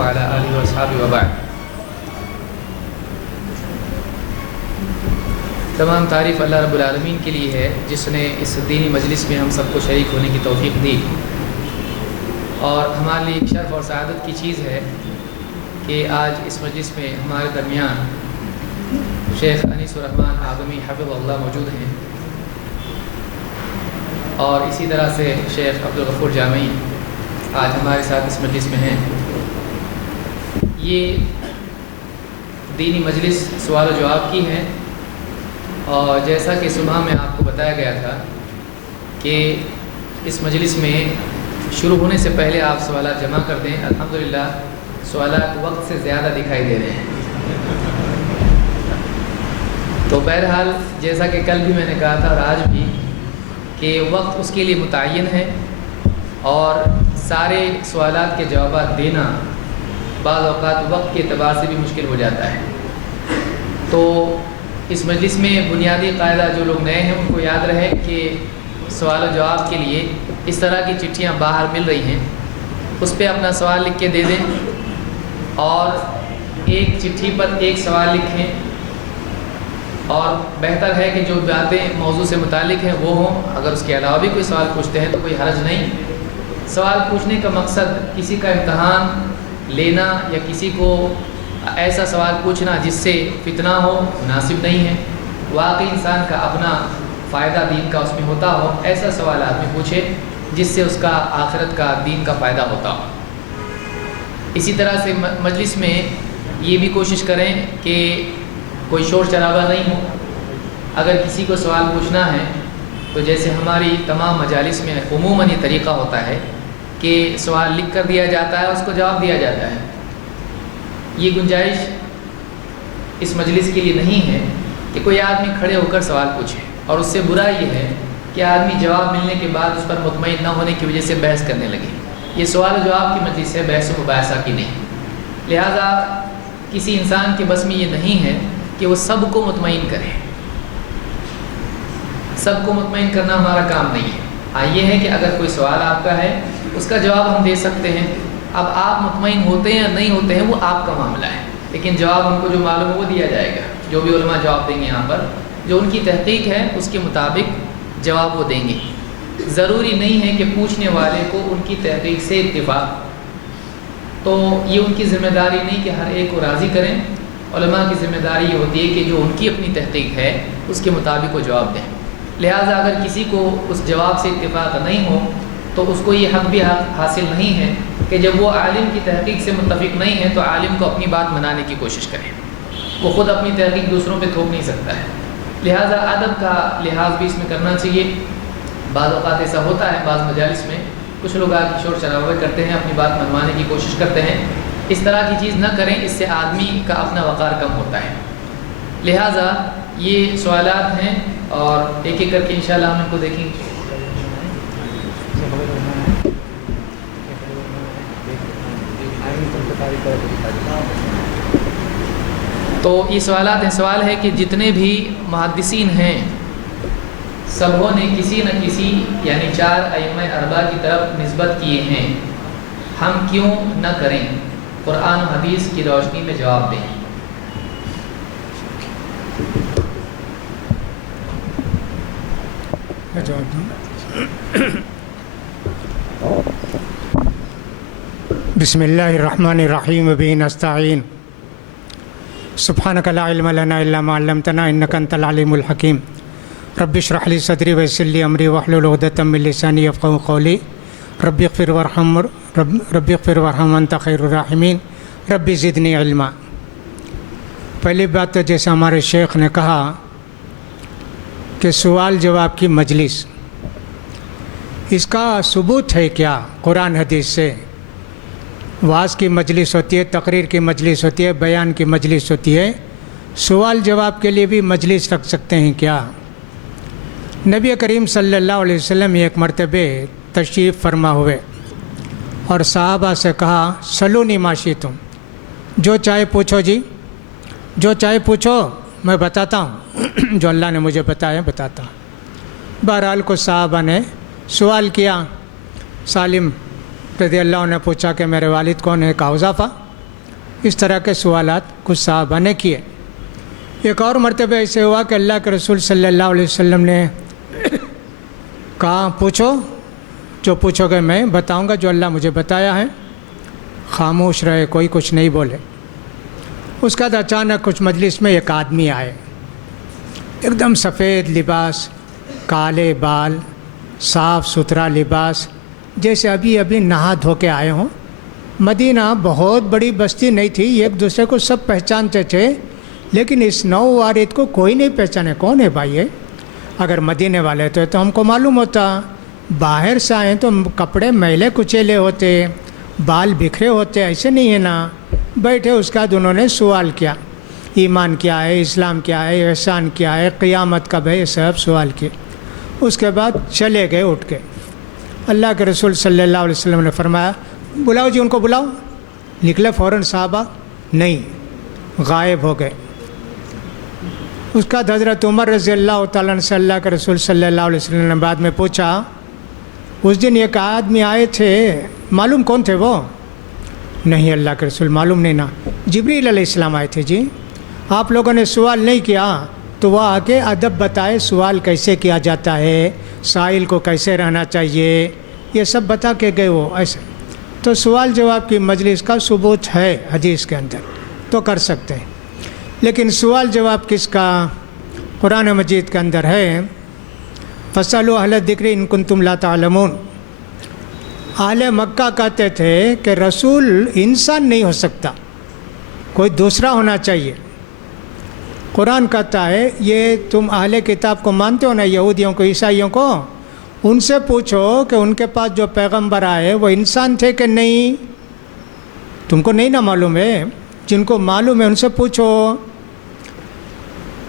وعلى آله وصحبه وبعد۔ تمام تعریف اللہ رب العالمین کے لیے ہے جس نے اس دینی مجلس میں ہم سب کو شریک ہونے کی توفیق دی، اور ہمارے لیے ایک شرف اور سعادت کی چیز ہے کہ آج اس مجلس میں ہمارے درمیان شیخ انیس الرحمن آدمی حفظ اللہ موجود ہیں، اور اسی طرح سے شیخ عبدالغفور جامعی آج ہمارے ساتھ اس مجلس میں ہیں۔ یہ دینی مجلس سوال و جواب کی ہے، اور جیسا کہ صبح میں آپ کو بتایا گیا تھا کہ اس مجلس میں شروع ہونے سے پہلے آپ سوالات جمع کر دیں۔ الحمدللہ سوالات وقت سے زیادہ دکھائی دے رہے ہیں، تو بہرحال جیسا کہ کل بھی میں نے کہا تھا اور آج بھی کہ وقت اس کے لیے متعین ہے، اور سارے سوالات کے جوابات دینا بعض اوقات وقت کے اعتبار سے بھی مشکل ہو جاتا ہے۔ تو اس مجلس میں بنیادی قاعدہ جو لوگ نئے ہیں ان کو یاد رہے کہ سوال و جواب کے لیے اس طرح کی چٹھیاں باہر مل رہی ہیں، اس پہ اپنا سوال لکھ کے دے دیں، اور ایک چٹھی پر ایک سوال لکھیں، اور بہتر ہے کہ جو باتیں موضوع سے متعلق ہیں وہ ہوں۔ اگر اس کے علاوہ بھی کوئی سوال پوچھتے ہیں تو کوئی حرج نہیں۔ سوال پوچھنے کا مقصد کسی کا امتحان لینا یا کسی کو ایسا سوال پوچھنا جس سے فتنہ ہو مناسب نہیں ہے۔ واقعی انسان کا اپنا فائدہ دین کا اس میں ہوتا ہو، ایسا سوال آدمی پوچھے جس سے اس کا آخرت کا دین کا فائدہ ہوتا ہو۔ اسی طرح سے مجلس میں یہ بھی کوشش کریں کہ کوئی شور شرابہ نہیں ہو۔ اگر کسی کو سوال پوچھنا ہے تو جیسے ہماری تمام مجالس میں عموماً یہ طریقہ ہوتا ہے کہ سوال لکھ کر دیا جاتا ہے، اس کو جواب دیا جاتا ہے۔ یہ گنجائش اس مجلس کے لیے نہیں ہے کہ کوئی آدمی کھڑے ہو کر سوال پوچھے، اور اس سے برا یہ ہے کہ آدمی جواب ملنے کے بعد اس پر مطمئن نہ ہونے کی وجہ سے بحث کرنے لگے۔ یہ سوال و جواب کی مجلس ہے، بحث و مباحثہ کی نہیں۔ لہذا کسی انسان کے بس میں یہ نہیں ہے کہ وہ سب کو مطمئن کرے، سب کو مطمئن کرنا ہمارا کام نہیں ہے۔ ہاں یہ ہے کہ اگر کوئی سوال آپ کا ہے اس کا جواب ہم دے سکتے ہیں، اب آپ مطمئن ہوتے ہیں یا نہیں ہوتے ہیں وہ آپ کا معاملہ ہے، لیکن جواب ہم کو جو معلوم ہے وہ دیا جائے گا۔ جو بھی علماء جواب دیں گے یہاں پر جو ان کی تحقیق ہے اس کے مطابق جواب وہ دیں گے۔ ضروری نہیں ہے کہ پوچھنے والے کو ان کی تحقیق سے اتفاق، تو یہ ان کی ذمہ داری نہیں کہ ہر ایک کو راضی کریں۔ علماء کی ذمہ داری یہ ہوتی ہے کہ جو ان کی اپنی تحقیق ہے اس کے مطابق وہ جواب دیں۔ لہٰذا اگر کسی کو اس جواب سے اتفاق نہیں ہو تو اس کو یہ حق بھی حاصل نہیں ہے کہ جب وہ عالم کی تحقیق سے متفق نہیں ہے تو عالم کو اپنی بات منانے کی کوشش کرے۔ وہ خود اپنی تحقیق دوسروں پہ تھوپ نہیں سکتا ہے۔ لہٰذا ادب کا لحاظ بھی اس میں کرنا چاہیے۔ بعض اوقات ایسا ہوتا ہے بعض مجالس میں کچھ لوگ آ کے شور شرابہ کرتے ہیں، اپنی بات منوانے کی کوشش کرتے ہیں۔ اس طرح کی چیز نہ کریں، اس سے آدمی کا اپنا وقار کم ہوتا ہے۔ لہٰذا یہ سوالات ہیں اور ایک ایک کر کے انشاءاللہ ہم ان کو دیکھیں گے۔ تو یہ سوالات ہیں۔ سوال ہے کہ جتنے بھی محدثین ہیں سبوں نے کسی نہ کسی یعنی 4 ائمہ اربعہ کی طرف نسبت کیے ہیں، ہم کیوں نہ کریں؟ قرآن و حدیث کی روشنی میں جواب دیں۔ بسم اللہ الرحمن الرحیم وبہ نستعین سبحانک لا علم لنا الا ما علمتنا انک انت العلیم الحکیم رب اشرح لی صدری ویسر لی امری واحلل عقدۃ من لسانی یفقہوا قولی رب اغفر وارحم انت خیر الراحمین رب زدنی علما۔ پہلی بات تو جیسے ہمارے شیخ نے کہا کہ سوال جواب کی مجلس، اس کا ثبوت ہے کیا؟ قرآن حدیث سے وعظ کی مجلس ہوتی ہے، تقریر کی مجلس ہوتی ہے، بیان کی مجلس ہوتی ہے، سوال جواب کے لیے بھی مجلس رکھ سکتے ہیں کیا؟ نبی کریم صلی اللہ علیہ وسلم ایک مرتبہ تشریف فرما ہوئے اور صحابہ سے کہا سلونی ما شئتم، جو چاہے پوچھو جی، جو چاہے پوچھو میں بتاتا ہوں، جو اللہ نے مجھے بتایا بتاتا ہوں۔ بہرحال کو صحابہ نے سوال کیا۔ سالم رضی اللہ عنہ نے پوچھا کہ میرے والد کون ہے؟ کہا حذیفہ۔ اس طرح کے سوالات کچھ صحابہ نے کیے۔ ایک اور مرتبہ ایسے ہوا کہ اللہ کے رسول صلی اللہ علیہ وسلم نے کہا پوچھو، جو پوچھو گے میں بتاؤں گا جو اللہ مجھے بتایا ہے، خاموش رہے، کوئی کچھ نہیں بولے۔ اس کے بعد اچانک کچھ مجلس میں ایک آدمی آئے، ایک دم سفید لباس، کالے بال، صاف ستھرا لباس، جیسے ابھی نہا دھو کے آئے ہوں۔ مدینہ بہت بڑی بستی نہیں تھی، ایک دوسرے کو سب پہچانتے تھے، لیکن اس نو وارد کو کوئی نہیں پہچانے کون ہے بھائی ہے۔ اگر مدینے والے تو ہم کو معلوم ہوتا، باہر سے آئیں تو کپڑے میلے کچیلے ہوتے، بال بکھرے ہوتے، ایسے نہیں ہے نا۔ بیٹھے، اس کے بعد انہوں نے سوال کیا، ایمان کیا ہے، اسلام کیا ہے، احسان کیا ہے، قیامت کب ہے، یہ سب سوال کیے۔ اس کے بعد چلے گئے اٹھ کے۔ اللہ کے رسول صلی اللہ علیہ وسلم نے فرمایا بلاؤ جی ان کو بلاؤ۔ نکلے فوراً صحابہ، نہیں، غائب ہو گئے۔ اس کا حضرت عمر رضی اللہ تعالیٰ عنہ سے اللہ کے رسول صلی اللہ علیہ وسلم نے بعد میں پوچھا، اس دن ایک آدمی آئے تھے، معلوم کون تھے وہ؟ نہیں اللہ کے رسول معلوم نہیں نا، جبریل علیہ السلام آئے تھے جی۔ آپ لوگوں نے سوال نہیں کیا تو وہ آگے ادب بتائے، سوال کیسے کیا جاتا ہے، سائل کو کیسے رہنا چاہیے، یہ سب بتا کے گئے وہ ایسے۔ تو سوال جواب کی مجلس کا ثبوت ہے حدیث کے اندر، تو کر سکتے ہیں۔ لیکن سوال جواب کس کا؟ قرآن مجید کے اندر ہے فَاسْأَلُوا أَهْلَ الذِّكْرِ إِن كُنتُمْ لَا تَعْلَمُونَ۔ اہل مکہ کہتے تھے کہ رسول انسان نہیں ہو سکتا، کوئی دوسرا ہونا چاہیے۔ قرآن کہتا ہے یہ تم اہل کتاب کو مانتے ہو نا، یہودیوں کو، عیسائیوں کو، ان سے پوچھو کہ ان کے پاس جو پیغمبر آئے وہ انسان تھے کہ نہیں؟ تم کو نہیں نا معلوم ہے، جن کو معلوم ہے ان سے پوچھو۔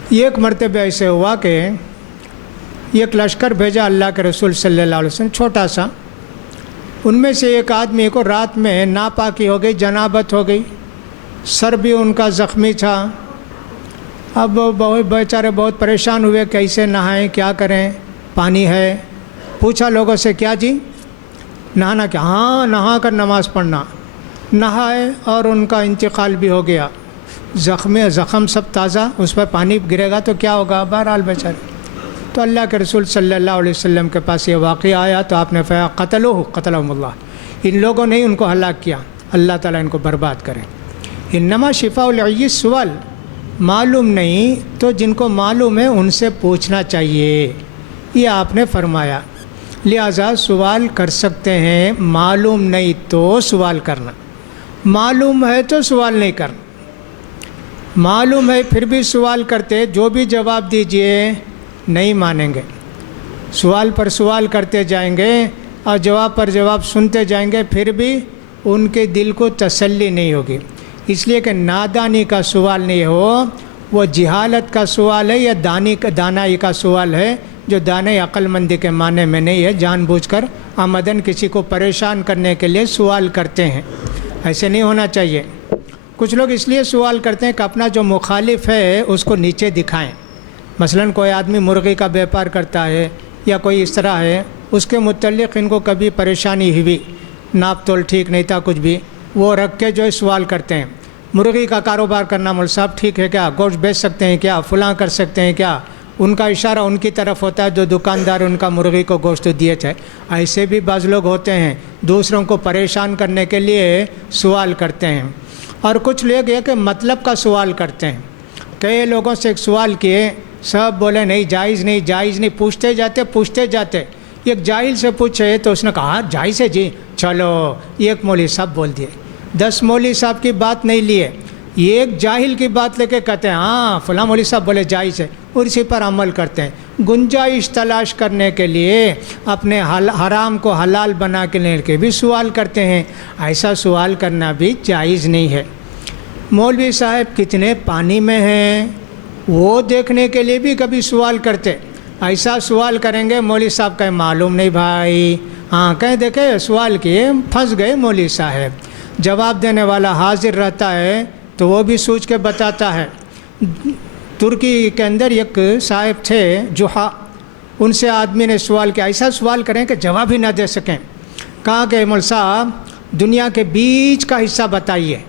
ایک مرتبہ ایسے ہوا کہ ایک لشکر بھیجا اللہ کے رسول صلی اللہ علیہ وسلم، چھوٹا سا۔ ان میں سے ایک آدمی کو رات میں ناپاکی ہو گئی، جنابت ہو گئی، سر بھی ان کا زخمی تھا۔ اب بیچارے بہت پریشان ہوئے، کیسے نہائیں، کیا کریں، پانی ہے۔ پوچھا لوگوں سے کیا جی نہانا کیا؟ ہاں نہا کر نماز پڑھنا۔ نہائے اور ان کا انتقال بھی ہو گیا۔ زخم سب تازہ، اس پر پانی گرے گا تو کیا ہوگا؟ بہرحال بیچارے۔ تو اللہ کے رسول صلی اللہ علیہ وسلم کے پاس یہ واقعہ آیا تو آپ نے فرمایا قتلہم اللہ، ان لوگوں نے ان کو ہلاک کیا، اللہ تعالیٰ ان کو برباد کرے۔ انما شفاء العی سوال، معلوم نہیں تو جن کو معلوم ہے ان سے پوچھنا چاہیے، یہ آپ نے فرمایا۔ لہذا سوال کر سکتے ہیں، معلوم نہیں تو سوال کرنا، معلوم ہے تو سوال نہیں کرنا۔ معلوم ہے پھر بھی سوال کرتے، جو بھی جواب دیجئے نہیں مانیں گے، سوال پر سوال کرتے جائیں گے اور جواب پر جواب سنتے جائیں گے، پھر بھی ان کے دل کو تسلی نہیں ہوگی۔ اس لیے کہ نادانی کا سوال نہیں ہو، وہ جہالت کا سوال ہے یا دانائی کا سوال ہے، جو دانائی عقل مندی کے معنی میں نہیں ہے، جان بوجھ کر آمدن کسی کو پریشان کرنے کے لیے سوال کرتے ہیں، ایسے نہیں ہونا چاہیے۔ کچھ لوگ اس لیے سوال کرتے ہیں کہ اپنا جو مخالف ہے اس کو نیچے دکھائیں۔ مثلاً کوئی آدمی مرغی کا بیپار کرتا ہے یا کوئی اس طرح ہے، اس کے متعلق ان کو کبھی پریشانی ہوئی، ناپ تول ٹھیک نہیں تھا، کچھ بھی، وہ رکھ کے جو ہے سوال کرتے ہیں، مرغی کا کاروبار کرنا مول صاحب ٹھیک ہے کیا؟ گوشت بیچ سکتے ہیں کیا؟ فلاں کر سکتے ہیں کیا؟ ان کا اشارہ ان کی طرف ہوتا ہے جو دکاندار ان کا مرغی کو گوشت دیے تھے۔ ایسے بھی بعض لوگ ہوتے ہیں، دوسروں کو پریشان کرنے کے لیے سوال کرتے ہیں۔ اور کچھ لوگ یہ کہ مطلب کا سوال کرتے ہیں۔ کئی لوگوں سے ایک سوال کیے، سب بولے نہیں جائز نہیں جائز نہیں، پوچھتے جاتے۔ ایک جاہل سے پوچھے تو اس نے کہا جائز ہے جی، چلو ایک مولوی صاحب بول دیے، 10 مولوی صاحب کی بات نہیں لیے، ایک جاہل کی بات لے کے کہتے ہیں ہاں فلاں مولوی صاحب بولے جائز ہے، اور اسی پر عمل کرتے ہیں۔ گنجائش تلاش کرنے کے لیے اپنے حرام کو حلال بنا کے لینے کے بھی سوال کرتے ہیں، ایسا سوال کرنا بھی جائز نہیں ہے۔ مولوی صاحب کتنے پانی میں ہیں وہ دیکھنے کے لیے بھی کبھی سوال کرتے، ایسا سوال کریں گے مولوی صاحب کہیں معلوم نہیں بھائی، ہاں کہیں دیکھے سوال کیے پھنس گئے مولوی صاحب۔ جواب دینے والا حاضر رہتا ہے تو وہ بھی سوچ کے بتاتا ہے۔ ترکی کے اندر ایک صاحب تھے جوہا، ان سے آدمی نے سوال کیا، ایسا سوال کریں کہ جواب ہی نہ دے سکیں۔ کہا کہ مول صاحب دنیا کے بیچ کا حصہ بتائیے،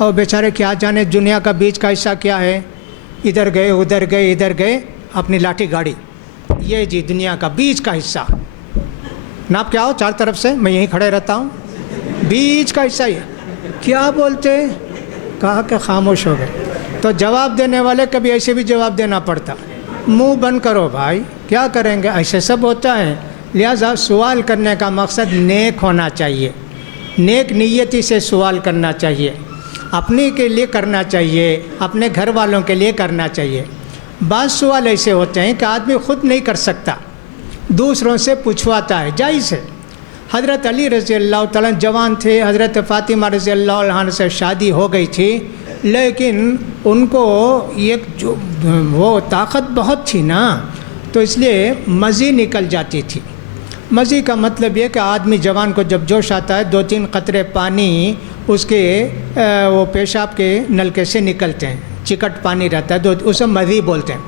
اور بیچارے کیا جانے دنیا کا بیچ کا حصہ کیا ہے، ادھر گئے ادھر گئے ادھر گئے، اپنی لاٹھی گاڑی، یہ جی دنیا کا بیچ کا حصہ، ناپ کیا ہو چار طرف سے، میں یہیں کھڑے رہتا ہوں، بیچ کا حصہ یہ کیا بولتے، کہا کہ خاموش ہو گئے۔ تو جواب دینے والے کبھی ایسے بھی جواب دینا پڑتا، منہ بند کرو بھائی، کیا کریں گے، ایسے سب ہوتا ہے۔ لہٰذا سوال کرنے کا مقصد نیک ہونا چاہیے، نیک نیتی سے سوال کرنا چاہیے، اپنے کے لیے کرنا چاہیے، اپنے گھر والوں کے لیے کرنا چاہیے۔ بعض سوال ایسے ہوتے ہیں کہ آدمی خود نہیں کر سکتا، دوسروں سے پوچھواتا ہے، جائز ہے۔ حضرت علی رضی اللہ تعالیٰ جوان تھے، حضرت فاطمہ رضی اللہ عنہ سے شادی ہو گئی تھی، لیکن ان کو ایک جو وہ طاقت بہت تھی نا، تو اس لیے مزی نکل جاتی تھی۔ مزی کا مطلب یہ کہ آدمی جوان کو جب جوش آتا ہے 2-3 قطرے پانی اس کے وہ پیشاب کے نلکے سے نکلتے ہیں، چکٹ پانی رہتا ہے، اسے مزی بولتے ہیں۔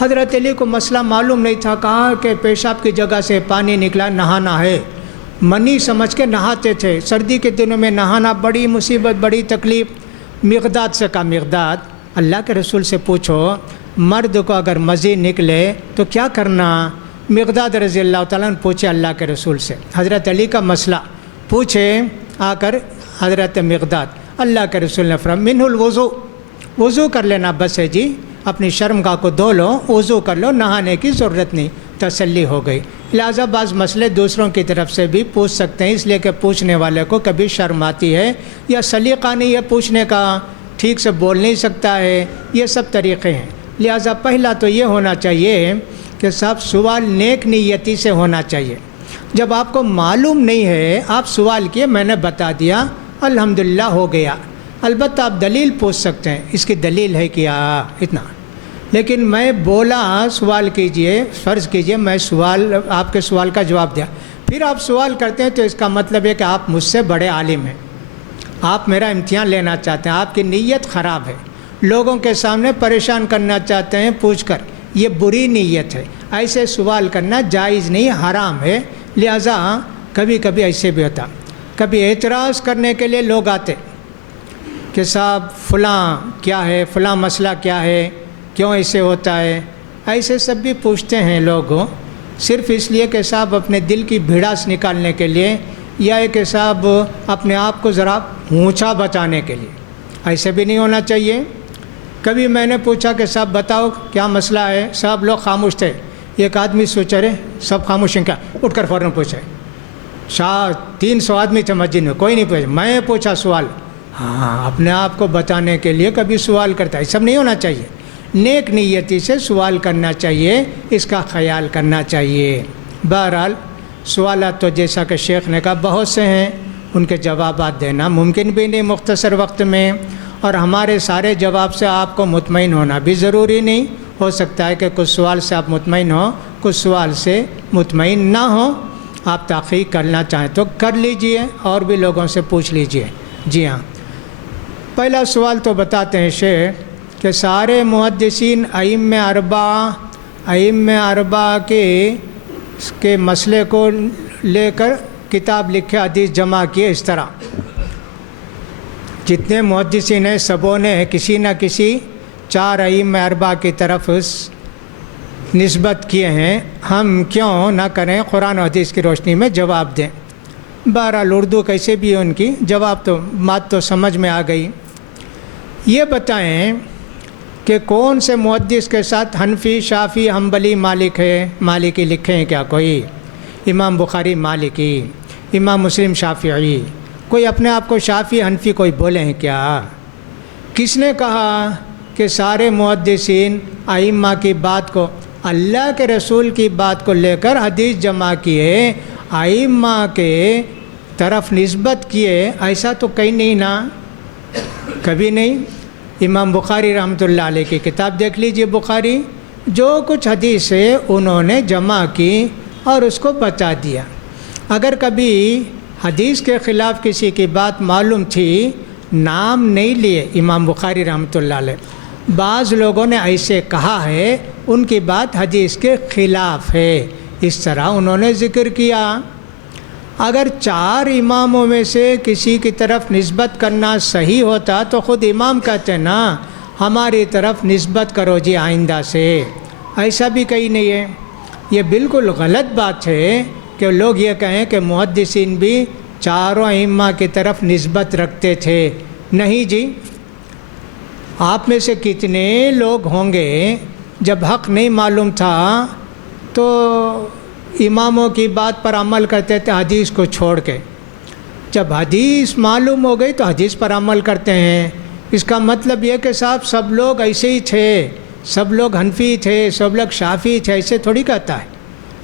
حضرت علی کو مسئلہ معلوم نہیں تھا، کہا کہ پیشاب کی جگہ سے پانی نکلا، نہانا ہے، منی سمجھ کے نہاتے تھے۔ سردی کے دنوں میں نہانا بڑی مصیبت، بڑی تکلیف۔ مقداد سے کہا، مقداد اللہ کے رسول سے پوچھو مرد کو اگر مزی نکلے تو کیا کرنا؟ مقداد رضی اللہ تعالیٰ نے پوچھے اللہ کے رسول سے، حضرت علی کا مسئلہ پوچھے آ کر حضرت مقداد، اللہ کے رسول نے فرمایا منہ الوضو، وضو کر لینا بس ہے جی، اپنی شرمگاہ کو دھو لو، وضو کر لو، نہانے کی ضرورت نہیں، تسلی ہو گئی۔ لہٰذا بعض مسئلے دوسروں کی طرف سے بھی پوچھ سکتے ہیں، اس لیے کہ پوچھنے والے کو کبھی شرم آتی ہے یا سلیقہ نہیں ہے پوچھنے کا، ٹھیک سے بول نہیں سکتا ہے، یہ سب طریقے ہیں۔ لہٰذا پہلا تو یہ ہونا چاہیے کہ سب سوال نیک نیتی سے ہونا چاہیے۔ جب آپ کو معلوم نہیں ہے، آپ سوال کیے، میں نے بتا دیا، الحمدللہ ہو گیا۔ البتہ آپ دلیل پوچھ سکتے ہیں، اس کی دلیل ہے کیا، اتنا۔ لیکن میں بولا سوال کیجئے، فرض کیجئے میں آپ کے سوال کا جواب دیا، پھر آپ سوال کرتے ہیں تو اس کا مطلب ہے کہ آپ مجھ سے بڑے عالم ہیں، آپ میرا امتحان لینا چاہتے ہیں، آپ کی نیت خراب ہے، لوگوں کے سامنے پریشان کرنا چاہتے ہیں پوچھ کر، یہ بری نیت ہے، ایسے سوال کرنا جائز نہیں، حرام ہے۔ لہٰذا کبھی کبھی ایسے بھی ہوتا، کبھی اعتراض کرنے کے لیے لوگ آتے کہ صاحب فلاں کیا ہے، فلاں مسئلہ کیا ہے، کیوں ایسے ہوتا ہے، ایسے سب بھی پوچھتے ہیں لوگوں، صرف اس لیے کہ صاحب اپنے دل کی بھڑاس نکالنے کے لیے، یا کہ صاحب اپنے آپ کو ذرا اونچا بتانے کے لیے، ایسے بھی نہیں ہونا چاہیے۔ کبھی میں نے پوچھا کہ صاحب بتاؤ کیا مسئلہ ہے، سب لوگ خاموش تھے، ایک آدمی سوچ رہے سب خاموش ہیں کیا، اٹھ کر فوراً پوچھے، 300 آدمی تھے مسجد میں، کوئی نہیں پوچھا، میں پوچھا سوال۔ ہاں، اپنے آپ کو بتانے کے لیے کبھی سوال کرتا ہے، سب نہیں ہونا چاہیے، نیک نیتی سے سوال کرنا چاہیے، اس کا خیال کرنا چاہیے۔ بہرحال سوالات تو جیسا کہ شیخ نے کہا بہت سے ہیں، ان کے جوابات دینا ممکن بھی نہیں مختصر وقت میں، اور ہمارے سارے جواب سے آپ کو مطمئن ہونا بھی ضروری نہیں، ہو سکتا ہے کہ کچھ سوال سے آپ مطمئن ہوں، کچھ سوال سے مطمئن نہ ہوں، آپ تحقیق کرنا چاہیں تو کر لیجئے، اور بھی لوگوں سے پوچھ لیجئے۔ جی ہاں، پہلا سوال تو بتاتے ہیں شیخ کہ سارے محدثین ائمہ اربعہ کے مسئلے کو لے کر کتاب لکھے، حدیث جمع کیے، اس طرح جتنے محدثین ہیں سبوں نے کسی نہ کسی 4 ائمہ اربعہ کی طرف نسبت کیے ہیں، ہم کیوں نہ کریں، قرآن و حدیث کی روشنی میں جواب دیں۔ بہرحال اردو کیسے بھی ان کی جواب تو بات تو سمجھ میں آ گئی۔ یہ بتائیں کہ کون سے محدث کے ساتھ حنفی، شافعی، حنبلی، مالکی لکھے ہیں کیا؟ کوئی امام بخاری مالکی، امام مسلم شافعی، کوئی اپنے آپ کو شافعی حنفی کوئی بولے ہیں کیا؟ کس نے کہا کہ سارے محدثین ائمہ کی بات کو، اللہ کے رسول کی بات کو لے کر حدیث جمع کیے، ائمہ کے طرف نسبت کیے؟ ایسا تو کہیں نہیں نا، کبھی نہیں۔ امام بخاری رحمۃ اللہ علیہ کی کتاب دیکھ لیجئے، بخاری، جو کچھ حدیث ہے انہوں نے جمع کی اور اس کو بتا دیا۔ اگر کبھی حدیث کے خلاف کسی کی بات معلوم تھی، نام نہیں لیے امام بخاری رحمۃ اللہ علیہ، بعض لوگوں نے ایسے کہا ہے، ان کی بات حدیث کے خلاف ہے، اس طرح انہوں نے ذکر کیا۔ اگر 4 اماموں میں سے کسی کی طرف نسبت کرنا صحیح ہوتا تو خود امام کہتے نا ہماری طرف نسبت کرو جی آئندہ سے، ایسا بھی کہیں نہیں ہے۔ یہ بالکل غلط بات ہے کہ لوگ یہ کہیں کہ محدثین بھی چاروں ائمہ کی طرف نسبت رکھتے تھے۔ نہیں جی، آپ میں سے کتنے لوگ ہوں گے جب حق نہیں معلوم تھا تو اماموں کی بات پر عمل کرتے تھے حدیث کو چھوڑ کے، جب حدیث معلوم ہو گئی تو حدیث پر عمل کرتے ہیں۔ اس کا مطلب یہ کہ صاحب سب لوگ ایسے ہی تھے، سب لوگ حنفی تھے، سب لوگ شافعی تھے، ایسے تھوڑی کہتا ہے،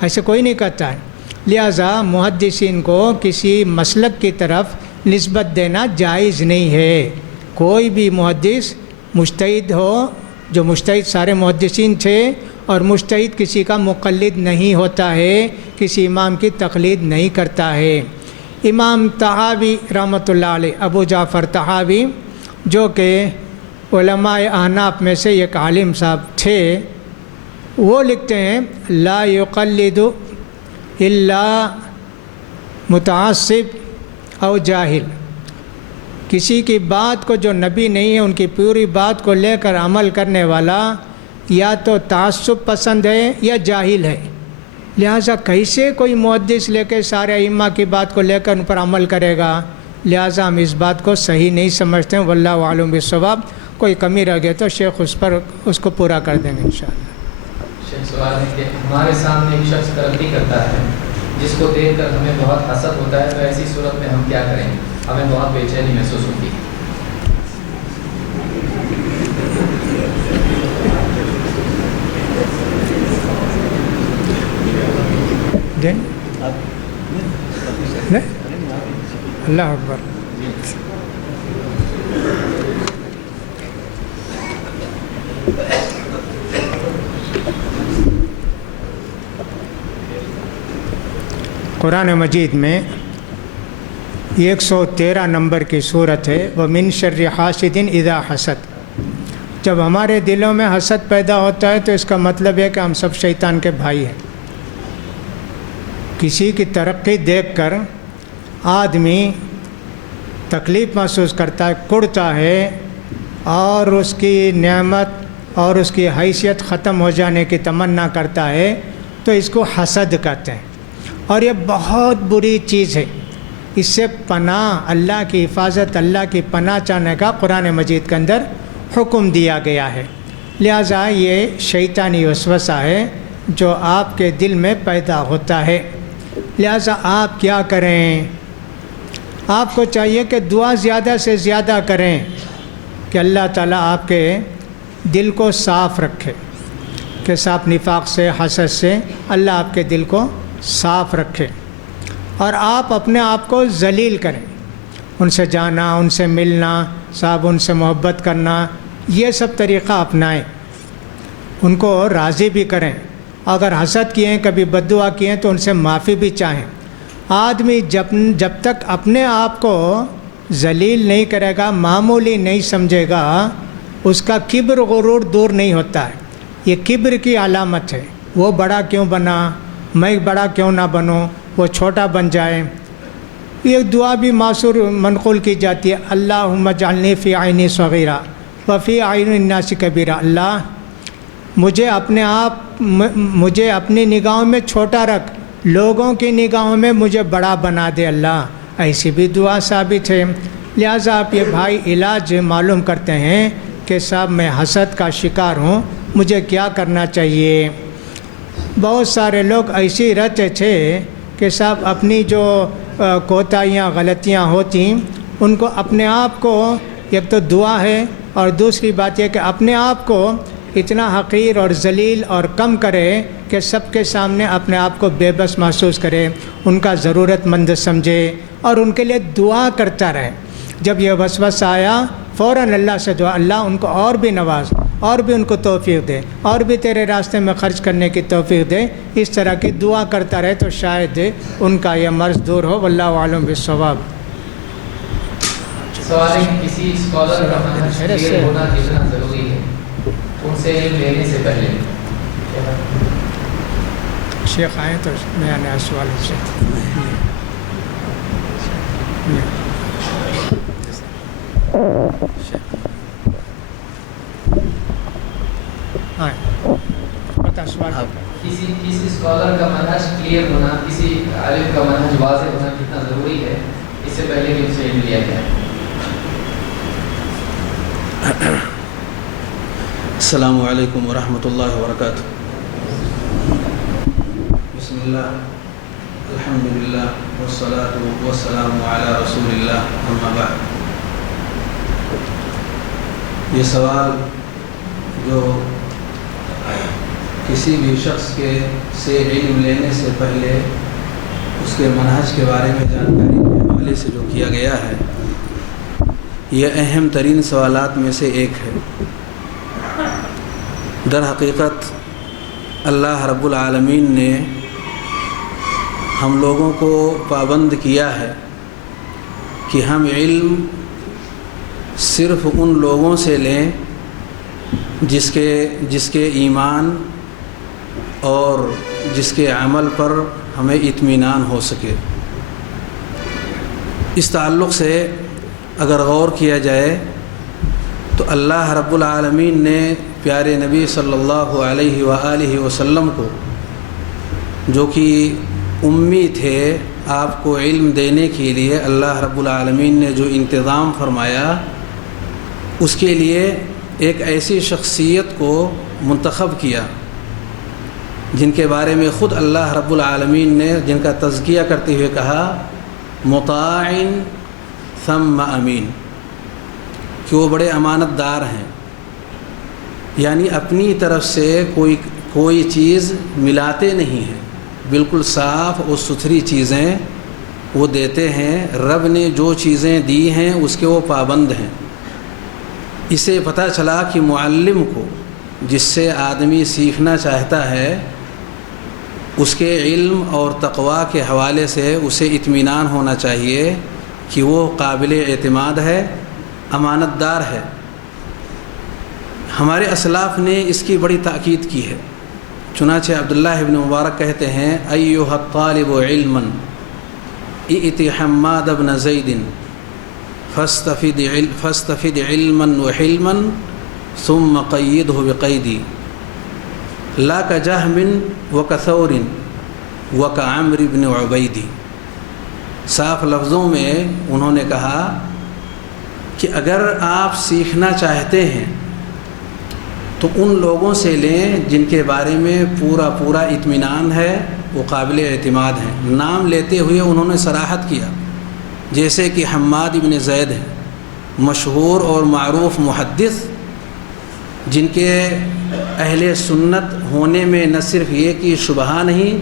ایسے کوئی نہیں کہتا ہے۔ لہٰذا محدثین کو کسی مسلک کی طرف نسبت دینا جائز نہیں ہے۔ کوئی بھی محدث مجتہد ہو، جو مجتہد سارے محدثین تھے، اور مجتہد کسی کا مقلد نہیں ہوتا ہے، کسی امام کی تقلید نہیں کرتا ہے۔ امام طحاوی رحمۃ اللہ علیہ، ابو جعفر طحاوی، جو کہ علماء احناف میں سے ایک عالم صاحب تھے، وہ لکھتے ہیں لا یقلد الا متعصب او جاہل، کسی کی بات کو جو نبی نہیں ہے ان کی پوری بات کو لے کر عمل کرنے والا یا تو تعصب پسند ہے یا جاہل ہے۔ لہٰذا کیسے کوئی محدث لے کے سارے ائمہ کی بات کو لے کر ان پر عمل کرے گا؟ لہٰذا ہم اس بات کو صحیح نہیں سمجھتے ہیں۔ واللہ اعلم بالصواب۔ کوئی کمی رہ گئی تو شیخ اس کو پورا کر دیں گے انشاءاللہ۔ شیخ سوال ہے کہ ہمارے سامنے ایک شخص ترقی کرتا ہے جس کو دیکھ کر ہمیں بہت حسد ہوتا ہے، تو ایسی صورت میں ہم کیا کریں؟ ہمیں بہت بے چینی محسوس ہوتی ہے۔ اللہ اکبر۔ قرآن مجید میں 113 نمبر کی صورت ہے وَمِن شَرِّ حَاسِدٍ اِذَا حَسَدَ۔ جب ہمارے دلوں میں حسد پیدا ہوتا ہے تو اس کا مطلب ہے کہ ہم سب شیطان کے بھائی ہیں۔ کسی کی ترقی دیکھ کر آدمی تکلیف محسوس کرتا ہے، کڑتا ہے، اور اس کی نعمت اور اس کی حیثیت ختم ہو جانے کی تمنا کرتا ہے، تو اس کو حسد کہتے ہیں، اور یہ بہت بری چیز ہے۔ اس سے پناہ، اللہ کی حفاظت، اللہ کی پناہ چاہنے کا قرآن مجید کے اندر حکم دیا گیا ہے۔ لہٰذا یہ شیطانی وسوسہ ہے جو آپ کے دل میں پیدا ہوتا ہے۔ لہٰذا آپ کیا کریں؟ آپ کو چاہیے کہ دعا زیادہ سے زیادہ کریں کہ اللہ تعالیٰ آپ کے دل کو صاف رکھے، کہ صاف نفاق سے، حسد سے اللہ آپ کے دل کو صاف رکھے، اور آپ اپنے آپ کو ذلیل کریں، ان سے جانا، ان سے ملنا، صاحب ان سے محبت کرنا، یہ سب طریقہ اپنائیں، ان کو راضی بھی کریں۔ اگر حسد کیے ہیں، کبھی بد دعا کیے ہیں تو ان سے معافی بھی چاہیں۔ آدمی جب تک اپنے آپ کو ذلیل نہیں کرے گا، معمولی نہیں سمجھے گا، اس کا کبر غرور دور نہیں ہوتا ہے۔ یہ کبر کی علامت ہے۔ وہ بڑا کیوں بنا، میں بڑا کیوں نہ بنوں، وہ چھوٹا بن جائے۔ یہ دعا بھی معصور منقول کی جاتی ہے، اللہم اجعلنی فی عینی صغیرہ وفی اعین الناس کبیرہ۔ اللہ مجھے اپنی نگاہوں میں چھوٹا رکھ، لوگوں کی نگاہوں میں مجھے بڑا بنا دے اللہ۔ ایسی بھی دعا ثابت ہے۔ لہٰذا آپ یہ بھائی علاج معلوم کرتے ہیں کہ صاحب میں حسد کا شکار ہوں، مجھے کیا کرنا چاہیے۔ بہت سارے لوگ ایسی رہتے تھے کہ صاحب اپنی جو کوتاہیاں غلطیاں ہوتی ان کو اپنے آپ کو، ایک تو دعا ہے اور دوسری بات یہ کہ اپنے آپ کو اتنا حقیر اور ذلیل اور کم کرے کہ سب کے سامنے اپنے آپ کو بے بس محسوس کرے، ان کا ضرورت مند سمجھے اور ان کے لیے دعا کرتا رہے۔ جب یہ وسوسہ آیا فوراً اللہ سے دعا، اللہ ان کو اور بھی نواز، اور بھی ان کو توفیق دے، اور بھی تیرے راستے میں خرچ کرنے کی توفیق دے۔ اس طرح کی دعا کرتا رہے تو شاید ان کا یہ مرض دور ہو۔ واللہ اعلم بالصواب۔ سوال ہے کہ کسی اسکالر کا منحصر ہونا کتنا ضروری ہے ان سے علم لینے سے پہلے؟ شیخ آئے تو نیا سوال ہے۔ ہاں بتا سوال کسی اسکالر کا منہج کلیئر ہونا، کسی عالم کا منہج واضح ہونا کتنا ضروری ہے اس سے پہلے کہ اسے علم لیا جائے؟ السلام علیکم ورحمۃ اللہ وبرکاتہ۔ بسم اللہ، الحمد للہ، والصلاة والسلام علی رسول اللہ، اما بعد۔ یہ سوال جو کسی بھی شخص سے علم لینے سے پہلے اس کے منہج کے بارے میں جانکاری کے حوالے سے جو کیا گیا ہے، یہ اہم ترین سوالات میں سے ایک ہے۔ در حقیقت اللہ رب العالمین نے ہم لوگوں کو پابند کیا ہے کہ ہم علم صرف ان لوگوں سے لیں جس کے ایمان اور جس کے عمل پر ہمیں اطمینان ہو سکے۔ اس تعلق سے اگر غور کیا جائے تو اللہ رب العالمین نے پیارے نبی صلی اللہ علیہ وآلہ وسلم کو، جو کہ امی تھے، آپ کو علم دینے کے لیے اللہ رب العالمین نے جو انتظام فرمایا، اس کے لیے ایک ایسی شخصیت کو منتخب کیا جن کے بارے میں خود اللہ رب العالمین نے جن کا تزکیہ کرتے ہوئے کہا مطاع ثم امین، کہ وہ بڑے امانت دار ہیں، یعنی اپنی طرف سے کوئی چیز ملاتے نہیں ہیں، بالکل صاف اور ستھری چیزیں وہ دیتے ہیں۔ رب نے جو چیزیں دی ہیں اس کے وہ پابند ہیں۔ اسے پتہ چلا کہ معلم کو، جس سے آدمی سیکھنا چاہتا ہے، اس کے علم اور تقوی کے حوالے سے اسے اطمینان ہونا چاہیے کہ وہ قابل اعتماد ہے، امانت دار ہے۔ ہمارے اسلاف نے اس کی بڑی تاکید کی ہے۔ چنانچہ عبداللہ ابن مبارک کہتے ہیں ایھا الطالب علما ائت حماد بن زید فاستفد علما وحلما ثم قیدہ بقیدی لا کجہم وکثور وکعمر بن عبیدی۔ صاف لفظوں میں انہوں نے کہا کہ اگر آپ سیکھنا چاہتے ہیں تو ان لوگوں سے لیں جن کے بارے میں پورا اطمینان ہے، وہ قابل اعتماد ہیں۔ نام لیتے ہوئے انہوں نے صراحت کیا، جیسے کہ حماد بن زید ہیں، مشہور اور معروف محدث، جن کے اہل سنت ہونے میں نہ صرف یہ کہ شبہہ نہیں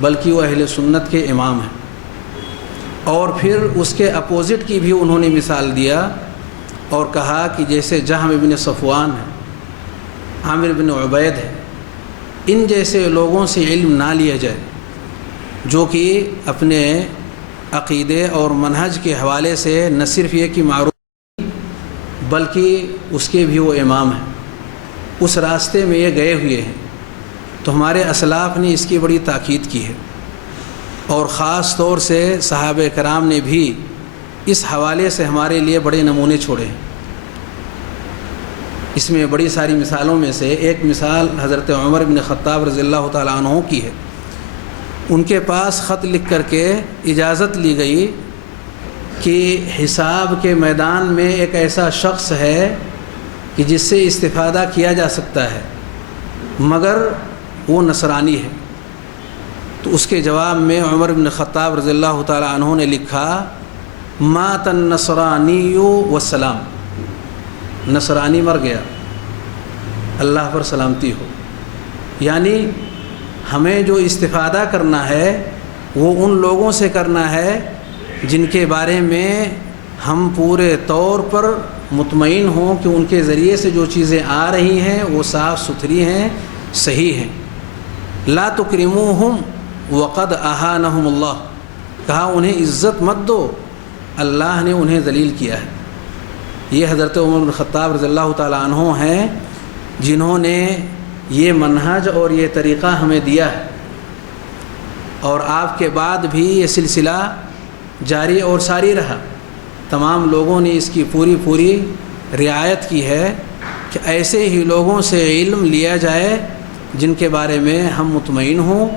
بلکہ وہ اہل سنت کے امام ہیں۔ اور پھر اس کے اپوزٹ کی بھی انہوں نے مثال دیا اور کہا کہ جیسے جہم بن صفوان ہے، عامر بن عبید ہے، ان جیسے لوگوں سے علم نہ لیا جائے جو کہ اپنے عقیدے اور منہج کے حوالے سے نہ صرف یہ کہ معروف بلکہ اس کے بھی وہ امام ہیں، اس راستے میں یہ گئے ہوئے ہیں۔ تو ہمارے اسلاف نے اس کی بڑی تاکید کی ہے، اور خاص طور سے صحابہ کرام نے بھی اس حوالے سے ہمارے لیے بڑے نمونے چھوڑے ہیں۔ اس میں بڑی ساری مثالوں میں سے ایک مثال حضرت عمر بن خطاب رضی اللہ تعالیٰ عنہ کی ہے۔ ان کے پاس خط لکھ کر کے اجازت لی گئی کہ حساب کے میدان میں ایک ایسا شخص ہے کہ جس سے استفادہ کیا جا سکتا ہے، مگر وہ نصرانی ہے۔ تو اس کے جواب میں عمر بن خطاب رضی اللہ تعالیٰ عنہ نے لکھا مات النصرانی والسلام، نصرانی مر گیا، اللہ پر سلامتی ہو۔ یعنی ہمیں جو استفادہ کرنا ہے وہ ان لوگوں سے کرنا ہے جن کے بارے میں ہم پورے طور پر مطمئن ہوں کہ ان کے ذریعے سے جو چیزیں آ رہی ہیں وہ صاف ستھری ہیں، صحیح ہیں۔ لا تکرموہم وقد اہانہم اللہ، کہا انہیں عزت مت دو، اللہ نے انہیں ذلیل کیا ہے۔ یہ حضرت عمر بن خطاب رضی اللہ تعالیٰ عنہ ہیں جنہوں نے یہ منہج اور یہ طریقہ ہمیں دیا ہے، اور آپ کے بعد بھی یہ سلسلہ جاری اور ساری رہا، تمام لوگوں نے اس کی پوری رعایت کی ہے کہ ایسے ہی لوگوں سے علم لیا جائے جن کے بارے میں ہم مطمئن ہوں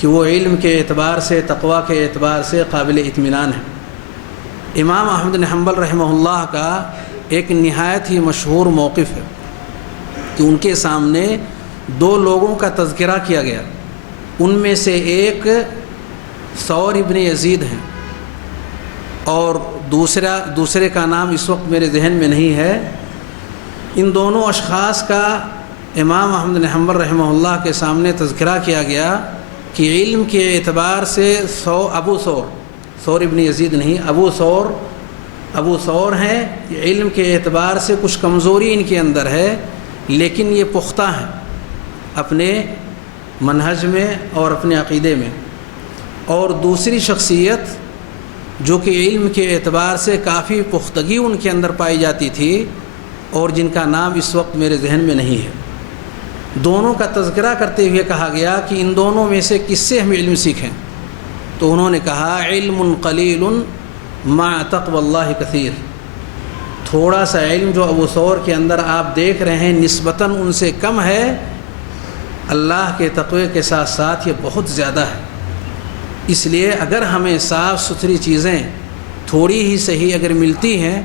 کہ وہ علم کے اعتبار سے، تقویٰ کے اعتبار سے قابل اطمینان ہے۔ امام احمد بن حنبل رحمہ اللہ کا ایک نہایت ہی مشہور موقف ہے کہ ان کے سامنے دو لوگوں کا تذکرہ کیا گیا، ان میں سے ایک ثور ابن یزید ہیں اور دوسرے کا نام اس وقت میرے ذہن میں نہیں ہے۔ ان دونوں اشخاص کا امام احمد بن حنبل رحمہ اللہ کے سامنے تذکرہ کیا گیا کہ علم کے اعتبار سے ثور ابن یزید نہیں، ابو ثور ہیں، علم کے اعتبار سے کچھ کمزوری ان کے اندر ہے، لیکن یہ پختہ ہیں اپنے منہج میں اور اپنے عقیدے میں۔ اور دوسری شخصیت جو کہ علم کے اعتبار سے کافی پختگی ان کے اندر پائی جاتی تھی اور جن کا نام اس وقت میرے ذہن میں نہیں ہے، دونوں کا تذکرہ کرتے ہوئے کہا گیا کہ ان دونوں میں سے کس سے ہم علم سیکھیں؟ تو انہوں نے کہا علم قلیل مع تقوی اللہ کثیر، تھوڑا سا علم جو ابو ثور کے اندر آپ دیکھ رہے ہیں نسبتاً ان سے کم ہے، اللہ کے تقوی کے ساتھ ساتھ یہ بہت زیادہ ہے۔ اس لیے اگر ہمیں صاف ستھری چیزیں تھوڑی ہی صحیح اگر ملتی ہیں،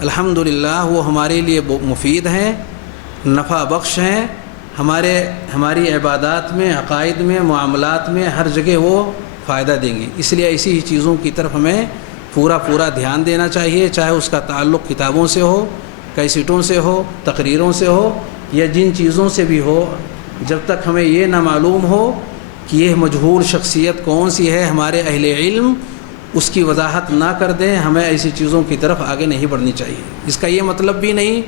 الحمدللہ وہ ہمارے لیے مفید ہیں، نفع بخش ہیں، ہماری عبادات میں، عقائد میں، معاملات میں ہر جگہ وہ فائدہ دیں گے۔ اس لیے ایسی ہی چیزوں کی طرف ہمیں پورا دھیان دینا چاہیے، چاہے اس کا تعلق کتابوں سے ہو، کیسٹوں سے ہو، تقریروں سے ہو، یا جن چیزوں سے بھی ہو، جب تک ہمیں یہ نہ معلوم ہو کہ یہ مجہول شخصیت کون سی ہے، ہمارے اہل علم اس کی وضاحت نہ کر دیں، ہمیں ایسی چیزوں کی طرف آگے نہیں بڑھنی چاہیے۔ اس کا یہ مطلب بھی نہیں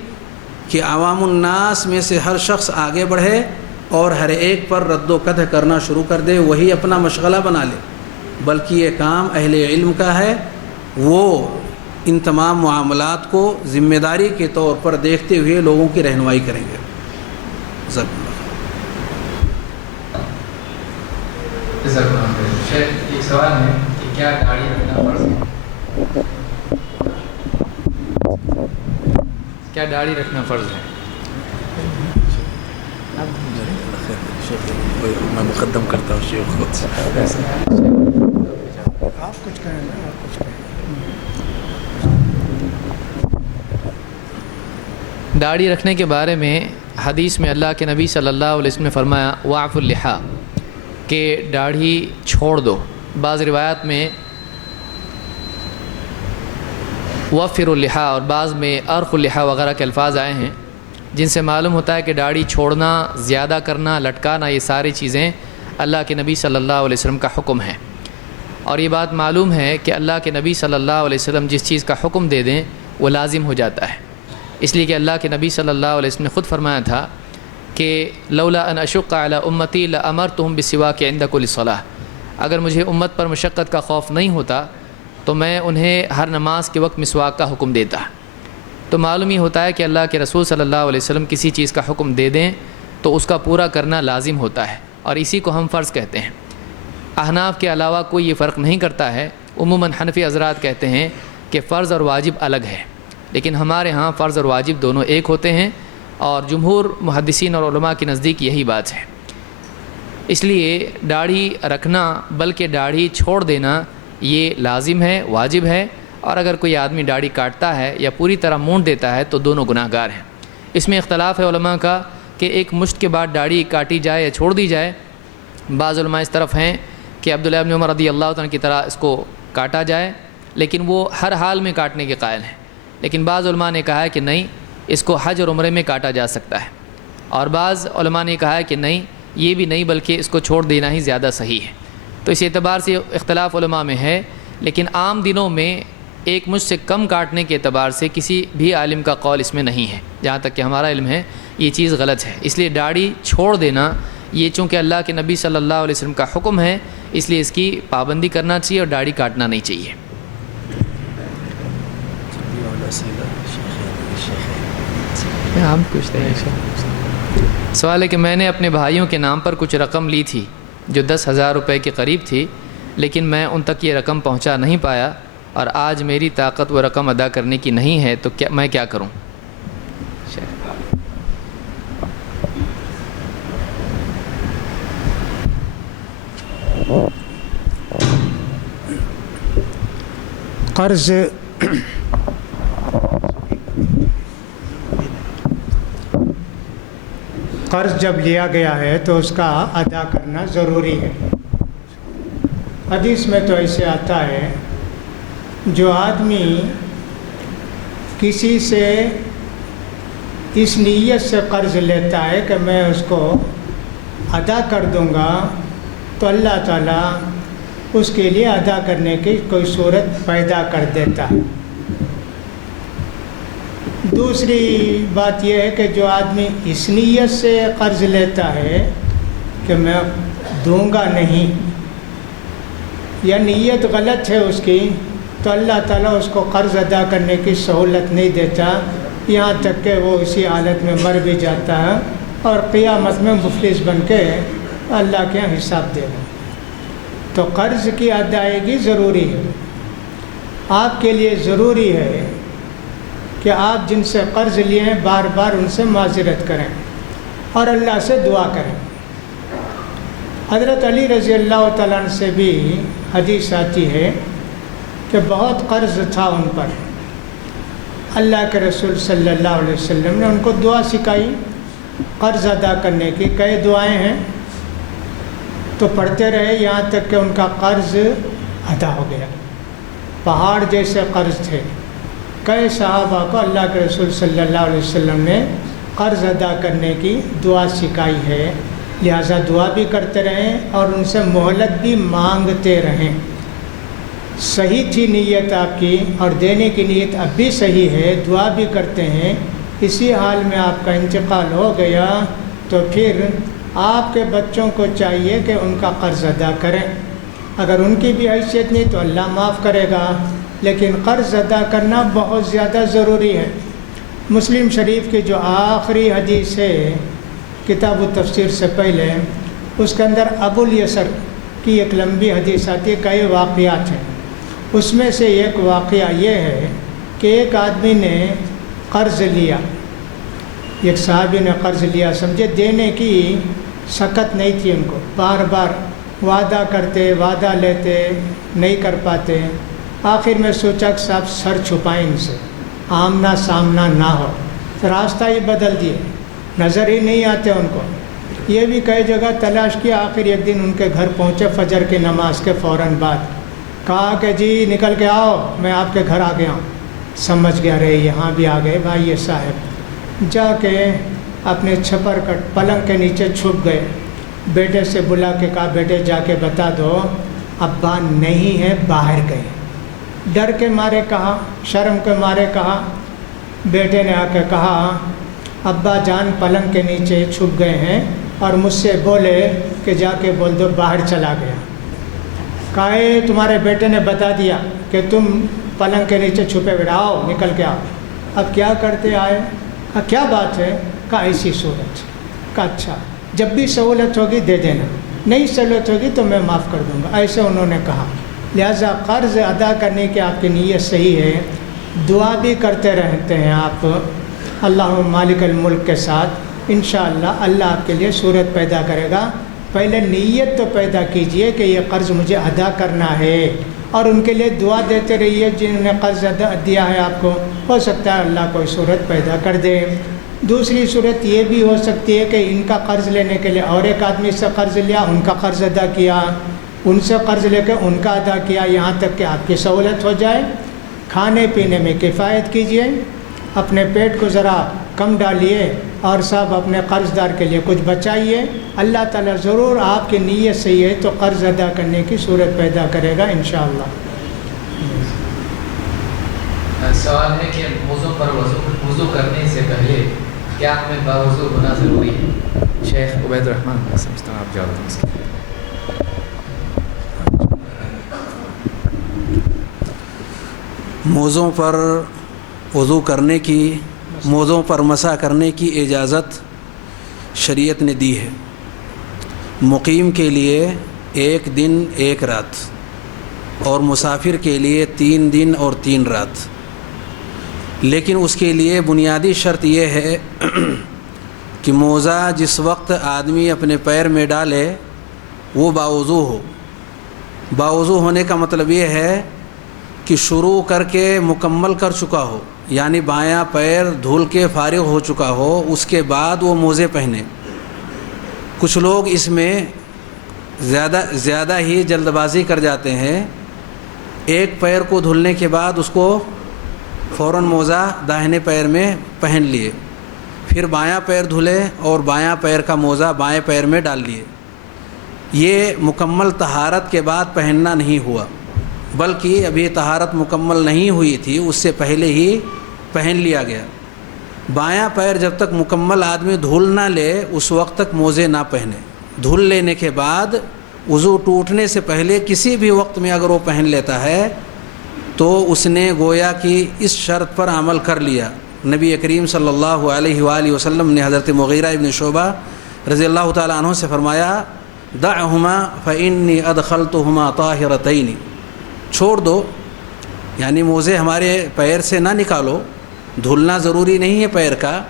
کہ عوام الناس میں سے ہر شخص آگے بڑھے اور ہر ایک پر رد و قدح کرنا شروع کر دے، وہی اپنا مشغلہ بنا لے، بلکہ یہ کام اہل علم کا ہے، وہ ان تمام معاملات کو ذمہ داری کے طور پر دیکھتے ہوئے لوگوں کی رہنمائی کریں گے۔ شیخ ایک سوال ہے کہ کیا داڑھی رکھنا فرض ہے؟ کیا داڑھی رکھنا فرض ہے؟ میں مقدم کرتا ہوں شیخ خود سے۔ آپ کچھ کہیں گے، آپ کچھ کہیں۔ داڑھی رکھنے کے بارے میں حدیث میں اللہ کے نبی صلی اللہ علیہ وسلم نے فرمایا وعف اللحا، کہ داڑھی چھوڑ دو۔ بعض روایات میں وفر اللحا اور بعض میں ارخ اللحا وغیرہ کے الفاظ آئے ہیں، جن سے معلوم ہوتا ہے کہ داڑھی چھوڑنا، زیادہ کرنا، لٹکانا، یہ ساری چیزیں اللہ کے نبی صلی اللہ علیہ وسلم کا حکم ہے۔ اور یہ بات معلوم ہے کہ اللہ کے نبی صلی اللہ علیہ وسلم جس چیز کا حکم دے دیں وہ لازم ہو جاتا ہے، اس لیے کہ اللہ کے نبی صلی اللہ علیہ وسلم نے خود فرمایا تھا کہ لولا ان اشق علی امتی لامرتهم بالسواک عند كل صلاۃ، اگر مجھے امت پر مشقت کا خوف نہیں ہوتا تو میں انہیں ہر نماز کے وقت مسواک کا حکم دیتا۔ تو معلوم یہ ہوتا ہے کہ اللہ کے رسول صلی اللہ علیہ وسلم کسی چیز کا حکم دے دیں تو اس کا پورا کرنا لازم ہوتا ہے، اور اسی کو ہم فرض کہتے ہیں۔ احناف کے علاوہ کوئی یہ فرق نہیں کرتا ہے، عموماً حنفی حضرات کہتے ہیں کہ فرض اور واجب الگ ہے، لیکن ہمارے ہاں فرض اور واجب دونوں ایک ہوتے ہیں، اور جمہور محدثین اور علماء کے نزدیک یہی بات ہے۔ اس لیے داڑھی رکھنا بلکہ داڑھی چھوڑ دینا یہ لازم ہے، واجب ہے، اور اگر کوئی آدمی داڑھی کاٹتا ہے یا پوری طرح مونڈ دیتا ہے تو دونوں گناہ گار ہیں۔ اس میں اختلاف ہے علماء کا کہ ایک مشت کے بعد داڑھی کاٹی جائے یا چھوڑ دی جائے۔ بعض علماء اس طرف ہیں کہ عبداللہ ابن عمر رضی اللہ عنہ کی طرح اس کو کاٹا جائے، لیکن وہ ہر حال میں کاٹنے کے قائل ہیں، لیکن بعض علماء نے کہا ہے کہ نہیں، اس کو حج اور عمرے میں کاٹا جا سکتا ہے، اور بعض علماء نے کہا ہے کہ نہیں، یہ بھی نہیں، بلکہ اس کو چھوڑ دینا ہی زیادہ صحیح ہے۔ تو اس اعتبار سے اختلاف علماء میں ہے، لیکن عام دنوں میں ایک مجھ سے کم کاٹنے کے اعتبار سے کسی بھی عالم کا قول اس میں نہیں ہے، جہاں تک کہ ہمارا علم ہے یہ چیز غلط ہے۔ اس لیے داڑھی چھوڑ دینا یہ چونکہ اللہ کے نبی صلی اللہ علیہ وسلم کا حکم ہے، اس لیے اس کی پابندی کرنا چاہیے اور داڑھی کاٹنا نہیں چاہیے۔ ہم کچھ سوال ہے کہ میں نے اپنے بھائیوں کے نام پر کچھ رقم لی تھی جو 10,000 روپے کے قریب تھی، لیکن میں ان تک یہ رقم پہنچا نہیں پایا اور آج میری طاقت وہ رقم ادا کرنے کی نہیں ہے، تو میں کیا کروں؟ قرض جب لیا گیا ہے تو اس کا ادا کرنا ضروری ہے۔ حدیث میں تو ایسے آتا ہے، جو آدمی کسی سے اس نیت سے قرض لیتا ہے کہ میں اس کو ادا کر دوں گا، تو اللہ تعالیٰ اس کے لیے ادا کرنے کی کوئی صورت پیدا کر دیتا ہے۔ دوسری بات یہ ہے کہ جو آدمی اس نیت سے قرض لیتا ہے کہ میں دوں گا نہیں، یا نیت غلط ہے اس کی، تو اللہ تعالیٰ اس کو قرض ادا کرنے کی سہولت نہیں دیتا، یہاں تک کہ وہ اسی حالت میں مر بھی جاتا ہے اور قیامت میں مفلس بن کے اللہ کے یہاں حساب دے گا۔ تو قرض کی ادائیگی ضروری ہے۔ آپ کے لیے ضروری ہے کہ آپ جن سے قرض لیے ہیں بار بار ان سے معذرت کریں اور اللہ سے دعا کریں۔ حضرت علی رضی اللہ تعالیٰ عنہ سے بھی حدیث آتی ہے کہ بہت قرض تھا ان پر، اللہ کے رسول صلی اللہ علیہ وسلم نے ان کو دعا سکھائی قرض ادا کرنے کی۔ کئی دعائیں ہیں تو پڑھتے رہے یہاں تک کہ ان کا قرض ادا ہو گیا۔ پہاڑ جیسے قرض تھے، کئی صحابہ کو اللہ کے رسول صلی اللہ علیہ وسلم نے قرض ادا کرنے کی دعا سکھائی ہے، لہٰذا دعا بھی کرتے رہیں اور ان سے مہلت بھی مانگتے رہیں۔ صحیح تھی نیت آپ کی اور دینے کی نیت اب بھی صحیح ہے، دعا بھی کرتے ہیں، اسی حال میں آپ کا انتقال ہو گیا تو پھر آپ کے بچوں کو چاہیے کہ ان کا قرض ادا کریں۔ اگر ان کی بھی حیثیت نہیں تو اللہ معاف کرے گا، لیکن قرض ادا کرنا بہت زیادہ ضروری ہے۔ مسلم شریف کی جو آخری حدیث ہے کتاب التفسیر سے پہلے، اس کے اندر ابو الیسر کی ایک لمبی حدیث آتی ہے، کئی واقعات ہیں۔ اس میں سے ایک واقعہ یہ ہے کہ ایک آدمی نے قرض لیا، ایک صحابی نے قرض لیا، سمجھے دینے کی سکت نہیں تھی ان کو، بار بار وعدہ کرتے وعدہ لیتے نہیں کر پاتے۔ آخر میں سوچا کہ صاحب سر چھپائیں ان سے، آمنا سامنا نہ ہو، راستہ ہی بدل دیے، نظر ہی نہیں آتے ان کو۔ یہ بھی کئی جگہ تلاش کیا، آخر ایک دن ان کے گھر پہنچے فجر کی نماز کے فوراً بعد، کہا کہ جی نکل کے آؤ، میں آپ کے گھر آ گیا ہوں۔ سمجھ گیا رہے یہاں بھی آ گئے بھائی یہ صاحب، جا کے اپنے چھپر کٹ پلنگ کے نیچے چھپ گئے، بیٹے سے بلا کے کہا بیٹے جا کے بتا دو ابا نہیں ہے، باہر گئے۔ ڈر کے مارے کہا، شرم کے مارے کہا، بیٹے نے آ کے کہا ابا جان پلنگ کے نیچے چھپ گئے ہیں اور مجھ سے بولے کہ جا کے بول دو باہر چلا گیا۔ کہا تمہارے بیٹے نے بتا دیا کہ تم پلنگ کے نیچے چھپے بیٹھے، آؤ نکل کے آؤ۔ اب کیا کرتے آئے؟ کہا کیا بات ہے؟ کہا ایسی صورت۔ کہا اچھا جب بھی سہولت ہوگی دے دینا، نہیں سہولت ہوگی تو میں معاف کر دوں گا، ایسے انہوں نے کہا۔ لہٰذا قرض ادا کرنے کی آپ کی نیت صحیح ہے، دعا بھی کرتے رہتے ہیں آپ اللہ مالک الملک کے ساتھ، انشاءاللہ اللہ آپ کے لیے صورت پیدا کرے گا۔ پہلے نیت تو پیدا کیجئے کہ یہ قرض مجھے ادا کرنا ہے، اور ان کے لیے دعا دیتے رہیے جنہوں نے قرض دیا ہے آپ کو، ہو سکتا ہے اللہ کوئی صورت پیدا کر دے۔ دوسری صورت یہ بھی ہو سکتی ہے کہ ان کا قرض لینے کے لیے اور ایک آدمی سے قرض لیا، ان کا قرض ادا کیا، ان سے قرض لے کے ان کا ادا کیا، یہاں تک کہ آپ کی سہولت ہو جائے۔ کھانے پینے میں کفایت کیجئے، اپنے پیٹ کو ذرا کم ڈالیے اور سب اپنے قرض دار کے لیے کچھ بچائیے، اللہ تعالیٰ ضرور آپ کی نیت صحیح ہے تو قرض ادا کرنے کی صورت پیدا کرے گا انشاءاللہ۔ سوال ہے کہ وضو پر وضو کرنے سے پہلے کیا ہمیں باوضو ہونا ضروری ہے؟ شیخ عبید الرحمن میں سمجھتا ہوں آپ جواب دیں اس کے۔ موضوع پر وضو کرنے کی، موضوع پر مسح کرنے کی اجازت شریعت نے دی ہے۔ مقیم کے لیے 1 دن 1 رات اور مسافر کے لیے 3 دن اور 3 رات، لیکن اس کے لیے بنیادی شرط یہ ہے کہ موزہ جس وقت آدمی اپنے پیر میں ڈالے وہ باوضو ہو۔ باوضو ہونے کا مطلب یہ ہے کہ شروع کر کے مکمل کر چکا ہو، یعنی بایاں پیر دھل کے فارغ ہو چکا ہو، اس کے بعد وہ موزے پہنے۔ کچھ لوگ اس میں زیادہ ہی جلد بازی کر جاتے ہیں، ایک پیر کو دھلنے کے بعد اس کو فوراً موزہ داہنے پیر میں پہن لیے، پھر بایاں پیر دھلے اور بایاں پیر کا موزہ بائیں پیر میں ڈال لیے۔ یہ مکمل طہارت کے بعد پہننا نہیں ہوا، بلکہ ابھی طہارت مکمل نہیں ہوئی تھی، اس سے پہلے ہی پہن لیا گیا۔ بایاں پیر جب تک مکمل آدمی دھل نہ لے اس وقت تک موزے نہ پہنے۔ دھل لینے کے بعد وضو ٹوٹنے سے پہلے کسی بھی وقت میں اگر وہ پہن لیتا ہے تو اس نے گویا کہ اس شرط پر عمل کر لیا۔ نبی کریم صلی اللہ علیہ وآلہ وسلم نے حضرت مغیرہ ابن شعبہ رضی اللہ تعالیٰ عنہ سے فرمایا دعہما فإنی ادخلتہما طاہرتین، چھوڑ دو، یعنی موزے ہمارے پیر سے نہ نکالو، دھلنا ضروری نہیں ہے پیر کا۔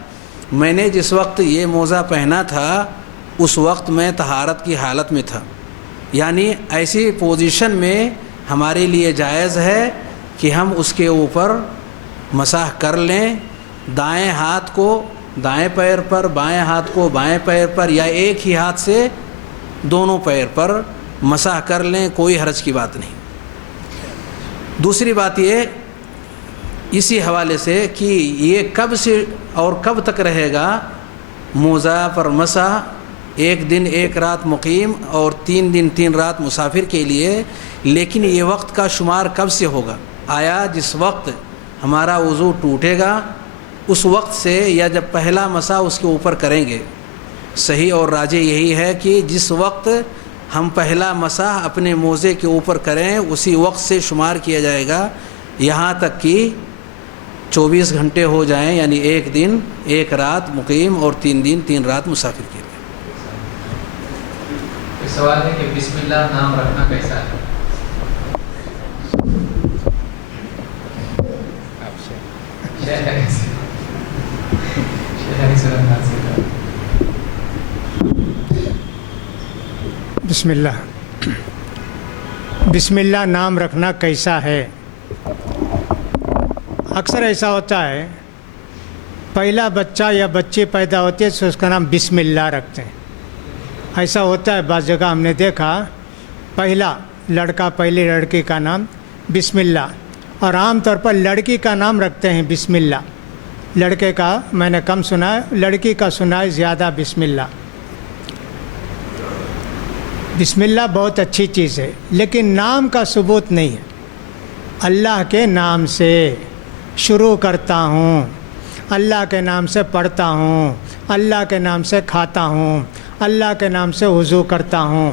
میں نے جس وقت یہ موزہ پہنا تھا اس وقت میں طہارت کی حالت میں تھا، یعنی ایسی پوزیشن میں ہمارے لیے جائز ہے کہ ہم اس کے اوپر مسح کر لیں، دائیں ہاتھ کو دائیں پیر پر، بائیں ہاتھ کو بائیں پیر پر، یا ایک ہی ہاتھ سے دونوں پیر پر مسح کر لیں، کوئی حرج کی بات نہیں۔ دوسری بات یہ اسی حوالے سے کہ یہ کب سے اور کب تک رہے گا موزہ پر مسح، 1 دن 1 رات مقیم اور 3 دن 3 رات مسافر کے لیے، لیکن یہ وقت کا شمار کب سے ہوگا؟ آیا جس وقت ہمارا وضو ٹوٹے گا اس وقت سے، یا جب پہلا مسح اس کے اوپر کریں گے؟ صحیح اور راجح یہی ہے کہ جس وقت ہم پہلا مسح اپنے موزے کے اوپر کریں اسی وقت سے شمار کیا جائے گا، یہاں تک کہ 24 گھنٹے ہو جائیں، یعنی 1 دن 1 رات مقیم اور 3 دن 3 رات مسافر کے لیے۔ سوال ہے کہ بسم اللہ نام رکھنا کیسا ہے؟ بسم اللہ نام رکھنا کیسا ہے؟ اکثر ایسا ہوتا ہے پہلا بچہ یا بچی پیدا ہوتی ہے تو اس کا نام بسم اللہ رکھتے ہیں۔ ایسا ہوتا ہے بعض جگہ ہم نے دیکھا، پہلا لڑکا پہلی لڑکی کا نام بسم اللہ، اور عام طور پر لڑکی کا نام رکھتے ہیں بسم اللہ۔ لڑکے کا میں نے کم سنا ہے، لڑکی کا سنا ہے زیادہ بسم اللہ۔ بسم اللہ بہت اچھی چیز ہے، لیکن نام کا ثبوت نہیں ہے۔ اللہ کے نام سے شروع کرتا ہوں، اللہ کے نام سے پڑھتا ہوں، اللہ کے نام سے کھاتا ہوں، اللہ کے نام سے وضو کرتا ہوں۔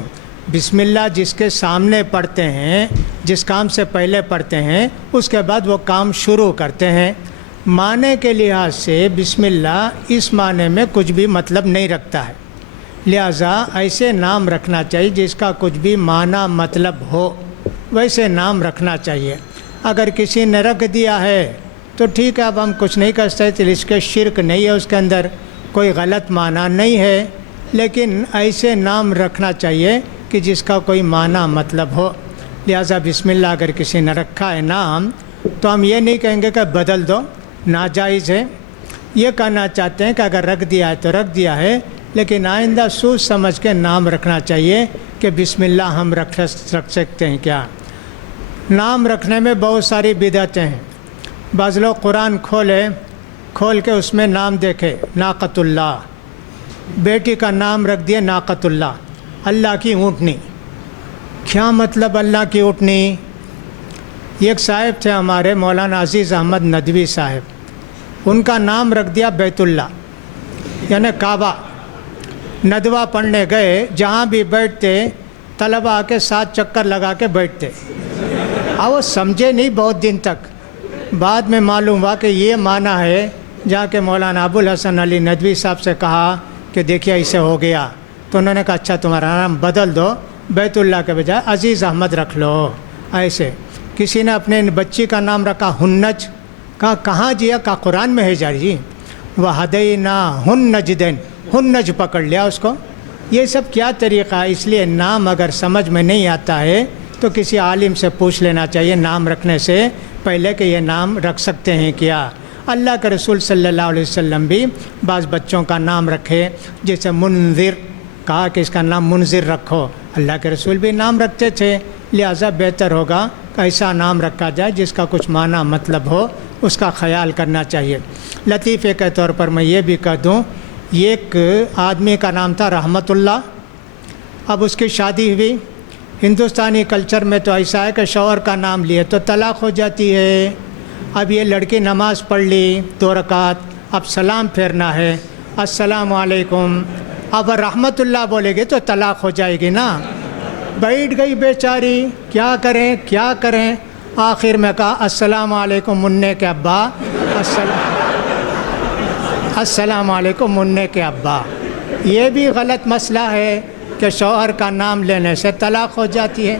بسم اللہ جس کے سامنے پڑھتے ہیں، جس کام سے پہلے پڑھتے ہیں، اس کے بعد وہ کام شروع کرتے ہیں۔ معنی کے لحاظ سے بسم اللہ اس معنی میں کچھ بھی مطلب نہیں رکھتا ہے، لہٰذا ایسے نام رکھنا چاہیے جس کا کچھ بھی معنی مطلب ہو، ویسے نام رکھنا چاہیے۔ اگر کسی نے رکھ دیا ہے تو ٹھیک ہے، اب ہم کچھ نہیں کر سکتے، اس کے شرک نہیں ہے، اس کے اندر کوئی غلط معنی نہیں ہے، لیکن ایسے نام رکھنا چاہیے کہ جس کا کوئی معنی مطلب ہو۔ لہٰذا بسم اللہ اگر کسی نے رکھا ہے نام تو ہم یہ نہیں کہیں گے کہ بدل دو، ناجائز ہے۔ یہ کہنا چاہتے ہیں کہ اگر رکھ دیا ہے تو رکھ دیا ہے، لیکن آئندہ سوچ سمجھ کے نام رکھنا چاہیے کہ بسم اللہ ہم رکھ سکتے ہیں کیا۔ نام رکھنے میں بہت ساری بدعتیں ہیں۔ بعض لوگ قرآن کھول کے اس میں نام دیکھے، ناقۃ اللہ، بیٹی کا نام رکھ دیے ناقۃ اللہ، اللہ کی اونٹنی۔ کیا مطلب اللہ کی اونٹنی؟ ایک صاحب تھے ہمارے مولانا عزیز احمد ندوی صاحب، ان کا نام رکھ دیا بیت اللہ، یعنی کعبہ۔ ندوہ پڑھنے گئے، جہاں بھی بیٹھتے طلبہ آ کے 7 چکر لگا کے بیٹھتے، اور وہ سمجھے نہیں بہت دن تک۔ بعد میں معلوم ہوا کہ یہ معنی ہے۔ جا کے مولانا ابو الحسن علی ندوی صاحب سے کہا کہ دیکھیے اسے ہو گیا، تو انہوں نے کہا اچھا تمہارا نام بدل دو، بیت اللہ کے بجائے عزیز احمد رکھ لو۔ ایسے کسی نے اپنے بچی کا نام رکھا ہنج، کہاں جی؟ کہا قرآن میں ہے جی، وَهَدَيْنَاهُ النَّجْدَيْنِ، ہنج پکڑ لیا اس کو۔ یہ سب کیا طریقہ ہے؟ اس لیے نام اگر سمجھ میں نہیں آتا ہے تو کسی عالم سے پوچھ لینا چاہیے نام رکھنے سے پہلے کہ یہ نام رکھ سکتے ہیں کیا۔ اللہ کے رسول صلی اللہ علیہ وسلم بھی بعض بچوں کا نام رکھے، جیسے منذر، کہا کہ اس کا نام منذر رکھو۔ اللہ کے رسول بھی نام رکھتے تھے، لہٰذا بہتر ہوگا کہ ایسا نام رکھا جائے جس کا کچھ معنی مطلب ہو، اس کا خیال کرنا چاہیے۔ لطیفے کے طور پر میں یہ بھی کہہ دوں، ایک آدمی کا نام تھا رحمت اللہ، اب اس کی شادی ہوئی۔ ہندوستانی کلچر میں تو ایسا ہے کہ شوہر کا نام لیے تو طلاق ہو جاتی ہے۔ اب یہ لڑکی نماز پڑھ لی 2 رکعت، اب سلام پھیرنا ہے، السلام علیکم، اب رحمت اللہ بولے گی تو طلاق ہو جائے گی نا۔ بیٹھ گئی بیچاری، کیا کریں، آخر میں کہا السلام علیکم منع کے ابا، السلام علیکم منع کے ابا۔ یہ بھی غلط مسئلہ ہے کہ شوہر کا نام لینے سے طلاق ہو جاتی ہے۔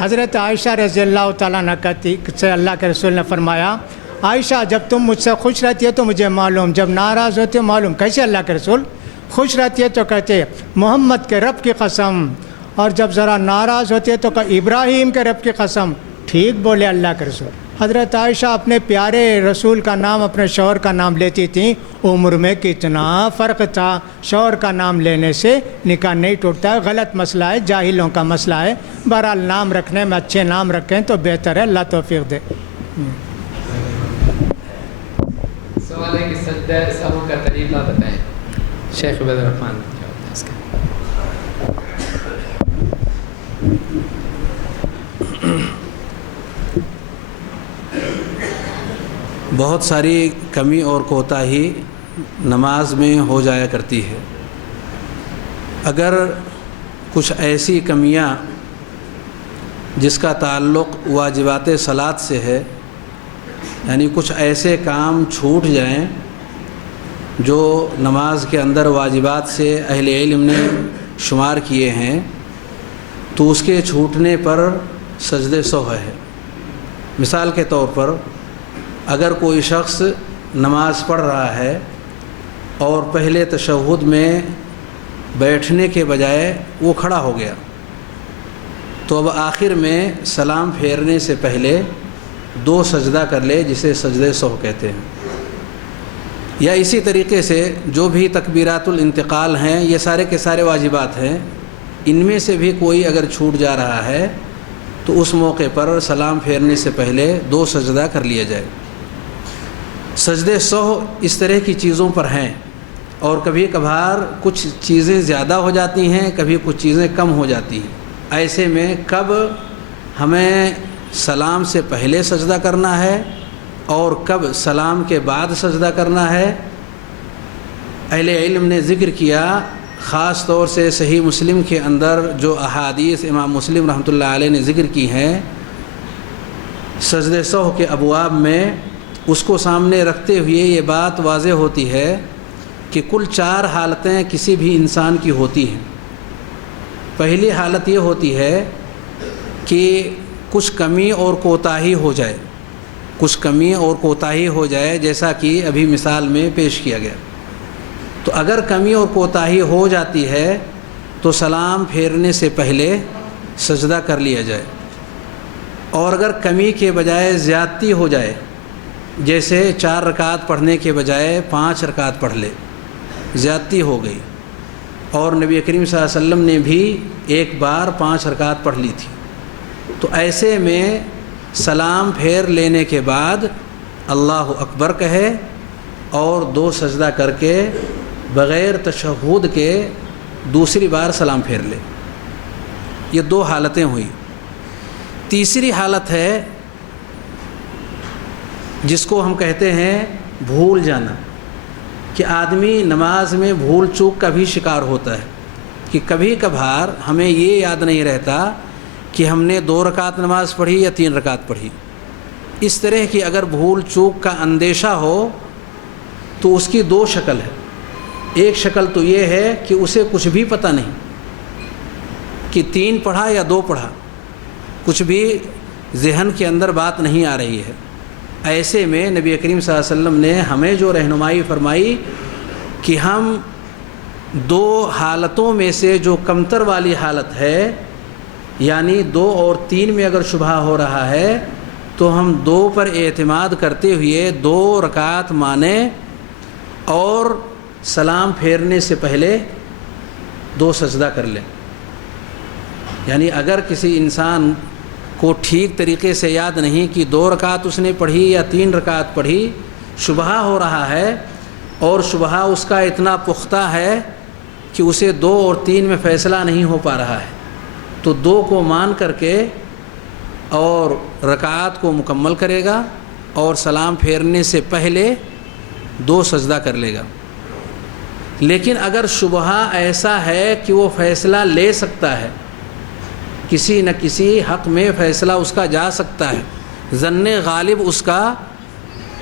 حضرت عائشہ رضی اللہ تعالیٰ عنہ کہتی سے اللہ کے رسول نے فرمایا، عائشہ جب تم مجھ سے خوش رہتی ہے تو مجھے معلوم، جب ناراض ہوتی ہے معلوم۔ کیسے اللہ کے رسول؟ خوش رہتی ہے تو کہتے محمد کے رب کی قسم، اور جب ذرا ناراض ہوتی ہے تو کہ ابراہیم کے رب کی قسم۔ ٹھیک بولے اللہ کے رسول۔ حضرت عائشہ اپنے پیارے رسول کا نام اپنے شوہر کا نام لیتی تھیں، عمر میں کتنا فرق تھا، شوہر کا نام لینے سے نکاح نہیں ٹوٹتا ہے۔ غلط مسئلہ ہے، جاہلوں کا مسئلہ ہے۔ بہرحال نام رکھنے میں اچھے نام رکھیں تو بہتر ہے، اللہ توفیق دے۔ سوال ہے کہ سجدہ سہو کا طریقہ بتائیں، شیخ عبید الرحمن جواب دیں اس کا۔ بہت ساری کمی اور کوتاہی نماز میں ہو جایا کرتی ہے۔ اگر کچھ ایسی کمیاں جس کا تعلق واجبات صلاۃ سے ہے، یعنی کچھ ایسے کام چھوٹ جائیں جو نماز کے اندر واجبات سے اہل علم نے شمار کیے ہیں، تو اس کے چھوٹنے پر سجدہ سہو ہے۔ مثال کے طور پر اگر کوئی شخص نماز پڑھ رہا ہے اور پہلے تشہد میں بیٹھنے کے بجائے وہ کھڑا ہو گیا، تو اب آخر میں سلام پھیرنے سے پہلے 2 سجدہ کر لے، جسے سجدہ سہو کہتے ہیں۔ یا اسی طریقے سے جو بھی تکبیرات الانتقال ہیں، یہ سارے کے سارے واجبات ہیں، ان میں سے بھی کوئی اگر چھوٹ جا رہا ہے تو اس موقع پر سلام پھیرنے سے پہلے 2 سجدہ کر لیا جائے۔ سجدہ سہو اس طرح کی چیزوں پر ہیں، اور کبھی کبھار کچھ چیزیں زیادہ ہو جاتی ہیں، کبھی کچھ چیزیں کم ہو جاتی ہیں۔ ایسے میں کب ہمیں سلام سے پہلے سجدہ کرنا ہے اور کب سلام کے بعد سجدہ کرنا ہے، اہل علم نے ذکر کیا۔ خاص طور سے صحیح مسلم کے اندر جو احادیث امام مسلم رحمۃ اللہ علیہ نے ذکر کی ہیں سجدہ سہو کے ابواب میں، اس کو سامنے رکھتے ہوئے یہ بات واضح ہوتی ہے کہ کل 4 حالتیں کسی بھی انسان کی ہوتی ہیں۔ پہلی حالت یہ ہوتی ہے کہ کچھ کمی اور کوتاہی ہو جائے، کچھ کمی اور کوتاہی ہو جائے، جیسا کہ ابھی مثال میں پیش کیا گیا۔ تو اگر کمی اور کوتاہی ہو جاتی ہے تو سلام پھیرنے سے پہلے سجدہ کر لیا جائے، اور اگر کمی کے بجائے زیادتی ہو جائے، جیسے 4 رکعت پڑھنے کے بجائے 5 رکعت پڑھ لے، زیادتی ہو گئی، اور نبی کریم صلی اللہ علیہ وسلم نے بھی ایک بار 5 رکعت پڑھ لی تھی، تو ایسے میں سلام پھیر لینے کے بعد اللہ اکبر کہے اور 2 سجدہ کر کے بغیر تشہد کے دوسری بار سلام پھیر لے۔ یہ 2 حالتیں ہوئی۔ تیسری حالت ہے جس کو ہم کہتے ہیں بھول جانا، کہ آدمی نماز میں بھول چوک کا بھی شکار ہوتا ہے، کہ کبھی کبھار ہمیں یہ یاد نہیں رہتا کہ ہم نے 2 رکعت نماز پڑھی یا 3 رکعت پڑھی۔ اس طرح کی اگر بھول چوک کا اندیشہ ہو تو اس کی 2 شکل ہے۔ ایک شکل تو یہ ہے کہ اسے کچھ بھی پتہ نہیں کہ 3 پڑھا یا 2 پڑھا، کچھ بھی ذہن کے اندر بات نہیں آ رہی ہے، ایسے میں نبی کریم صلی اللہ علیہ وسلم نے ہمیں جو رہنمائی فرمائی کہ ہم دو حالتوں میں سے جو کمتر والی حالت ہے، یعنی 2 اور 3 میں اگر شبہ ہو رہا ہے تو ہم 2 پر اعتماد کرتے ہوئے 2 رکعت مانیں اور سلام پھیرنے سے پہلے 2 سجدہ کر لیں۔ یعنی اگر کسی انسان کو ٹھیک طریقے سے یاد نہیں کہ 2 رکعت اس نے پڑھی یا 3 رکعت پڑھی، شبہ ہو رہا ہے اور شبہ اس کا اتنا پختہ ہے کہ اسے 2 اور 3 میں فیصلہ نہیں ہو پا رہا ہے، تو 2 کو مان کر کے اور رکعات کو مکمل کرے گا اور سلام پھیرنے سے پہلے 2 سجدہ کر لے گا۔ لیکن اگر شبہ ایسا ہے کہ وہ فیصلہ لے سکتا ہے، کسی نہ کسی حق میں فیصلہ اس کا جا سکتا ہے، ظن غالب اس کا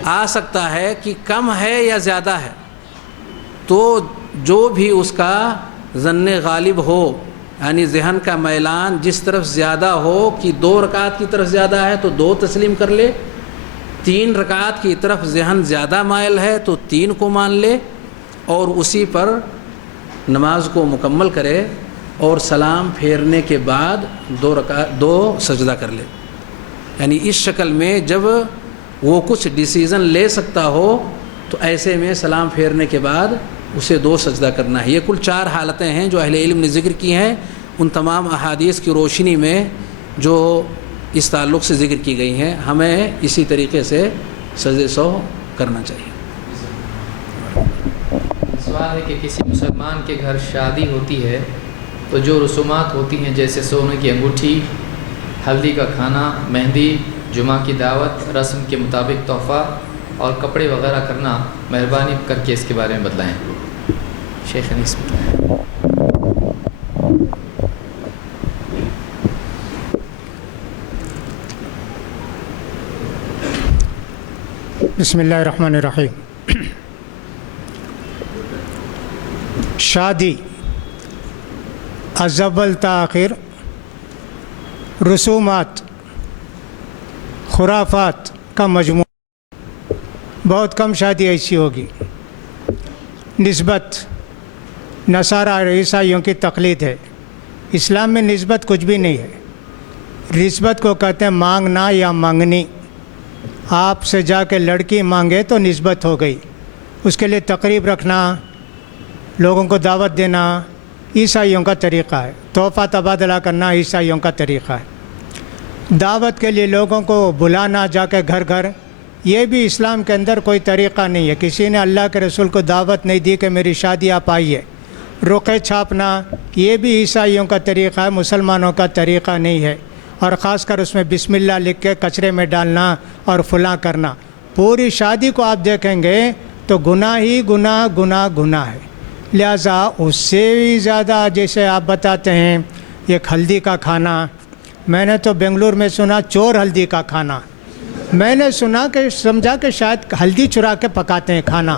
آ سکتا ہے کہ کم ہے یا زیادہ ہے، تو جو بھی اس کا ظن غالب ہو، یعنی ذہن کا میلان جس طرف زیادہ ہو کہ 2 رکعت کی طرف زیادہ ہے تو 2 تسلیم کر لے، 3 رکعت کی طرف ذہن زیادہ مائل ہے تو 3 کو مان لے اور اسی پر نماز کو مکمل کرے اور سلام پھیرنے کے بعد 2 سجدہ کر لے۔ یعنی اس شکل میں جب وہ کچھ ڈیسیزن لے سکتا ہو تو ایسے میں سلام پھیرنے کے بعد اسے 2 سجدہ کرنا ہے۔ یہ کل 4 حالتیں ہیں جو اہل علم نے ذکر کی ہیں، ان تمام احادیث کی روشنی میں جو اس تعلق سے ذکر کی گئی ہیں، ہمیں اسی طریقے سے سجدے سہو کرنا چاہیے۔ سوال ہے کہ کسی مسلمان کے گھر شادی ہوتی ہے تو جو رسومات ہوتی ہیں جیسے سونے کی انگوٹھی، ہلدی کا کھانا، مہندی، جمعہ کی دعوت، رسم کے مطابق تحفہ اور کپڑے وغیرہ کرنا، مہربانی کر کے اس کے بارے میں بتلائیں۔ شیخ انیس بتائیں۔ بسم اللہ الرحمن الرحیم۔ شادی از اول تا آخر رسومات، خرافات کا مجموعہ، بہت کم شادی ایسی ہوگی۔ نسبت نصارہ اور عیسائیوں کی تقلید ہے، اسلام میں نسبت کچھ بھی نہیں ہے۔ نسبت کو کہتے ہیں مانگنا یا مانگنی۔ آپ سے جا کے لڑکی مانگے تو نسبت ہو گئی، اس کے لیے تقریب رکھنا، لوگوں کو دعوت دینا عیسائیوں کا طریقہ ہے، تحفہ تبادلہ کرنا عیسائیوں کا طریقہ ہے، دعوت کے لیے لوگوں کو بلانا جا کے گھر گھر، یہ بھی اسلام کے اندر کوئی طریقہ نہیں ہے۔ کسی نے اللہ کے رسول کو دعوت نہیں دی کہ میری شادی آپ آئیے۔ رقعے چھاپنا یہ بھی عیسائیوں کا طریقہ ہے، مسلمانوں کا طریقہ نہیں ہے، اور خاص کر اس میں بسم اللہ لکھ کے کچرے میں ڈالنا اور فلاں کرنا۔ پوری شادی کو آپ دیکھیں گے تو گناہ ہی گناہ گناہ گناہ ہے۔ لہٰذا اس سے بھی زیادہ جیسے آپ بتاتے ہیں یہ ہلدی کا کھانا، میں نے تو بنگلور میں سنا چور ہلدی کا کھانا، میں نے سنا کہ سمجھا کہ شاید ہلدی چرا کے پکاتے ہیں کھانا،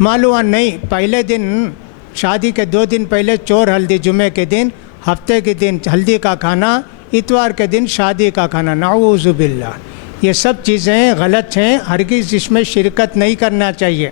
معلوم نہیں پہلے دن شادی کے 2 دن پہلے چور ہلدی، جمعے کے دن، ہفتے کے دن ہلدی کا کھانا، اتوار کے دن شادی کا کھانا، نعوذ باللہ۔ یہ سب چیزیں غلط ہیں، ہرگز اس میں شرکت نہیں کرنا چاہیے۔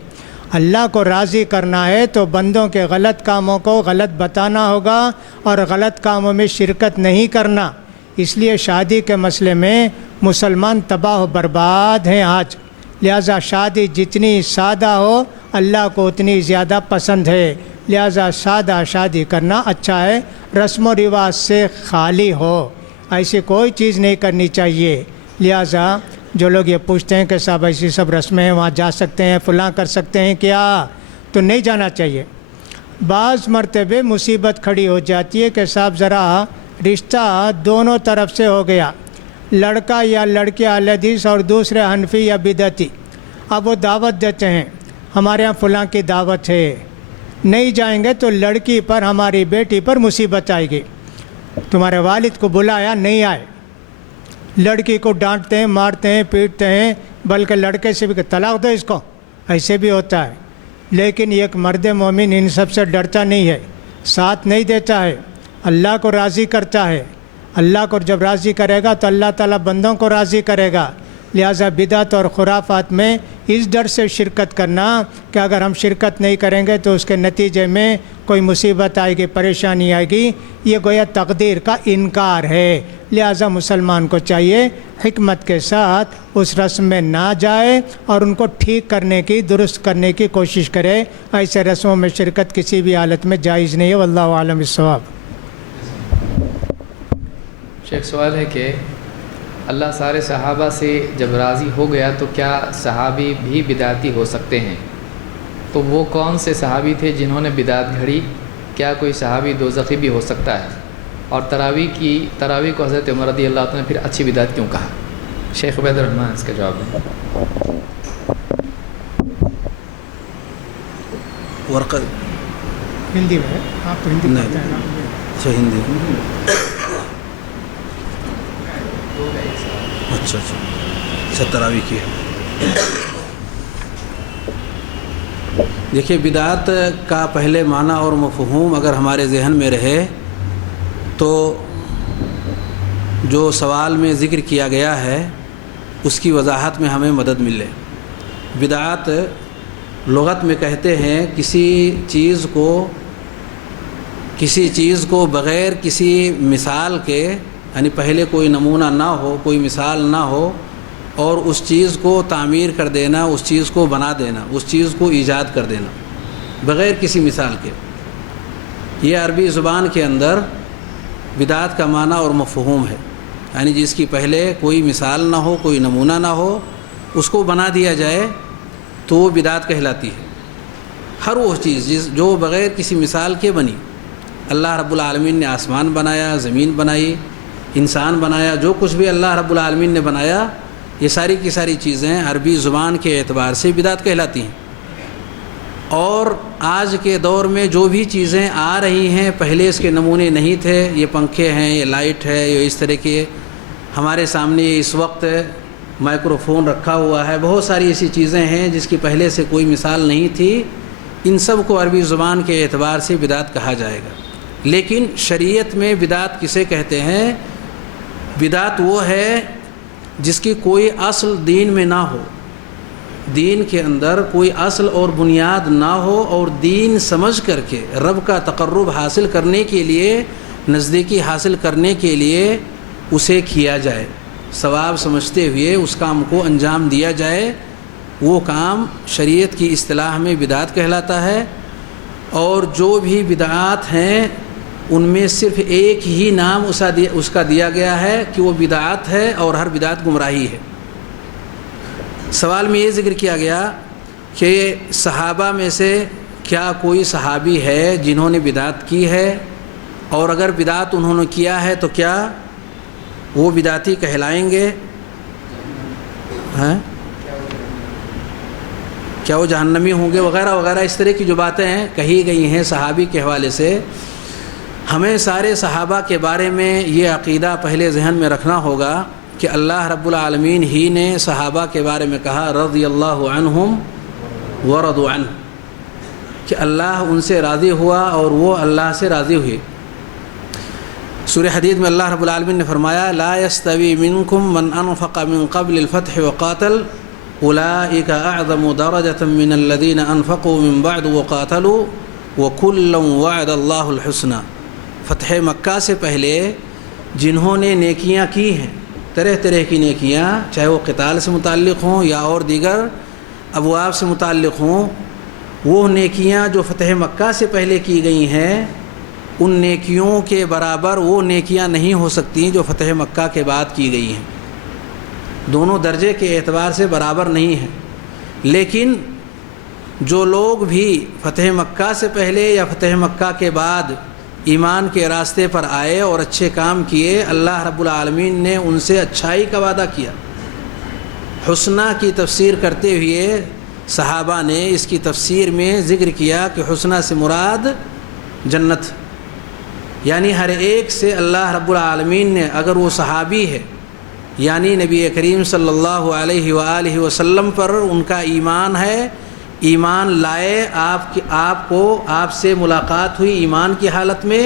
اللہ کو راضی کرنا ہے تو بندوں کے غلط کاموں کو غلط بتانا ہوگا اور غلط کاموں میں شرکت نہیں کرنا۔ اس لیے شادی کے مسئلے میں مسلمان تباہ و برباد ہیں آج، لہٰذا شادی جتنی سادہ ہو اللہ کو اتنی زیادہ پسند ہے، لہٰذا سادہ شادی کرنا اچھا ہے، رسم و رواج سے خالی ہو، ایسی کوئی چیز نہیں کرنی چاہیے۔ لہٰذا جو لوگ یہ پوچھتے ہیں کہ صاحب ایسی سب رسمیں ہیں وہاں جا سکتے ہیں، فلاں کر سکتے ہیں کیا، تو نہیں جانا چاہیے۔ بعض مرتبہ مصیبت کھڑی ہو جاتی ہے کہ صاحب ذرا رشتہ دونوں طرف سے ہو گیا، لڑکا یا لڑکی اہل حدیث اور دوسرے حنفی یا بدعتی، اب وہ دعوت دیتے ہیں ہمارے ہاں فلاں کی دعوت ہے، نہیں جائیں گے تو لڑکی پر، ہماری بیٹی پر مصیبت آئے گی، تمہارے والد کو بلایا نہیں آئے، لڑکی کو ڈانٹتے ہیں، مارتے ہیں، پیٹتے ہیں، بلکہ لڑکے سے بھی کہ طلاق دو اس کو، ایسے بھی ہوتا ہے۔ لیکن ایک مرد مومن ان سب سے ڈرتا نہیں ہے، ساتھ نہیں دیتا ہے، اللہ کو راضی کرتا ہے، اللہ کو جب راضی کرے گا تو اللہ تعالیٰ بندوں کو راضی کرے گا۔ لہٰذا بدعت اور خرافات میں اس ڈر سے شرکت کرنا کہ اگر ہم شرکت نہیں کریں گے تو اس کے نتیجے میں کوئی مصیبت آئے گی، پریشانی آئے گی، یہ گویا تقدیر کا انکار ہے۔ لہٰذا مسلمان کو چاہیے حکمت کے ساتھ اس رسم میں نہ جائے اور ان کو ٹھیک کرنے کی، درست کرنے کی کوشش کرے۔ ایسے رسموں میں شرکت کسی بھی حالت میں جائز نہیں ہے۔ واللہ اعلم بالصواب۔ شیخ سوال ہے کہ اللہ سارے صحابہ سے جب راضی ہو گیا تو کیا صحابی بھی بدعتی ہو سکتے ہیں؟ تو وہ کون سے صحابی تھے جنہوں نے بدعت گھڑی؟ کیا کوئی صحابی دوزخی بھی ہو سکتا ہے؟ اور تراویح کو حضرت عمر رضی اللہ عنہ نے پھر اچھی بدعت کیوں کہا؟ شیخ عبید الرحمن اس کا جواب دیں۔ ورقہ ہندی میں آپ تو ہندی پڑھتے ہیں نا؟ اچھا ہندی، اچھا تراویح کی ہے۔ دیکھیے بدعت کا پہلے معنی اور مفہوم اگر ہمارے ذہن میں رہے تو جو سوال میں ذکر کیا گیا ہے اس کی وضاحت میں ہمیں مدد ملے۔ بدعت لغت میں کہتے ہیں کسی چیز کو بغیر کسی مثال کے، یعنی پہلے کوئی نمونہ نہ ہو، کوئی مثال نہ ہو، اور اس چیز کو تعمیر کر دینا، اس چیز کو بنا دینا، اس چیز کو ایجاد کر دینا بغیر کسی مثال کے۔ یہ عربی زبان کے اندر بدعت کا معنی اور مفہوم ہے، یعنی جس کی پہلے کوئی مثال نہ ہو، کوئی نمونہ نہ ہو، اس کو بنا دیا جائے تو وہ بدعت کہلاتی ہے۔ ہر وہ چیز جو بغیر کسی مثال کے بنی، اللہ رب العالمین نے آسمان بنایا، زمین بنائی، انسان بنایا، جو کچھ بھی اللہ رب العالمین نے بنایا، یہ ساری کی ساری چیزیں عربی زبان کے اعتبار سے بدعت کہلاتی ہیں۔ اور آج کے دور میں جو بھی چیزیں آ رہی ہیں پہلے اس کے نمونے نہیں تھے، یہ پنکھے ہیں، یہ لائٹ ہے، یہ اس طرح کے ہمارے سامنے اس وقت مائکروفون رکھا ہوا ہے، بہت ساری ایسی چیزیں ہیں جس کی پہلے سے کوئی مثال نہیں تھی، ان سب کو عربی زبان کے اعتبار سے بدعت کہا جائے گا۔ لیکن شریعت میں بدعت کسے کہتے ہیں؟ بدعت وہ ہے جس کی کوئی اصل دین میں نہ ہو، دین کے اندر کوئی اصل اور بنیاد نہ ہو، اور دین سمجھ کر کے رب کا تقرب حاصل کرنے کے لیے، نزدیکی حاصل کرنے کے لیے اسے کیا جائے، ثواب سمجھتے ہوئے اس کام کو انجام دیا جائے، وہ کام شریعت کی اصطلاح میں بدعت کہلاتا ہے۔ اور جو بھی بدعات ہیں ان میں صرف ایک ہی نام اس کا دیا گیا ہے کہ وہ بدعت ہے، اور ہر بدعت گمراہی ہے۔ سوال میں یہ ذکر کیا گیا کہ صحابہ میں سے کیا کوئی صحابی ہے جنہوں نے بدعت کی ہے، اور اگر بدعت انہوں نے کیا ہے تو کیا وہ بدعتی کہلائیں گے؟ کیا وہ جہنمی ہوں گے وغیرہ وغیرہ، اس طرح کی جو باتیں ہیں کہی گئی ہیں صحابی کے حوالے سے۔ ہمیں سارے صحابہ کے بارے میں یہ عقیدہ پہلے ذہن میں رکھنا ہوگا کہ اللہ رب العالمین ہی نے صحابہ کے بارے میں کہا رضی اللہ عنہم ورضوا عنہ، کہ اللہ ان سے راضی ہوا اور وہ اللہ سے راضی ہوئے۔ سورہ حدید میں اللہ رب العالمین نے فرمایا لا يستوی منکم من انفق من قبل الفتح وقاتل اولئک اعظم درجة من الذین انفقوا من بعد وقاتلوا وکلا وعد اللہ الحسنى۔ فتح مکہ سے پہلے جنہوں نے نیکیاں کی ہیں، طرح طرح کی نیکیاں، چاہے وہ قتال سے متعلق ہوں یا اور دیگر ابواب سے متعلق ہوں، وہ نیکیاں جو فتح مکہ سے پہلے کی گئی ہیں ان نیکیوں کے برابر وہ نیکیاں نہیں ہو سکتی جو فتح مکہ کے بعد کی گئی ہیں، دونوں درجے کے اعتبار سے برابر نہیں ہیں۔ لیکن جو لوگ بھی فتح مکہ سے پہلے یا فتح مکہ کے بعد ایمان کے راستے پر آئے اور اچھے کام کیے، اللہ رب العالمین نے ان سے اچھائی کا وعدہ کیا۔ حسنہ کی تفسیر کرتے ہوئے صحابہ نے اس کی تفسیر میں ذکر کیا کہ حسنہ سے مراد جنت، یعنی ہر ایک سے اللہ رب العالمین نے، اگر وہ صحابی ہے یعنی نبی کریم صلی اللہ علیہ وآلہ وسلم پر ان کا ایمان ہے، ایمان لائے، آپ سے ملاقات ہوئی ایمان کی حالت میں،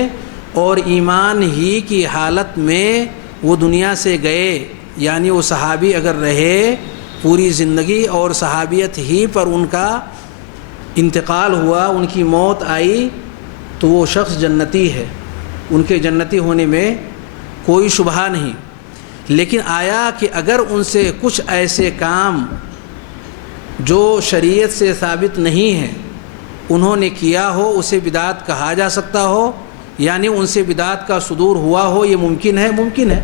اور ایمان ہی کی حالت میں وہ دنیا سے گئے، یعنی وہ صحابی اگر رہے پوری زندگی اور صحابیت ہی پر ان کا انتقال ہوا، ان کی موت آئی، تو وہ شخص جنتی ہے، ان کے جنتی ہونے میں کوئی شبہ نہیں۔ لیکن آیا کہ اگر ان سے کچھ ایسے کام جو شریعت سے ثابت نہیں ہیں انہوں نے کیا ہو، اسے بدعت کہا جا سکتا ہو، یعنی ان سے بدعت کا صدور ہوا ہو، یہ ممکن ہے؟ ممکن ہے۔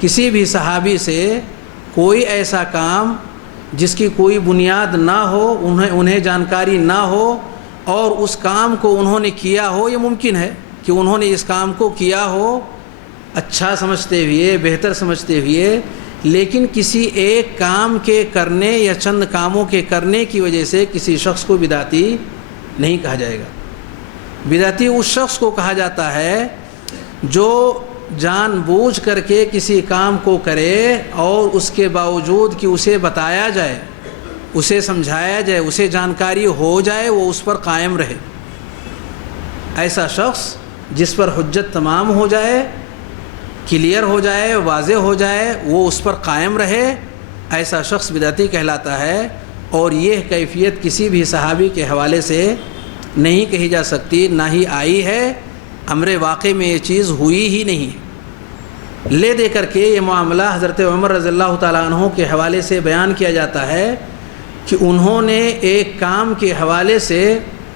کسی بھی صحابی سے کوئی ایسا کام جس کی کوئی بنیاد نہ ہو، انہیں جانکاری نہ ہو اور اس کام کو انہوں نے کیا ہو، یہ ممکن ہے کہ انہوں نے اس کام کو کیا ہو اچھا سمجھتے ہوئے، بہتر سمجھتے ہوئے، لیکن کسی ایک کام کے کرنے یا چند کاموں کے کرنے کی وجہ سے کسی شخص کو بدعتی نہیں کہا جائے گا۔ بدعتی اس شخص کو کہا جاتا ہے جو جان بوجھ کر کے کسی کام کو کرے اور اس کے باوجود کہ اسے بتایا جائے، اسے سمجھایا جائے، اسے جانکاری ہو جائے، وہ اس پر قائم رہے۔ ایسا شخص جس پر حجت تمام ہو جائے، کلیئر ہو جائے، واضح ہو جائے، وہ اس پر قائم رہے، ایسا شخص بدعتی کہلاتا ہے۔ اور یہ کیفیت کسی بھی صحابی کے حوالے سے نہیں کہی جا سکتی، نہ ہی آئی ہے، امر واقع میں یہ چیز ہوئی ہی نہیں۔ لے دے کر کے یہ معاملہ حضرت عمر رضی اللہ تعالیٰ عنہ کے حوالے سے بیان کیا جاتا ہے کہ انہوں نے ایک کام کے حوالے سے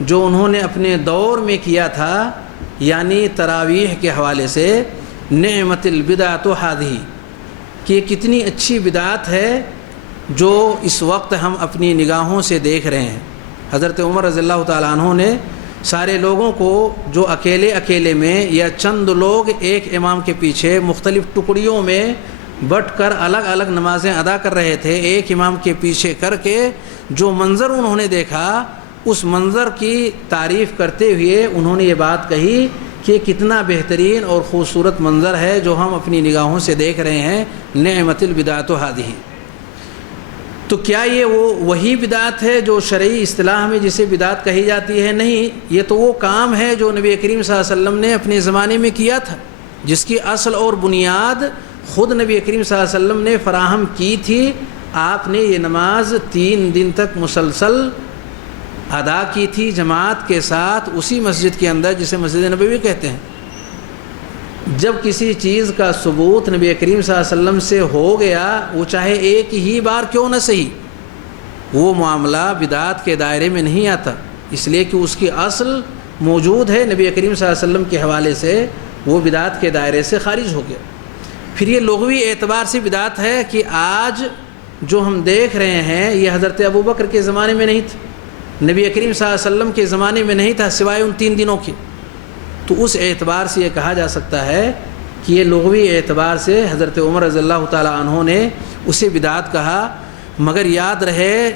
جو انہوں نے اپنے دور میں کیا تھا، یعنی تراویح کے حوالے سے، نعمت البدعۃ ھذہ، کہ یہ کتنی اچھی بدعت ہے جو اس وقت ہم اپنی نگاہوں سے دیکھ رہے ہیں۔ حضرت عمر رضی اللہ تعالیٰ عنہ نے سارے لوگوں کو جو اکیلے میں یا چند لوگ ایک امام کے پیچھے مختلف ٹکڑیوں میں بٹ کر الگ الگ نمازیں ادا کر رہے تھے، ایک امام کے پیچھے کر کے جو منظر انہوں نے دیکھا، اس منظر کی تعریف کرتے ہوئے انہوں نے یہ بات کہی کہ کتنا بہترین اور خوبصورت منظر ہے جو ہم اپنی نگاہوں سے دیکھ رہے ہیں، نعمت البدعۃ ھذہ۔ تو کیا یہ وہی بدعت ہے جو شرعی اصطلاح میں جسے بدعت کہی جاتی ہے؟ نہیں، یہ تو وہ کام ہے جو نبی کریم صلی اللہ علیہ وسلم نے اپنے زمانے میں کیا تھا، جس کی اصل اور بنیاد خود نبی کریم صلی اللہ علیہ وسلم نے فراہم کی تھی۔ آپ نے یہ نماز 3 دن تک مسلسل ادا کی تھی جماعت کے ساتھ، اسی مسجد کے اندر جسے مسجد نبوی کہتے ہیں۔ جب کسی چیز کا ثبوت نبی کریم صلی اللہ علیہ وسلم سے ہو گیا، وہ چاہے ایک ہی بار کیوں نہ صحیح، وہ معاملہ بدعت کے دائرے میں نہیں آتا، اس لیے کہ اس کی اصل موجود ہے نبی کریم صلی اللہ علیہ وسلم کے حوالے سے، وہ بدعت کے دائرے سے خارج ہو گیا۔ پھر یہ لغوی اعتبار سے بدعت ہے کہ آج جو ہم دیکھ رہے ہیں یہ حضرت ابوبکر کے زمانے میں نہیں تھا، نبی کریم صلی اللہ علیہ وسلم کے زمانے میں نہیں تھا، سوائے ان 3 دنوں کے۔ تو اس اعتبار سے یہ کہا جا سکتا ہے کہ یہ لغوی اعتبار سے حضرت عمر رضی اللہ تعالیٰ عنہ نے اسے بدعت کہا، مگر یاد رہے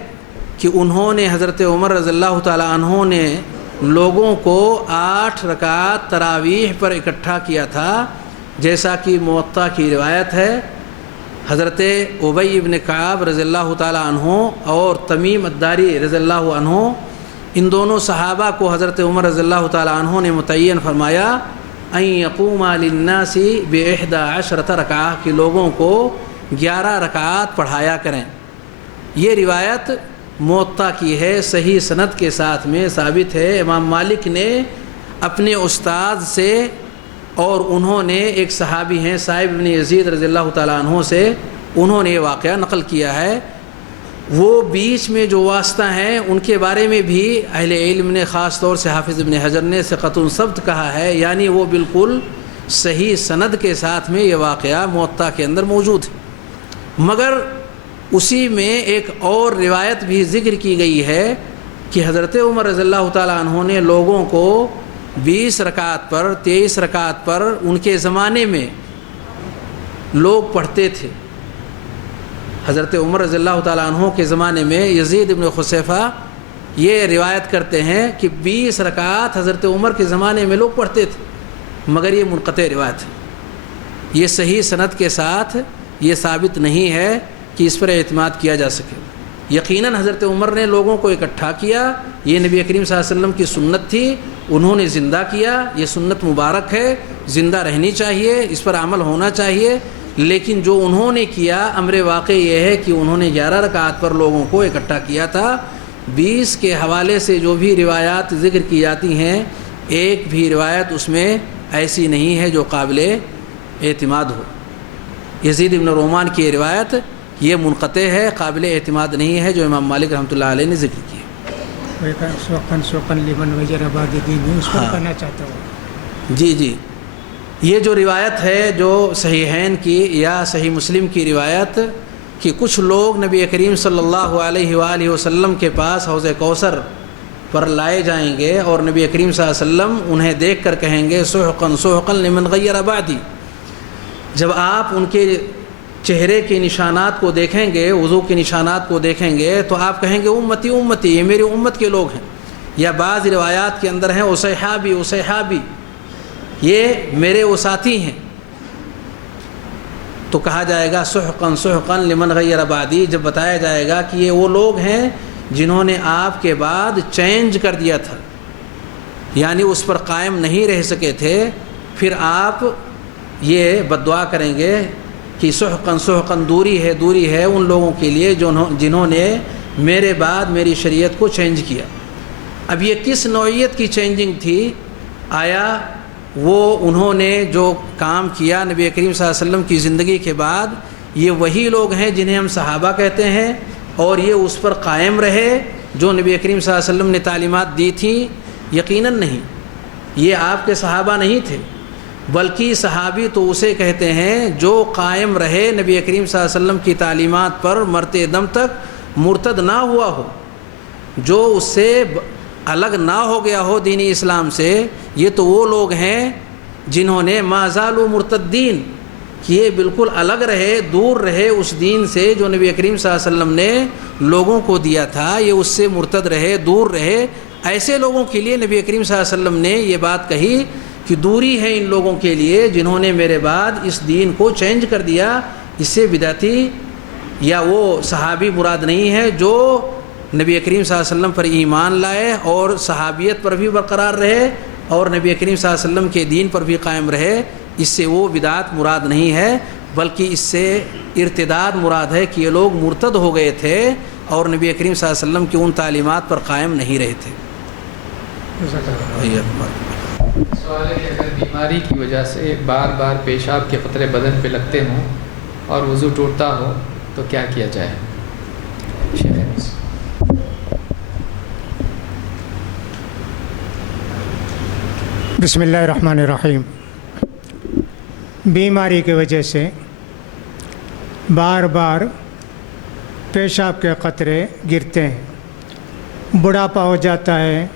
کہ انہوں نے، حضرت عمر رضی اللہ تعالیٰ عنہ نے لوگوں کو 8 رکعت تراویح پر اکٹھا کیا تھا، جیسا کہ موطا کی روایت ہے۔ حضرت ابی بن کعب رضی اللہ تعالیٰ عنہ اور تمیم الداری رضی اللہ عنہ، ان دونوں صحابہ کو حضرت عمر رضی اللہ تعالیٰ عنہ نے متعین فرمایا ان یقوم للناس ب11 رکعہ، کہ لوگوں کو 11 رکعات پڑھایا کریں۔ یہ روایت موطا کی ہے، صحیح سند کے ساتھ میں ثابت ہے۔ امام مالک نے اپنے استاد سے، اور انہوں نے ایک صحابی ہیں صاحب بن یزید رضی اللہ تعالیٰ عنہ سے، انہوں نے یہ واقعہ نقل کیا ہے۔ وہ بیچ میں جو واسطہ ہیں ان کے بارے میں بھی اہل علم نے، خاص طور سے حافظ ابن حجر نے ثقۃ ثبت کہا ہے، یعنی وہ بالکل صحیح سند کے ساتھ میں یہ واقعہ موطا کے اندر موجود ہے۔ مگر اسی میں ایک اور روایت بھی ذکر کی گئی ہے کہ حضرت عمر رضی اللہ تعالیٰ عنہ نے لوگوں کو 20 رکعت پر، 23 رکعت پر ان کے زمانے میں لوگ پڑھتے تھے۔ حضرت عمر رضی اللہ تعالیٰ عنہ کے زمانے میں یزید بن خصیفہ یہ روایت کرتے ہیں کہ 20 رکعت حضرت عمر کے زمانے میں لوگ پڑھتے تھے، مگر یہ منقطع روایت ہے، یہ صحیح سند کے ساتھ یہ ثابت نہیں ہے کہ اس پر اعتماد کیا جا سکے۔ یقیناً حضرت عمر نے لوگوں کو اکٹھا کیا، یہ نبی کریم صلی اللہ علیہ وسلم کی سنت تھی، انہوں نے زندہ کیا، یہ سنت مبارک ہے، زندہ رہنی چاہیے، اس پر عمل ہونا چاہیے۔ لیکن جو انہوں نے کیا، امر واقع یہ ہے کہ انہوں نے 11 رکعات پر لوگوں کو اکٹھا کیا تھا۔ 20 کے حوالے سے جو بھی روایات ذکر کی جاتی ہیں، ایک بھی روایت اس میں ایسی نہیں ہے جو قابل اعتماد ہو۔ یزید بن رومان کی روایت یہ منقطع ہے، قابل اعتماد نہیں ہے، جو امام مالک رحمۃ اللہ علیہ نے ذکر کی ہے۔ کہنا چاہتا ہوں جی یہ جو روایت ہے جو صحیحین کی یا صحیح مسلم کی روایت کہ کچھ لوگ نبی کریم صلی اللہ علیہ وآلہ وسلم کے پاس حوض کوثر پر لائے جائیں گے اور نبی کریم صلی اللہ علیہ وسلم انہیں دیکھ کر کہیں گے سحقا سحقا لمن غیر بعدی۔ جب آپ ان کے چہرے کے نشانات کو دیکھیں گے، وضو کے نشانات کو دیکھیں گے، تو آپ کہیں گے امتی امتی، یہ میری امت کے لوگ ہیں۔ یا بعض روایات کے اندر ہیں اصحابی اصحابی، یہ میرے وہ ساتھی ہیں۔ تو کہا جائے گا سحقا سحقا لمن غیر بعدی، جب بتایا جائے گا کہ یہ وہ لوگ ہیں جنہوں نے آپ کے بعد چینج کر دیا تھا، یعنی اس پر قائم نہیں رہ سکے تھے، پھر آپ یہ بددعا کریں گے کہ سحقا سحقا، دوری ہے ان لوگوں کے لیے جنہوں نے میرے بعد میری شریعت کو چینج کیا۔ اب یہ کس نوعیت کی چینجنگ تھی؟ آیا وہ انہوں نے جو کام کیا نبی کریم صلی اللہ علیہ وسلم کی زندگی کے بعد، یہ وہی لوگ ہیں جنہیں ہم صحابہ کہتے ہیں اور یہ اس پر قائم رہے جو نبی کریم صلی اللہ علیہ وسلم نے تعلیمات دی تھیں؟ یقیناً نہیں، یہ آپ کے صحابہ نہیں تھے، بلکہ صحابی تو اسے کہتے ہیں جو قائم رہے نبی کریم صلی اللہ علیہ وسلم کی تعلیمات پر مرتے دم تک، مرتد نہ ہوا ہو، جو اس سے الگ نہ ہو گیا ہو دینی اسلام سے۔ یہ تو وہ لوگ ہیں جنہوں نے ما زالوا مرتدین، کہ یہ بالکل الگ رہے، دور رہے اس دین سے جو نبی کریم صلی اللہ علیہ وسلم نے لوگوں کو دیا تھا، یہ اس سے مرتد رہے، دور رہے۔ ایسے لوگوں کے لیے نبی کریم صلی اللہ علیہ وسلم نے یہ بات کہی کہ دوری ہے ان لوگوں کے لیے جنہوں نے میرے بعد اس دین کو چینج کر دیا۔ اس سے بدعتی یا وہ صحابی مراد نہیں ہے جو نبی کریم صلی اللہ علیہ وسلم پر ایمان لائے اور صحابیت پر بھی برقرار رہے اور نبی کریم صلی اللہ علیہ وسلم کے دین پر بھی قائم رہے۔ اس سے وہ بدعت مراد نہیں ہے، بلکہ اس سے ارتداد مراد ہے کہ یہ لوگ مرتد ہو گئے تھے اور نبی کریم صلی اللہ علیہ وسلم کی ان تعلیمات پر قائم نہیں رہے تھے۔ سوال ہے کہ اگر بیماری کی وجہ سے بار بار پیشاب کے قطرے بدن پہ لگتے ہوں اور وضو ٹوٹتا ہو تو کیا کیا جائے؟ بسم اللہ الرحمن الرحیم۔ بیماری کی وجہ سے بار بار پیشاب کے قطرے گرتے ہیں، بڑھاپا ہو جاتا ہے،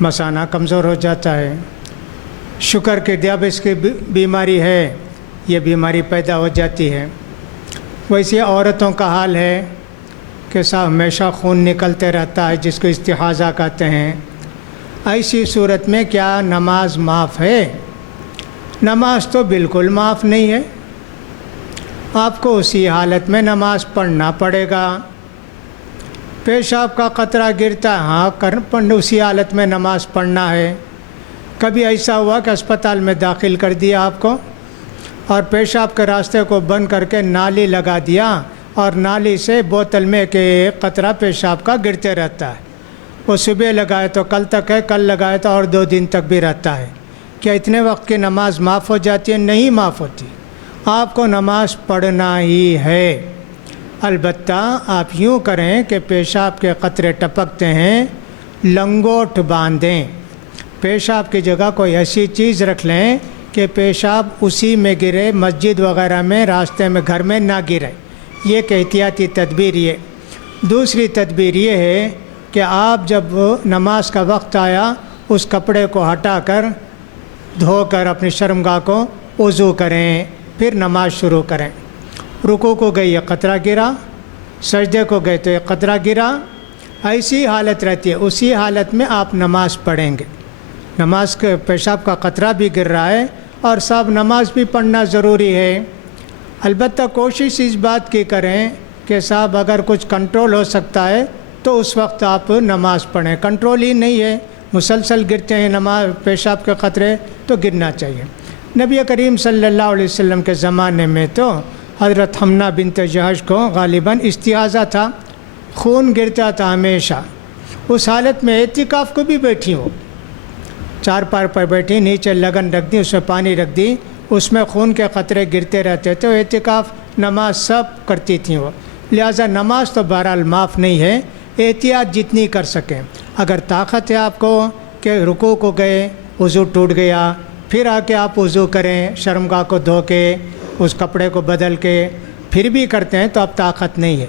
مثانہ کمزور ہو جاتا ہے، شوگر کے دیابیطس کی بیماری ہے، یہ بیماری پیدا ہو جاتی ہے۔ ویسے عورتوں کا حال ہے کہ ہمیشہ خون نکلتے رہتا ہے، جس کو استحاضہ کہتے ہیں۔ ایسی صورت میں کیا نماز معاف ہے؟ نماز تو بالکل معاف نہیں ہے، آپ کو اسی حالت میں نماز پڑھنا پڑے گا۔ پیشاب کا قطرہ گرتا ہے، ہاں اسی حالت میں نماز پڑھنا ہے۔ کبھی ایسا ہوا کہ اسپتال میں داخل کر دیا آپ کو اور پیشاب کے راستے کو بند کر کے نالی لگا دیا اور نالی سے بوتل میں کہ قطرہ پیشاب کا گرتے رہتا ہے، وہ صبح لگائے تو کل تک ہے، کل لگائے تو اور 2 دن تک بھی رہتا ہے، کیا اتنے وقت کی نماز معاف ہو جاتی ہے؟ نہیں معاف ہوتی، آپ کو نماز پڑھنا ہی ہے۔ البتہ آپ یوں کریں کہ پیشاب کے قطرے ٹپکتے ہیں، لنگوٹ باندھیں، پیشاب کی جگہ کوئی ایسی چیز رکھ لیں کہ پیشاب اسی میں گرے، مسجد وغیرہ میں، راستے میں، گھر میں نہ گرے۔ یہ ایک احتیاطی تدبیر ہے۔ دوسری تدبیر یہ ہے کہ آپ جب نماز کا وقت آیا اس کپڑے کو ہٹا کر دھو کر اپنی شرمگاہ کو وضو کریں، پھر نماز شروع کریں۔ رکوع کو گئے یہ قطرہ گرا، سجدے کو گئے تو یہ قطرہ گرا، ایسی حالت رہتی ہے، اسی حالت میں آپ نماز پڑھیں گے۔ نماز کے پیشاب کا قطرہ بھی گر رہا ہے اور صاحب نماز بھی پڑھنا ضروری ہے۔ البتہ کوشش اس بات کی کریں کہ صاحب اگر کچھ کنٹرول ہو سکتا ہے تو اس وقت آپ نماز پڑھیں، کنٹرول ہی نہیں ہے، مسلسل گرتے ہیں نماز پیشاب کے قطرے تو گرنا چاہیے۔ نبی کریم صلی اللہ علیہ وسلم کے زمانے میں تو حضرت حمنہ بنت جہش کو غالباً استحاضہ تھا، خون گرتا تھا ہمیشہ، اس حالت میں اعتکاف کو بھی بیٹھی ہو، چارپار پر بیٹھی، نیچے لگن رکھ دی، اس میں پانی رکھ دی، اس میں خون کے قطرے گرتے رہتے تھے، اعتکاف نماز سب کرتی تھیں وہ، لہٰذا نماز تو بہرحال معاف نہیں ہے، احتیاط جتنی کر سکیں۔ اگر طاقت ہے آپ کو کہ رکوع کو گئے وضو ٹوٹ گیا، پھر آ کے آپ وضو کریں، شرمگاہ کو دھو کے اس کپڑے کو بدل کے پھر بھی کرتے ہیں تو اب طاقت نہیں ہے۔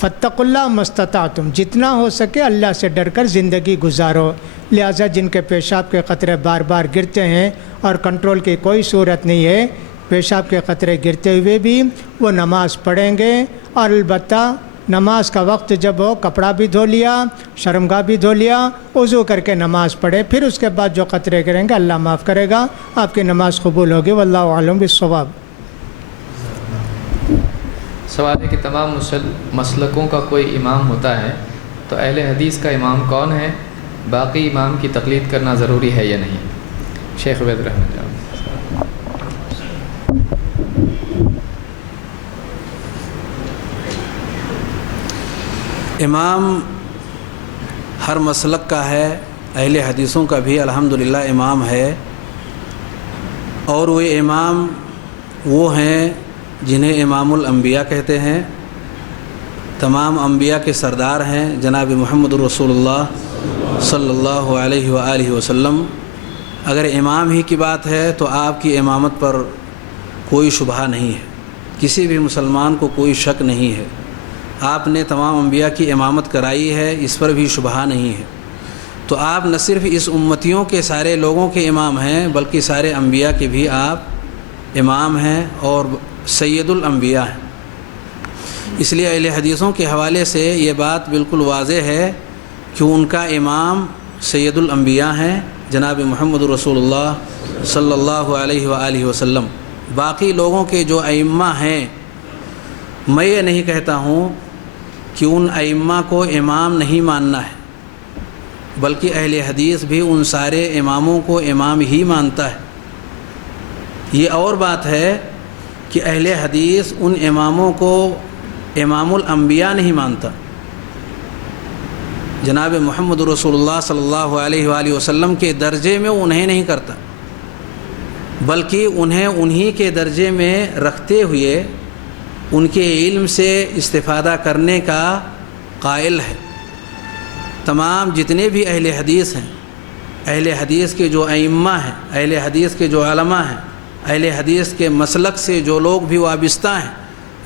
فاتقوا اللہ ما استطعتم، جتنا ہو سکے اللہ سے ڈر کر زندگی گزارو۔ لہٰذا جن کے پیشاب کے قطرے بار بار گرتے ہیں اور کنٹرول کی کوئی صورت نہیں ہے، پیشاب کے قطرے گرتے ہوئے بھی وہ نماز پڑھیں گے، اور البتہ نماز کا وقت جب ہو کپڑا بھی دھو لیا، شرمگاہ بھی دھو لیا، وضو کر کے نماز پڑھے، پھر اس کے بعد جو قطرے کریں گے اللہ معاف کرے گا، آپ کی نماز قبول ہوگی۔ واللہ اعلم بالصواب۔ سوال ہے کہ تمام مسلکوں کا کوئی امام ہوتا ہے تو اہل حدیث کا امام کون ہے؟ باقی امام کی تقلید کرنا ضروری ہے یا نہیں؟ شیخ عبید الرحمن جان۔ امام ہر مسلک کا ہے، اہل حدیثوں کا بھی الحمدللہ امام ہے، اور وہ امام وہ ہیں جنہیں امام الانبیاء کہتے ہیں، تمام انبیاء کے سردار ہیں جناب محمد رسول اللہ صلی اللہ علیہ وآلہ وسلم۔ اگر امام ہی کی بات ہے تو آپ کی امامت پر کوئی شبہ نہیں ہے، کسی بھی مسلمان کو کوئی شک نہیں ہے، آپ نے تمام انبیاء کی امامت کرائی ہے، اس پر بھی شبہ نہیں ہے۔ تو آپ نہ صرف اس امتیوں کے سارے لوگوں کے امام ہیں بلکہ سارے انبیاء کے بھی آپ امام ہیں اور سید الانبیاء ہیں۔ اس لیے اہل حدیثوں کے حوالے سے یہ بات بالکل واضح ہے کہ ان کا امام سید الانبیاء ہیں جناب محمد رسول اللہ صلی اللہ علیہ وآلہ وسلم۔ باقی لوگوں کے جو ائمہ ہیں، میں یہ نہیں کہتا ہوں کہ ان ائمہ کو امام نہیں ماننا ہے، بلکہ اہل حدیث بھی ان سارے اماموں کو امام ہی مانتا ہے۔ یہ اور بات ہے کہ اہل حدیث ان اماموں کو امام الانبیاء نہیں مانتا، جناب محمد رسول اللہ صلی اللہ علیہ وآلہ وسلم کے درجے میں انہیں نہیں کرتا، بلکہ انہیں انہی کے درجے میں رکھتے ہوئے ان کے علم سے استفادہ کرنے کا قائل ہے۔ تمام جتنے بھی اہل حدیث ہیں، اہل حدیث کے جو ائمہ ہیں، اہل حدیث کے جو علماء ہیں، اہل حدیث کے مسلک سے جو لوگ بھی وابستہ ہیں،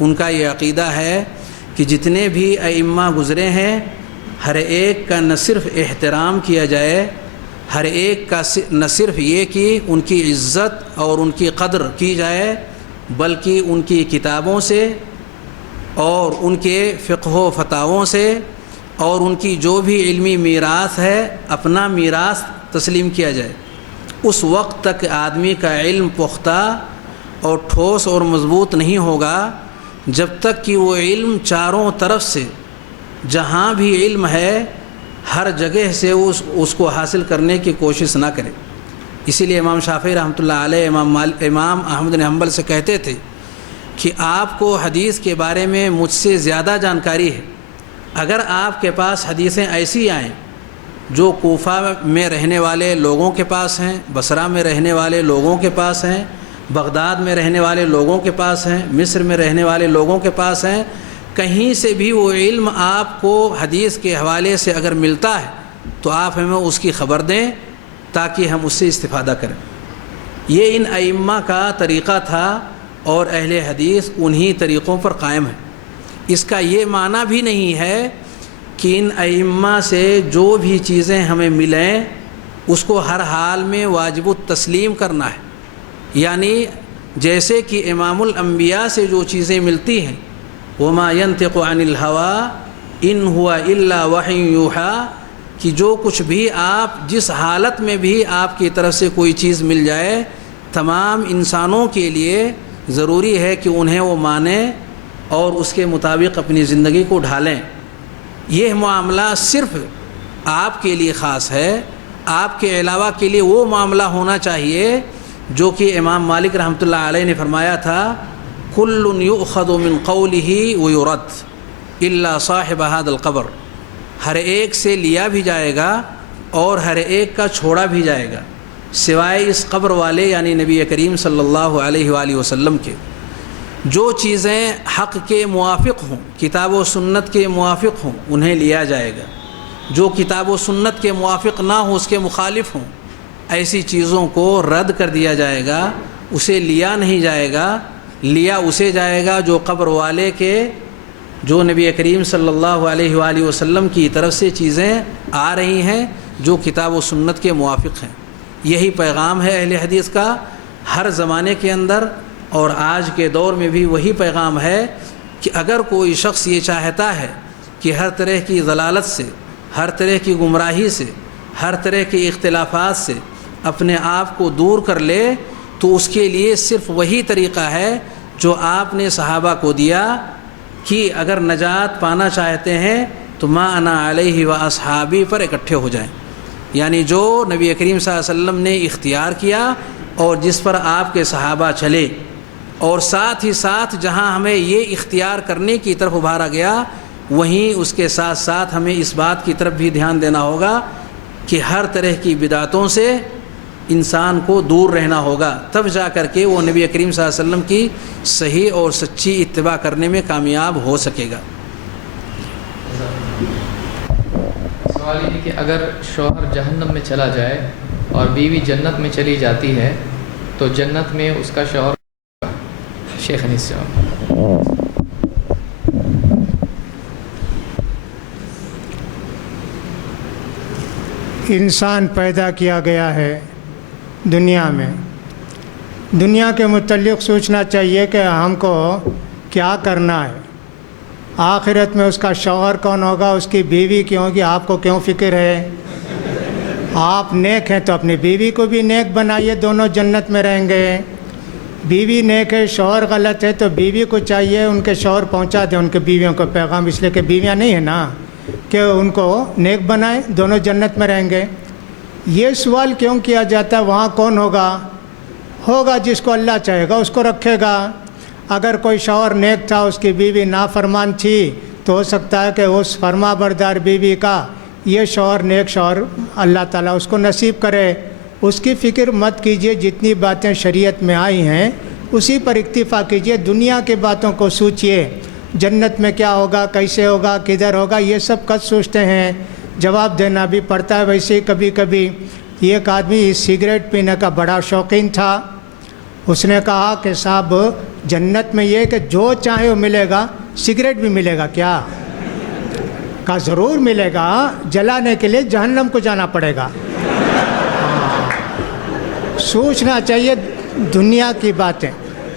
ان کا یہ عقیدہ ہے کہ جتنے بھی ائمہ گزرے ہیں ہر ایک کا نہ صرف احترام کیا جائے، ہر ایک کا نہ صرف یہ کہ ان کی عزت اور ان کی قدر کی جائے، بلکہ ان کی کتابوں سے اور ان کے فقہ و فتاووں سے اور ان کی جو بھی علمی میراث ہے اپنا میراث تسلیم کیا جائے۔ اس وقت تک آدمی کا علم پختہ اور ٹھوس اور مضبوط نہیں ہوگا جب تک کہ وہ علم چاروں طرف سے، جہاں بھی علم ہے ہر جگہ سے اس کو حاصل کرنے کی کوشش نہ کرے۔ اسی لیے امام شافعی رحمۃ اللہ علیہ امام احمد بن حنبل سے کہتے تھے کہ آپ کو حدیث کے بارے میں مجھ سے زیادہ جانکاری ہے، اگر آپ کے پاس حدیثیں ایسی آئیں جو کوفہ میں رہنے والے لوگوں کے پاس ہیں، بصرہ میں رہنے والے لوگوں کے پاس ہیں، بغداد میں رہنے والے لوگوں کے پاس ہیں، مصر میں رہنے والے لوگوں کے پاس ہیں، کہیں سے بھی وہ علم آپ کو حدیث کے حوالے سے اگر ملتا ہے تو آپ ہمیں اس کی خبر دیں تاکہ ہم اس سے استفادہ کریں۔ یہ ان ائمہ کا طریقہ تھا اور اہل حدیث انہی طریقوں پر قائم ہے۔ اس کا یہ معنی بھی نہیں ہے کہ ان ائمہ سے جو بھی چیزیں ہمیں ملیں اس کو ہر حال میں واجب التسلیم کرنا ہے، یعنی جیسے کہ امام الانبیاء سے جو چیزیں ملتی ہیں وما ينطق عن الهوى ان هو الا وحی یوحى، کہ جو کچھ بھی آپ جس حالت میں بھی آپ کی طرف سے کوئی چیز مل جائے، تمام انسانوں کے لیے ضروری ہے کہ انہیں وہ مانیں اور اس کے مطابق اپنی زندگی کو ڈھالیں۔ یہ معاملہ صرف آپ کے لیے خاص ہے، آپ کے علاوہ کے لیے وہ معاملہ ہونا چاہیے جو کہ امام مالک رحمۃ اللہ علیہ نے فرمایا تھا، کل یؤخذ من قولہ ویرد الا صاحب ھذا القبر، ہر ایک سے لیا بھی جائے گا اور ہر ایک کا چھوڑا بھی جائے گا سوائے اس قبر والے یعنی نبی کریم صلی اللہ علیہ وآلہ وسلم کے۔ جو چیزیں حق کے موافق ہوں، کتاب و سنت کے موافق ہوں، انہیں لیا جائے گا، جو کتاب و سنت کے موافق نہ ہوں، اس کے مخالف ہوں، ایسی چیزوں کو رد کر دیا جائے گا، اسے لیا نہیں جائے گا۔ لیا اسے جائے گا جو قبر والے کے، جو نبی کریم صلی اللہ علیہ وآلہ وسلم کی طرف سے چیزیں آ رہی ہیں جو کتاب و سنت کے موافق ہیں۔ یہی پیغام ہے اہل حدیث کا ہر زمانے کے اندر، اور آج کے دور میں بھی وہی پیغام ہے کہ اگر کوئی شخص یہ چاہتا ہے کہ ہر طرح کی ضلالت سے، ہر طرح کی گمراہی سے، ہر طرح کے اختلافات سے اپنے آپ کو دور کر لے، تو اس کے لیے صرف وہی طریقہ ہے جو آپ نے صحابہ کو دیا کہ اگر نجات پانا چاہتے ہیں تو ما انا علیہ و اصحابی پر اکٹھے ہو جائیں، یعنی جو نبی کریم صلی اللہ علیہ وسلم نے اختیار کیا اور جس پر آپ کے صحابہ چلے، اور ساتھ ہی ساتھ جہاں ہمیں یہ اختیار کرنے کی طرف ابھارا گیا، وہیں اس کے ساتھ ساتھ ہمیں اس بات کی طرف بھی دھیان دینا ہوگا کہ ہر طرح کی بدعتوں سے انسان کو دور رہنا ہوگا، تب جا کر کے وہ نبی کریم صلی اللہ علیہ وسلم کی صحیح اور سچی اتباع کرنے میں کامیاب ہو سکے گا۔ سوال یہ کہ اگر شوہر جہنم میں چلا جائے اور بیوی جنت میں چلی جاتی ہے تو جنت میں اس کا شوہر شیخ انیس صاحب۔ انسان پیدا کیا گیا ہے دنیا میں، دنیا کے متعلق سوچنا چاہیے کہ ہم کو کیا کرنا ہے، آخرت میں اس کا شوہر کون ہوگا، اس کی بیوی کیوں ہوگی، آپ کو کیوں فکر ہے؟ آپ نیک ہیں تو اپنی بیوی کو بھی نیک بنائیے، دونوں جنت میں رہیں گے۔ بیوی نیک ہے، شوہر غلط ہے تو بیوی کو چاہیے ان کے شوہر پہنچا دیں ان کے بیویوں کو پیغام، اس لیے کہ بیویاں نہیں ہیں نا، کہ ان کو نیک بنائیں، دونوں جنت میں رہیں گے۔ یہ سوال کیوں کیا جاتا ہے وہاں کون ہوگا؟ ہوگا جس کو اللہ چاہے گا اس کو رکھے گا۔ اگر کوئی شوہر نیک تھا، اس کی بیوی نافرمان تھی، تو ہو سکتا ہے کہ اس فرما بردار بیوی کا یہ شوہر نیک شوہر اللہ تعالیٰ اس کو نصیب کرے۔ اس کی فکر مت کیجئے، جتنی باتیں شریعت میں آئی ہیں اسی پر اکتفا کیجئے، دنیا کی باتوں کو سوچئے، جنت میں کیا ہوگا، کیسے ہوگا، کدھر ہوگا، یہ سب کد سوچتے ہیں، جواب دینا بھی پڑتا ہے۔ ویسے ہی کبھی کبھی ایک آدمی سگریٹ پینے کا بڑا شوقین تھا، اس نے کہا کہ صاحب جنت میں یہ کہ جو چاہے وہ ملے گا، سگریٹ بھی ملے گا کیا؟ کہا ضرور ملے گا، جلانے کے لیے جہنم کو جانا پڑے گا۔ سوچنا چاہیے دنیا کی باتیں،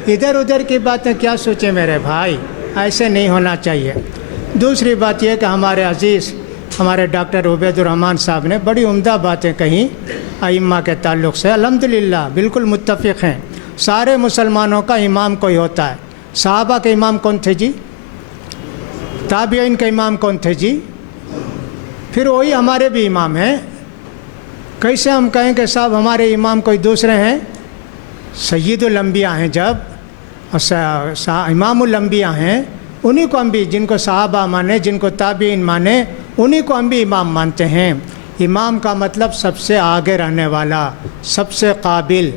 ادھر ادھر کی باتیں کیا سوچیں میرے بھائی، ایسے نہیں ہونا چاہیے۔ دوسری بات یہ کہ ہمارے عزیز ہمارے ڈاکٹر عبید الرحمن صاحب نے بڑی عمدہ باتیں کہیں ائمہ کے تعلق سے، الحمدللہ بالکل متفق ہیں، سارے مسلمانوں کا امام کوئی ہوتا ہے۔ صحابہ کے امام کون تھے جی؟ تابعین کے امام کون تھے جی؟ پھر وہی ہمارے بھی امام ہیں۔ کیسے ہم کہیں کہ صاحب ہمارے امام کوئی دوسرے ہیں؟ سید الانبیاء ہیں جب، امام الانبیاء ہیں، انہی کو ہم بھی، جن کو صحابہ مانے، جن کو تابعین مانے، انہی کو ہم بھی امام مانتے ہیں۔ امام کا مطلب سب سے آگے رہنے والا، سب سے قابل۔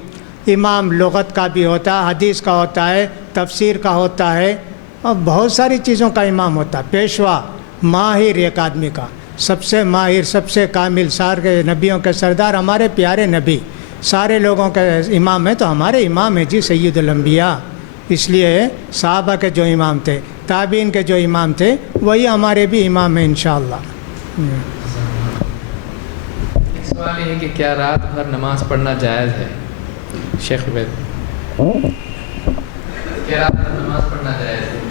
امام لغت کا بھی ہوتا ہے، حدیث کا ہوتا ہے، تفسیر کا ہوتا ہے، اور بہت ساری چیزوں کا امام ہوتا ہے۔ پیشوا، ماہر ایک آدمی کا، سب سے ماہر، سب سے کامل، سارے نبیوں کے سردار ہمارے پیارے نبی، سارے لوگوں کے امام ہیں، تو ہمارے امام ہیں جی سید الانبیاء۔ اس لیے صحابہ کے جو امام تھے، تابعین کے جو امام تھے، وہی ہمارے بھی امام ہیں انشاءاللہ۔ سوال یہ ہے کہ کیا رات بھر نماز پڑھنا جائز ہے؟ شیخ عبید، کیا رات بھر نماز پڑھنا جائز ہے؟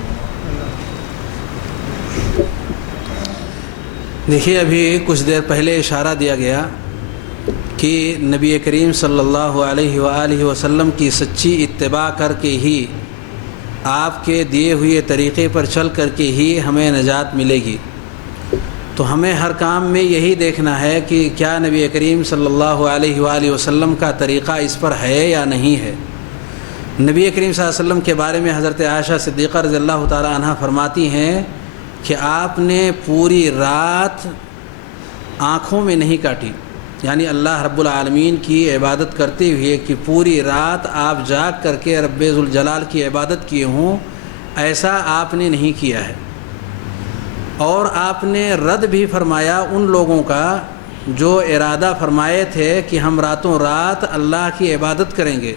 دیکھیے ابھی کچھ دیر پہلے اشارہ دیا گیا کہ نبی کریم صلی اللہ علیہ وآلہ وسلم کی سچی اتباع کر کے ہی آپ کے دیے ہوئے طریقے پر چل کر کے ہی ہمیں نجات ملے گی، تو ہمیں ہر کام میں یہی دیکھنا ہے کہ کیا نبی کریم صلی اللہ علیہ وآلہ وسلم کا طریقہ اس پر ہے یا نہیں ہے۔ نبی کریم صلی اللہ علیہ وسلم کے بارے میں حضرت عائشہ صدیقہ رضی اللہ تعالی عنہ فرماتی ہیں کہ آپ نے پوری رات آنکھوں میں نہیں کاٹی، یعنی اللہ رب العالمین کی عبادت کرتے ہوئے کہ پوری رات آپ جاگ کر کے رب ذوالجلال کی عبادت کیے ہوں، ایسا آپ نے نہیں کیا ہے۔ اور آپ نے رد بھی فرمایا ان لوگوں کا جو ارادہ فرمائے تھے کہ ہم راتوں رات اللہ کی عبادت کریں گے،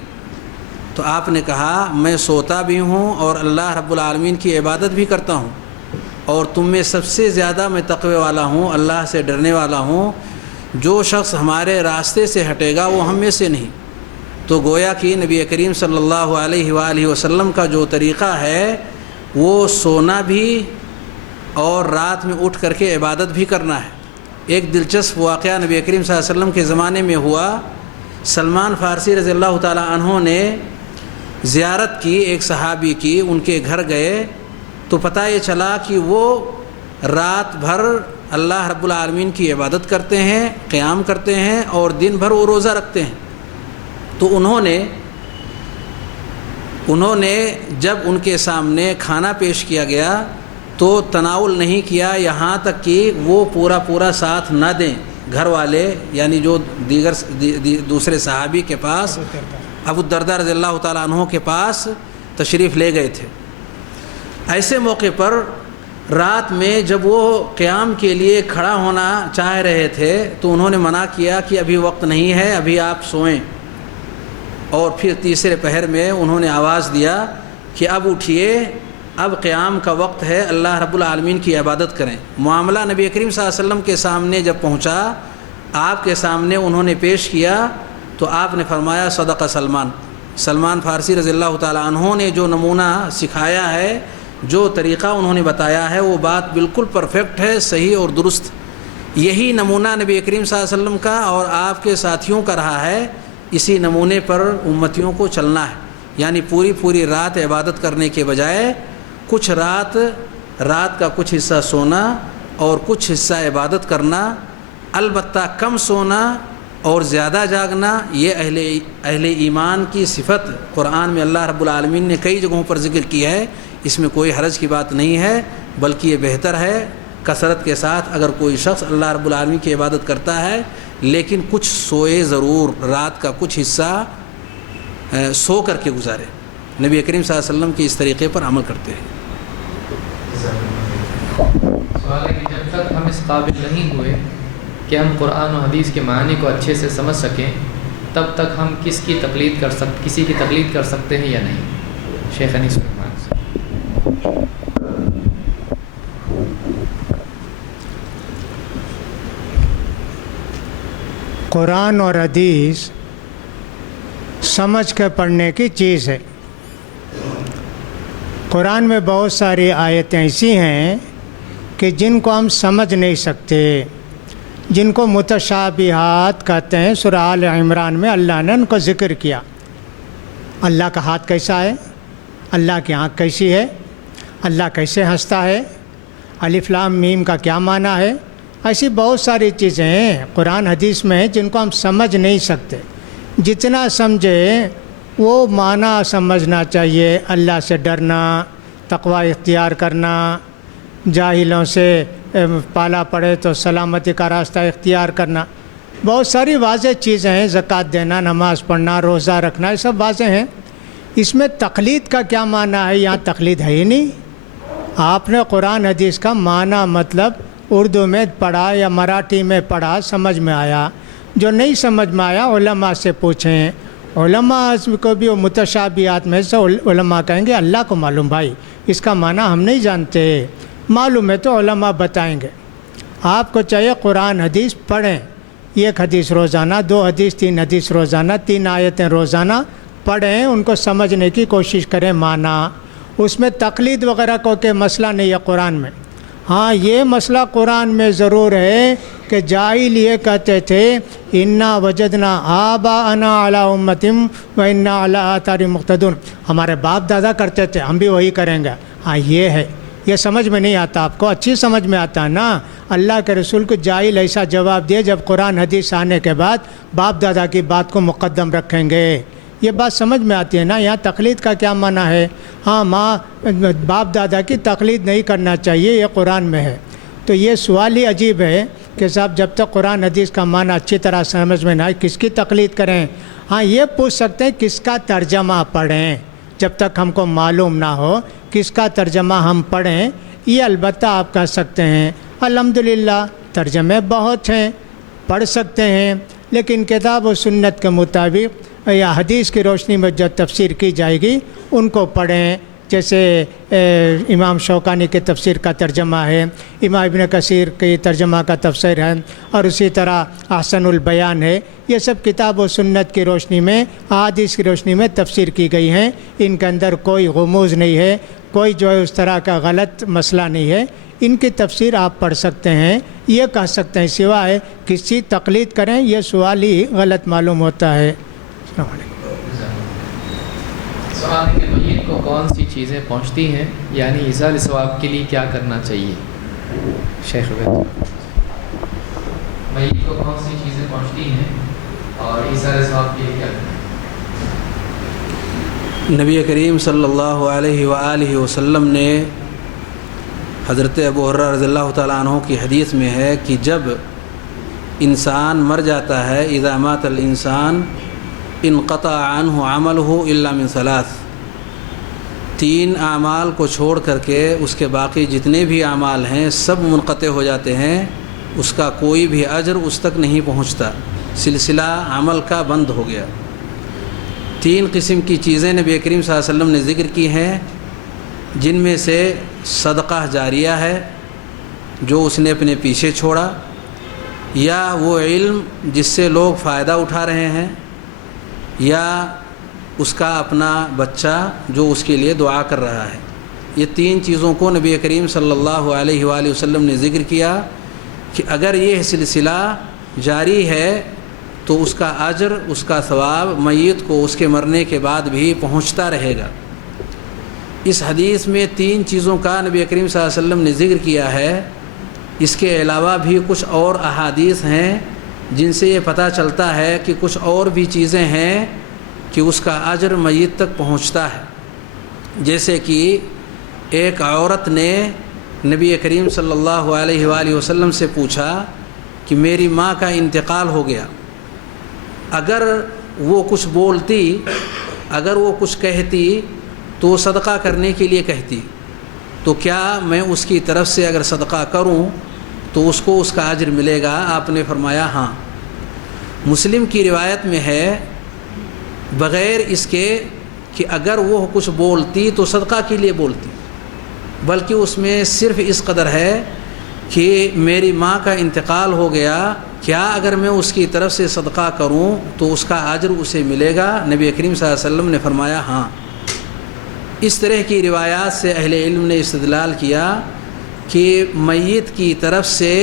تو آپ نے کہا میں سوتا بھی ہوں اور اللہ رب العالمین کی عبادت بھی کرتا ہوں، اور تم میں سب سے زیادہ میں تقوی والا ہوں، اللہ سے ڈرنے والا ہوں، جو شخص ہمارے راستے سے ہٹے گا وہ ہم میں سے نہیں۔ تو گویا کہ نبی کریم صلی اللہ علیہ وآلہ وسلم کا جو طریقہ ہے وہ سونا بھی اور رات میں اٹھ کر کے عبادت بھی کرنا ہے۔ ایک دلچسپ واقعہ نبی کریم صلی اللہ علیہ وسلم کے زمانے میں ہوا۔ سلمان فارسی رضی اللہ تعالی عنہ نے زیارت کی ایک صحابی کی، ان کے گھر گئے تو پتہ یہ چلا کہ وہ رات بھر اللہ رب العالمین کی عبادت کرتے ہیں، قیام کرتے ہیں، اور دن بھر وہ روزہ رکھتے ہیں۔ تو انہوں نے جب ان کے سامنے کھانا پیش کیا گیا تو تناول نہیں کیا، یہاں تک کہ وہ پورا ساتھ نہ دیں۔ گھر والے یعنی جو دوسرے صحابی کے پاس ابو الدرداء رضی اللہ تعالیٰ عنہ کے پاس تشریف لے گئے تھے۔ ایسے موقع پر رات میں جب وہ قیام کے لیے کھڑا ہونا چاہ رہے تھے تو انہوں نے منع کیا کہ ابھی وقت نہیں ہے، ابھی آپ سوئیں۔ اور پھر تیسرے پہر میں انہوں نے آواز دیا کہ اب اٹھیے، اب قیام کا وقت ہے، اللہ رب العالمین کی عبادت کریں۔ معاملہ نبی کریم صلی اللہ علیہ وسلم کے سامنے جب پہنچا، آپ کے سامنے انہوں نے پیش کیا تو آپ نے فرمایا صدق سلمان فارسی رضی اللہ تعالی عنہ نے جو نمونہ سکھایا ہے، جو طریقہ انہوں نے بتایا ہے، وہ بات بالکل پرفیکٹ ہے، صحیح اور درست۔ یہی نمونہ نبی کریم صلی اللہ علیہ وسلم کا اور آپ کے ساتھیوں کا رہا ہے، اسی نمونے پر امتیوں کو چلنا ہے۔ یعنی پوری رات عبادت کرنے کے بجائے کچھ رات کا کچھ حصہ سونا اور کچھ حصہ عبادت کرنا، البتہ کم سونا اور زیادہ جاگنا، یہ اہل ایمان کی صفت قرآن میں اللہ رب العالمین نے کئی جگہوں پر ذکر کی ہے۔ اس میں کوئی حرج کی بات نہیں ہے، بلکہ یہ بہتر ہے کثرت کے ساتھ اگر کوئی شخص اللہ رب العالمین کی عبادت کرتا ہے لیکن کچھ سوئے ضرور، رات کا کچھ حصہ سو کر کے گزارے۔ نبی کریم صلی اللہ علیہ وسلم کے اس طریقے پر عمل کرتے ہیں۔ سوال ہے کہ جب تک ہم اس قابل نہیں ہوئے کہ ہم قرآن و حدیث کے معنی کو اچھے سے سمجھ سکیں، تب تک ہم کسی کی تقلید کر سکتے ہیں یا نہیں؟ شیخ انیس الرحمن سے۔ قرآن اور حدیث سمجھ کے پڑھنے کی چیز ہے۔ قرآن میں بہت ساری آیتیں ایسی ہیں کہ جن کو ہم سمجھ نہیں سکتے، جن کو متشابہات کہتے ہیں۔ سورہ آل عمران میں اللہ نے ان کو ذکر کیا۔ اللہ کا ہاتھ کیسا ہے، اللہ کی آنکھ کیسی ہے، اللہ کیسے ہنستا ہے، الف لام میم کا کیا معنی ہے، ایسی بہت ساری چیزیں ہیں قرآن حدیث میں جن کو ہم سمجھ نہیں سکتے۔ جتنا سمجھے وہ معنی سمجھنا چاہیے، اللہ سے ڈرنا، تقوی اختیار کرنا، جاہلوں سے پالا پڑے تو سلامتی کا راستہ اختیار کرنا، بہت ساری واضح چیزیں ہیں۔ زکوٰۃ دینا، نماز پڑھنا، روزہ رکھنا، یہ سب واضح ہیں۔ اس میں تقلید کا کیا معنی ہے؟ یہاں تقلید ہے ہی نہیں۔ آپ نے قرآن حدیث کا معنی مطلب اردو میں پڑھا یا مراٹھی میں پڑھا، سمجھ میں آیا۔ جو نہیں سمجھ میں آیا علماء سے پوچھیں۔ علماء کو بھی وہ متشابہات میں سے علماء کہیں گے اللہ کو معلوم، بھائی اس کا معنی ہم نہیں جانتے، معلوم ہے تو علماء بتائیں گے۔ آپ کو چاہیے قرآن حدیث پڑھیں، ایک حدیث روزانہ، 2 حدیث 3 حدیث روزانہ، 3 آیتیں روزانہ پڑھیں، ان کو سمجھنے کی کوشش کریں معنی۔ اس میں تقلید وغیرہ کو کہ مسئلہ نہیں ہے قرآن میں۔ ہاں یہ مسئلہ قرآن میں ضرور ہے کہ جاہل یہ کہتے تھے انا وجدنا آباءنا علی امتم و انا علی آثارہم مقتدون، ہمارے باپ دادا کرتے تھے ہم بھی وہی کریں گے۔ ہاں یہ ہے، یہ سمجھ میں نہیں آتا آپ کو، اچھی سمجھ میں آتا ہے نا۔ اللہ کے رسول کو جاہل ایسا جواب دیا جب قرآن حدیث آنے کے بعد باپ دادا کی بات کو مقدم رکھیں گے، یہ بات سمجھ میں آتی ہے نا۔ یہاں تقلید کا کیا معنی ہے؟ ہاں ماں باپ دادا کی تقلید نہیں کرنا چاہیے، یہ قرآن میں ہے۔ تو یہ سوال ہی عجیب ہے کہ صاحب جب تک قرآن حدیث کا معنی اچھی طرح سمجھ میں نہ آئے کس کی تقلید کریں؟ ہاں یہ پوچھ سکتے ہیں کس کا ترجمہ پڑھیں، جب تک ہم کو معلوم نہ ہو کس کا ترجمہ ہم پڑھیں، یہ البتہ آپ کہہ سکتے ہیں الحمدللہ ترجمے بہت ہیں، پڑھ سکتے ہیں، لیکن کتاب و سنت کے مطابق یا حدیث کی روشنی میں جو تفسیر کی جائے گی ان کو پڑھیں۔ جیسے امام شوکانی کے تفسیر کا ترجمہ ہے، امام ابن کثیر کے ترجمہ کا تفسیر ہے، اور اسی طرح احسن البیان ہے۔ یہ سب کتاب و سنت کی روشنی میں، احادیث کی روشنی میں تفسیر کی گئی ہیں، ان کے اندر کوئی غموض نہیں ہے، کوئی جو ہے اس طرح کا غلط مسئلہ نہیں ہے، ان کی تفسیر آپ پڑھ سکتے ہیں۔ یہ کہہ سکتے ہیں سوائے کسی تقلید کریں، یہ سوال ہی غلط معلوم ہوتا ہے۔ السلام علیکم۔ سوال ہے کہ میت کو کون سی چیزیں پہنچتی ہیں، یعنی ایصال ثواب کے لیے کیا کرنا چاہیے؟ شیخ میت کو کون سی چیزیں پہنچتی ہیں اور ایصال ثواب کے لیے کیا کرنا چاہیے؟ نبی کریم صلی اللہ علیہ وآلہ وسلم نے حضرت ابو ہریرہ رضی اللہ تعالیٰ عنہ کی حدیث میں ہے کہ جب انسان مر جاتا ہے، اذا مات الانسان انقطع عنہ عملہ الا من ثلاث، 3 اعمال کو چھوڑ کر کے اس کے باقی جتنے بھی اعمال ہیں سب منقطع ہو جاتے ہیں، اس کا کوئی بھی اجر اس تک نہیں پہنچتا، سلسلہ عمل کا بند ہو گیا۔ 3 قسم کی چیزیں نبی کریم صلی اللہ علیہ وسلم نے ذکر کی ہیں، جن میں سے صدقہ جاریہ ہے جو اس نے اپنے پیچھے چھوڑا، یا وہ علم جس سے لوگ فائدہ اٹھا رہے ہیں، یا اس کا اپنا بچہ جو اس کے لیے دعا کر رہا ہے۔ یہ 3 چیزوں کو نبی کریم صلی اللہ علیہ وآلہ وسلم نے ذکر کیا کہ اگر یہ سلسلہ جاری ہے تو اس کا اجر، اس کا ثواب میت کو اس کے مرنے کے بعد بھی پہنچتا رہے گا۔ اس حدیث میں 3 چیزوں کا نبی کریم صلی اللہ علیہ وسلم نے ذکر کیا ہے۔ اس کے علاوہ بھی کچھ اور احادیث ہیں جن سے یہ پتہ چلتا ہے کہ کچھ اور بھی چیزیں ہیں کہ اس کا اجر میت تک پہنچتا ہے۔ جیسے کہ ایک عورت نے نبی کریم صلی اللہ علیہ وآلہ وسلم سے پوچھا کہ میری ماں کا انتقال ہو گیا، اگر وہ کچھ بولتی، اگر وہ کچھ کہتی تو صدقہ کرنے کے لیے کہتی، تو کیا میں اس کی طرف سے اگر صدقہ کروں تو اس کو اس کا اجر ملے گا؟ آپ نے فرمایا ہاں۔ مسلم کی روایت میں ہے بغیر اس کے کہ اگر وہ کچھ بولتی تو صدقہ کے لیے بولتی، بلکہ اس میں صرف اس قدر ہے کہ میری ماں کا انتقال ہو گیا، کیا اگر میں اس کی طرف سے صدقہ کروں تو اس کا اجر اسے ملے گا؟ نبی کریم صلی اللہ علیہ وسلم نے فرمایا ہاں۔ اس طرح کی روایات سے اہل علم نے استدلال کیا کہ میت کی طرف سے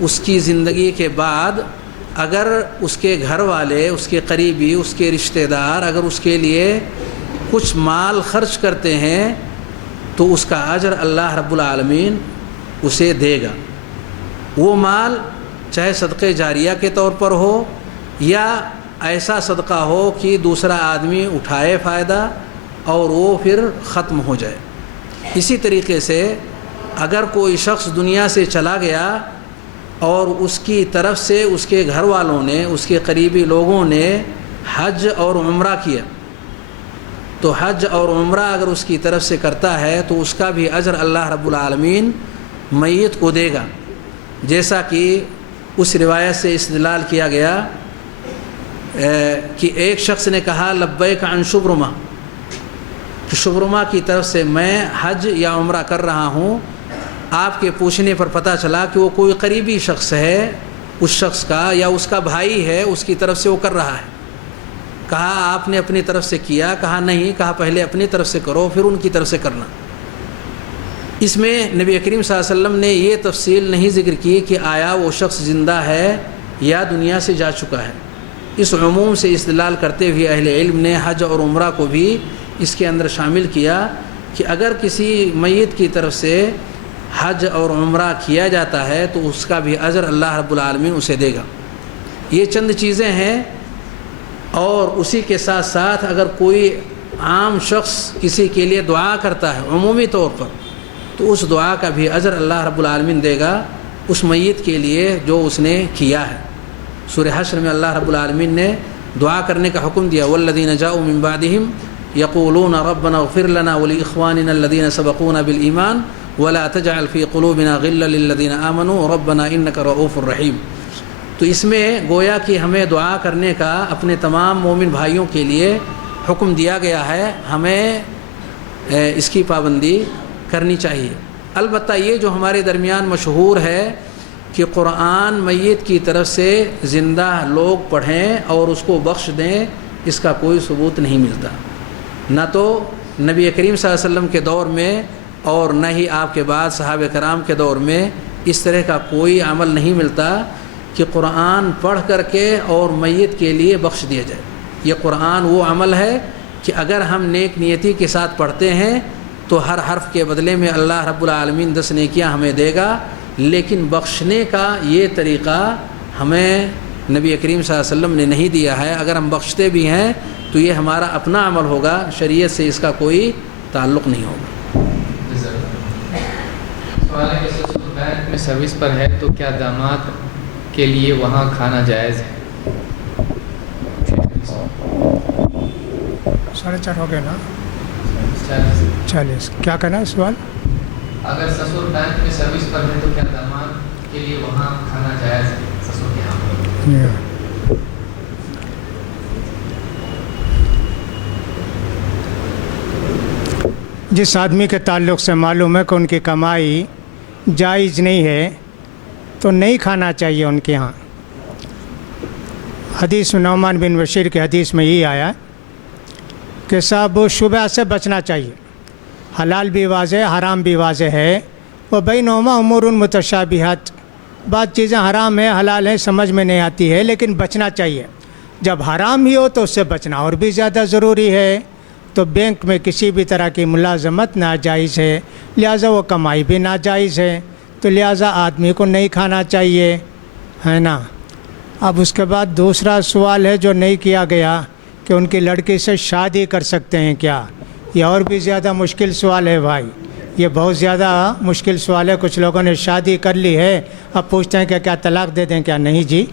اس کی زندگی کے بعد اگر اس کے گھر والے، اس کے قریبی، اس کے رشتہ دار اگر اس کے لیے کچھ مال خرچ کرتے ہیں تو اس کا اجر اللہ رب العالمین اسے دے گا۔ وہ مال چاہے صدقہ جاریہ کے طور پر ہو یا ایسا صدقہ ہو کہ دوسرا آدمی اٹھائے فائدہ اور وہ پھر ختم ہو جائے۔ اسی طریقے سے اگر کوئی شخص دنیا سے چلا گیا اور اس کی طرف سے اس کے گھر والوں نے، اس کے قریبی لوگوں نے حج اور عمرہ کیا، تو حج اور عمرہ اگر اس کی طرف سے کرتا ہے تو اس کا بھی اجر اللہ رب العالمین میت کو دے گا۔ جیسا کہ اس روایت سے استدلال کیا گیا کہ ایک شخص نے کہا لبیک عن شبرمہ، کہ شبرمہ کی طرف سے میں حج یا عمرہ کر رہا ہوں۔ آپ کے پوچھنے پر پتہ چلا کہ وہ کوئی قریبی شخص ہے اس شخص کا، یا اس کا بھائی ہے، اس کی طرف سے وہ کر رہا ہے۔ کہا آپ نے اپنی طرف سے کیا؟ کہا نہیں۔ کہا پہلے اپنی طرف سے کرو پھر ان کی طرف سے کرنا۔ اس میں نبی کریم صلی اللہ علیہ وسلم نے یہ تفصیل نہیں ذکر کی کہ آیا وہ شخص زندہ ہے یا دنیا سے جا چکا ہے۔ اس عموم سے استدلال کرتے ہوئے اہل علم نے حج اور عمرہ کو بھی اس کے اندر شامل کیا کہ اگر کسی میت کی طرف سے حج اور عمرہ کیا جاتا ہے تو اس کا بھی اجر اللہ رب العالمین اسے دے گا۔ یہ چند چیزیں ہیں، اور اسی کے ساتھ ساتھ اگر کوئی عام شخص کسی کے لیے دعا کرتا ہے عمومی طور پر تو اس دعا کا بھی اجر اللہ رب العالمین دے گا اس میت کے لیے جو اس نے کیا ہے۔ سورہ حشر میں اللہ رب العالمین نے دعا کرنے کا حکم دیا، والذین جاءوا من بعدہم یقولون ربنا اغفر لنا ولاخواننا الذین سبقونا بالایمان ولا تجعل فی قلوبنا غلا للذین آمنوا ربنا انک رؤوف رحیم۔ تو اس میں گویا کہ ہمیں دعا کرنے کا اپنے تمام مومن بھائیوں کے لیے حکم دیا گیا ہے، ہمیں اس کی پابندی کرنی چاہیے۔ البتہ یہ جو ہمارے درمیان مشہور ہے کہ قرآن میت کی طرف سے زندہ لوگ پڑھیں اور اس کو بخش دیں، اس کا کوئی ثبوت نہیں ملتا، نہ تو نبی کریم صلی اللہ علیہ وسلم کے دور میں اور نہ ہی آپ کے بعد صحابہ کرام کے دور میں اس طرح کا کوئی عمل نہیں ملتا کہ قرآن پڑھ کر کے اور میت کے لیے بخش دیا جائے۔ یہ قرآن وہ عمل ہے کہ اگر ہم نیک نیتی کے ساتھ پڑھتے ہیں تو ہر حرف کے بدلے میں اللہ رب العالمین 10 نیکیاں ہمیں دے گا، لیکن بخشنے کا یہ طریقہ ہمیں نبی کریم صلی اللہ علیہ وسلم نے نہیں دیا ہے۔ اگر ہم بخشتے بھی ہیں تو یہ ہمارا اپنا عمل ہوگا، شریعت سے اس کا کوئی تعلق نہیں ہوگا۔ سوال ہے کہ سسر بینک میں سروس پر ہے تو کیا داماد کے لیے وہاں کھانا جائز ہے؟ 4:30 ہو گئے نا، 40 کیا کہنا ہے سوال؟ اگر سسر بینک میں سروس پر ہے تو کیا داماد کے لیے وہاں کھانا جائز ہے سسر کے یہاں؟ جس آدمی کے تعلق سے معلوم ہے کہ ان کی کمائی جائز نہیں ہے تو نہیں کھانا چاہیے ان کے ہاں۔ حدیث میں نعمان بن بشیر کے حدیث میں یہ آیا کہ صاحب شبہ سے بچنا چاہیے، حلال بھی واضح حرام بھی واضح ہے، وہ بینہما امور متشابہات، بعض چیزیں حرام ہیں حلال ہیں سمجھ میں نہیں آتی ہے لیکن بچنا چاہیے۔ جب حرام ہی ہو تو اس سے بچنا اور بھی زیادہ ضروری ہے۔ تو بینک میں کسی بھی طرح کی ملازمت ناجائز ہے، لہٰذا وہ کمائی بھی ناجائز ہے، تو لہٰذا آدمی کو نہیں کھانا چاہیے، ہے نا۔ اب اس کے بعد دوسرا سوال ہے جو نہیں کیا گیا کہ ان کی لڑکی سے شادی کر سکتے ہیں کیا؟ یہ اور بھی زیادہ مشکل سوال ہے بھائی، یہ بہت زیادہ مشکل سوال ہے۔ کچھ لوگوں نے شادی کر لی ہے، اب پوچھتے ہیں کہ کیا طلاق دے دیں؟ کیا نہیں جی،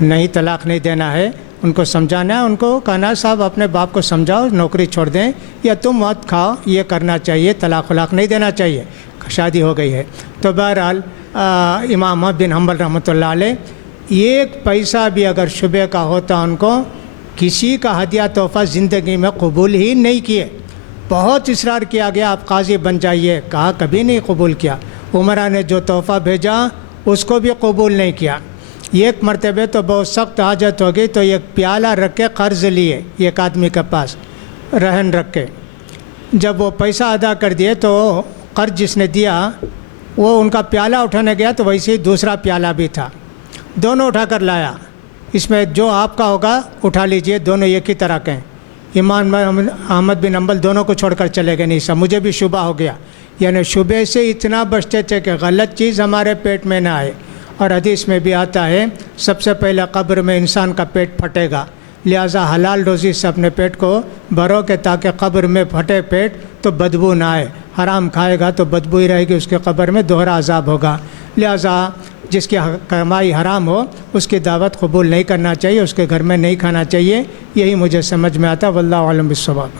نہیں طلاق نہیں دینا ہے، ان کو سمجھانا ہے، ان کو کہنا صاحب اپنے باپ کو سمجھاؤ نوکری چھوڑ دیں یا تم مت کھاؤ، یہ کرنا چاہیے، طلاق ولاق نہیں دینا چاہیے، شادی ہو گئی ہے۔ تو بہرحال امام احمد بن حنبل رحمۃ اللہ علیہ ایک پیسہ بھی اگر شبے کا ہوتا ان کو کسی کا ہدیہ تحفہ زندگی میں قبول ہی نہیں کیے، بہت اصرار کیا گیا آپ قاضی بن جائیے، کہا کبھی نہیں قبول کیا۔ عمرہ نے جو تحفہ بھیجا اس کو بھی قبول نہیں کیا۔ ایک مرتبہ تو بہت سخت حاجت ہو گئی تو ایک پیالہ رکھ کے قرض لیے ایک آدمی کے پاس رہن رکھ کے، جب وہ پیسہ ادا کر دیے تو قرض جس نے دیا وہ ان کا پیالہ اٹھانے گیا تو ویسے ہی دوسرا پیالہ بھی تھا، دونوں اٹھا کر لایا، اس میں جو آپ کا ہوگا اٹھا لیجئے، دونوں ایک ہی طرح کے ہیں۔ امام احمد بن حنبل دونوں کو چھوڑ کر چلے گئے، نہیں سب مجھے بھی شبہ ہو گیا، یعنی شبے سے اتنا بچتے تھے کہ غلط چیز ہمارے پیٹ میں نہ آئے۔ اور حدیث میں بھی آتا ہے سب سے پہلے قبر میں انسان کا پیٹ پھٹے گا، لہٰذا حلال روزی سے اپنے پیٹ کو بھرو کہ تاکہ قبر میں پھٹے پیٹ تو بدبو نہ آئے، حرام کھائے گا تو بدبو ہی رہے گی، اس کے قبر میں دوہرا عذاب ہوگا۔ لہٰذا جس کی کمائی حرام ہو اس کی دعوت قبول نہیں کرنا چاہیے، اس کے گھر میں نہیں کھانا چاہیے، یہی مجھے سمجھ میں آتا، واللہ اعلم بالصواب۔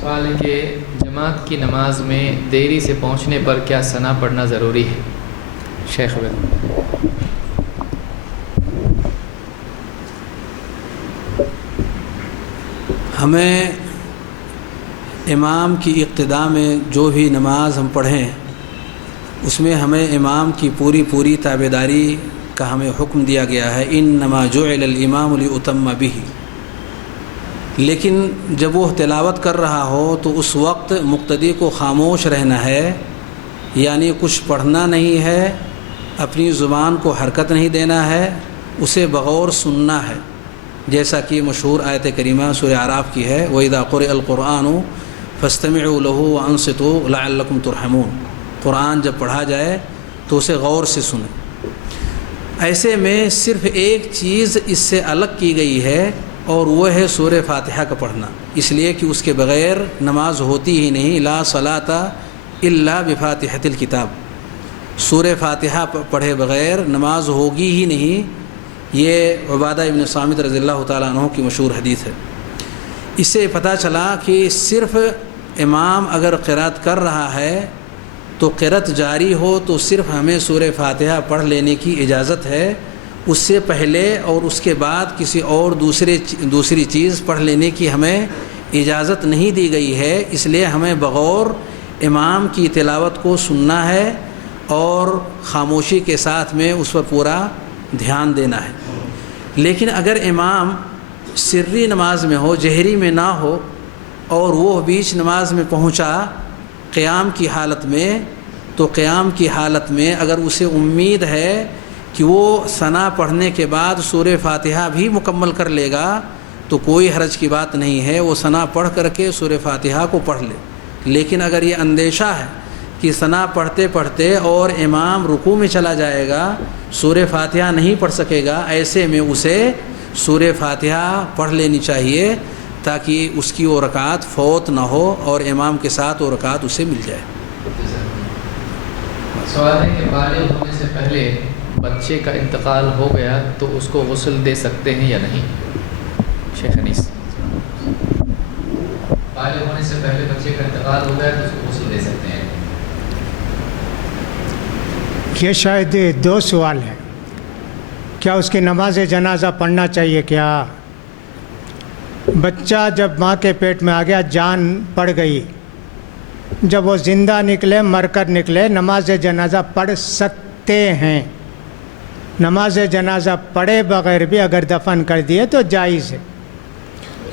سوال ہے کہ جماعت کی نماز میں دیری سے پہنچنے پر کیا ثنا پڑھنا ضروری ہے؟ شیخ ہمیں امام کی اقتداء میں جو بھی نماز ہم پڑھیں اس میں ہمیں امام کی پوری تابعداری کا ہمیں حکم دیا گیا ہے، انما جعل الامام لیؤتم بہ، لیکن جب وہ تلاوت کر رہا ہو تو اس وقت مقتدی کو خاموش رہنا ہے، یعنی کچھ پڑھنا نہیں ہے، اپنی زبان کو حرکت نہیں دینا ہے، اسے بغور سننا ہے، جیسا کہ مشہور آیت کریمہ سورہ اعراف کی ہے، وَإِذَا قُرِئَ الْقُرْآنُ فَاسْتَمِعُوا لَهُ وَأَنصِتُوا لَعَلَّكُمْ تُرْحَمُونَ، قرآن جب پڑھا جائے تو اسے غور سے سنیں۔ ایسے میں صرف ایک چیز اس سے الگ کی گئی ہے اور وہ ہے سورہ فاتحہ کا پڑھنا، اس لیے کہ اس کے بغیر نماز ہوتی ہی نہیں، لا صلاۃ الا بفاتحۃ الکتاب، سورہ فاتحہ پڑھے بغیر نماز ہوگی ہی نہیں، یہ عبادہ ابن صامت رضی اللہ تعالیٰ عنہ کی مشہور حدیث ہے۔ اس سے پتہ چلا کہ صرف امام اگر قرات کر رہا ہے تو قرات جاری ہو تو صرف ہمیں سورہ فاتحہ پڑھ لینے کی اجازت ہے، اس سے پہلے اور اس کے بعد کسی اور دوسری چیز پڑھ لینے کی ہمیں اجازت نہیں دی گئی ہے، اس لیے ہمیں بغور امام کی تلاوت کو سننا ہے اور خاموشی کے ساتھ میں اس پر پورا دھیان دینا ہے۔ لیکن اگر امام سری نماز میں ہو، جہری میں نہ ہو، اور وہ بیچ نماز میں پہنچا قیام کی حالت میں، تو قیام کی حالت میں اگر اسے امید ہے کہ وہ ثنا پڑھنے کے بعد سورہ فاتحہ بھی مکمل کر لے گا تو کوئی حرج کی بات نہیں ہے، وہ ثنا پڑھ کر کے سورہ فاتحہ کو پڑھ لے۔ لیکن اگر یہ اندیشہ ہے کہ ثنا پڑھتے پڑھتے اور امام رکوع میں چلا جائے گا، سورہ فاتحہ نہیں پڑھ سکے گا، ایسے میں اسے سورہ فاتحہ پڑھ لینی چاہیے تاکہ اس کی وہ رکعت فوت نہ ہو اور امام کے ساتھ وہ رکعت اسے مل جائے۔ سوال ہے کہ بالغ ہونے سے پہلے بچے کا انتقال ہو گیا تو اس کو غسل دے سکتے ہیں یا نہیں؟ شیخ انیس، بالغ ہونے سے پہلے بچے کا انتقال ہو گیا تو اس کو غسل دے سکتے ہیں؟ یہ شاید دو سوال ہیں، کیا اس کی نماز جنازہ پڑھنا چاہیے؟ کیا بچہ جب ماں کے پیٹ میں آ گیا، جان پڑ گئی، جب وہ زندہ نکلے مر کر نکلے، نماز جنازہ پڑھ سکتے ہیں؟ نماز جنازہ پڑھے بغیر بھی اگر دفن کر دیے تو جائز ہے۔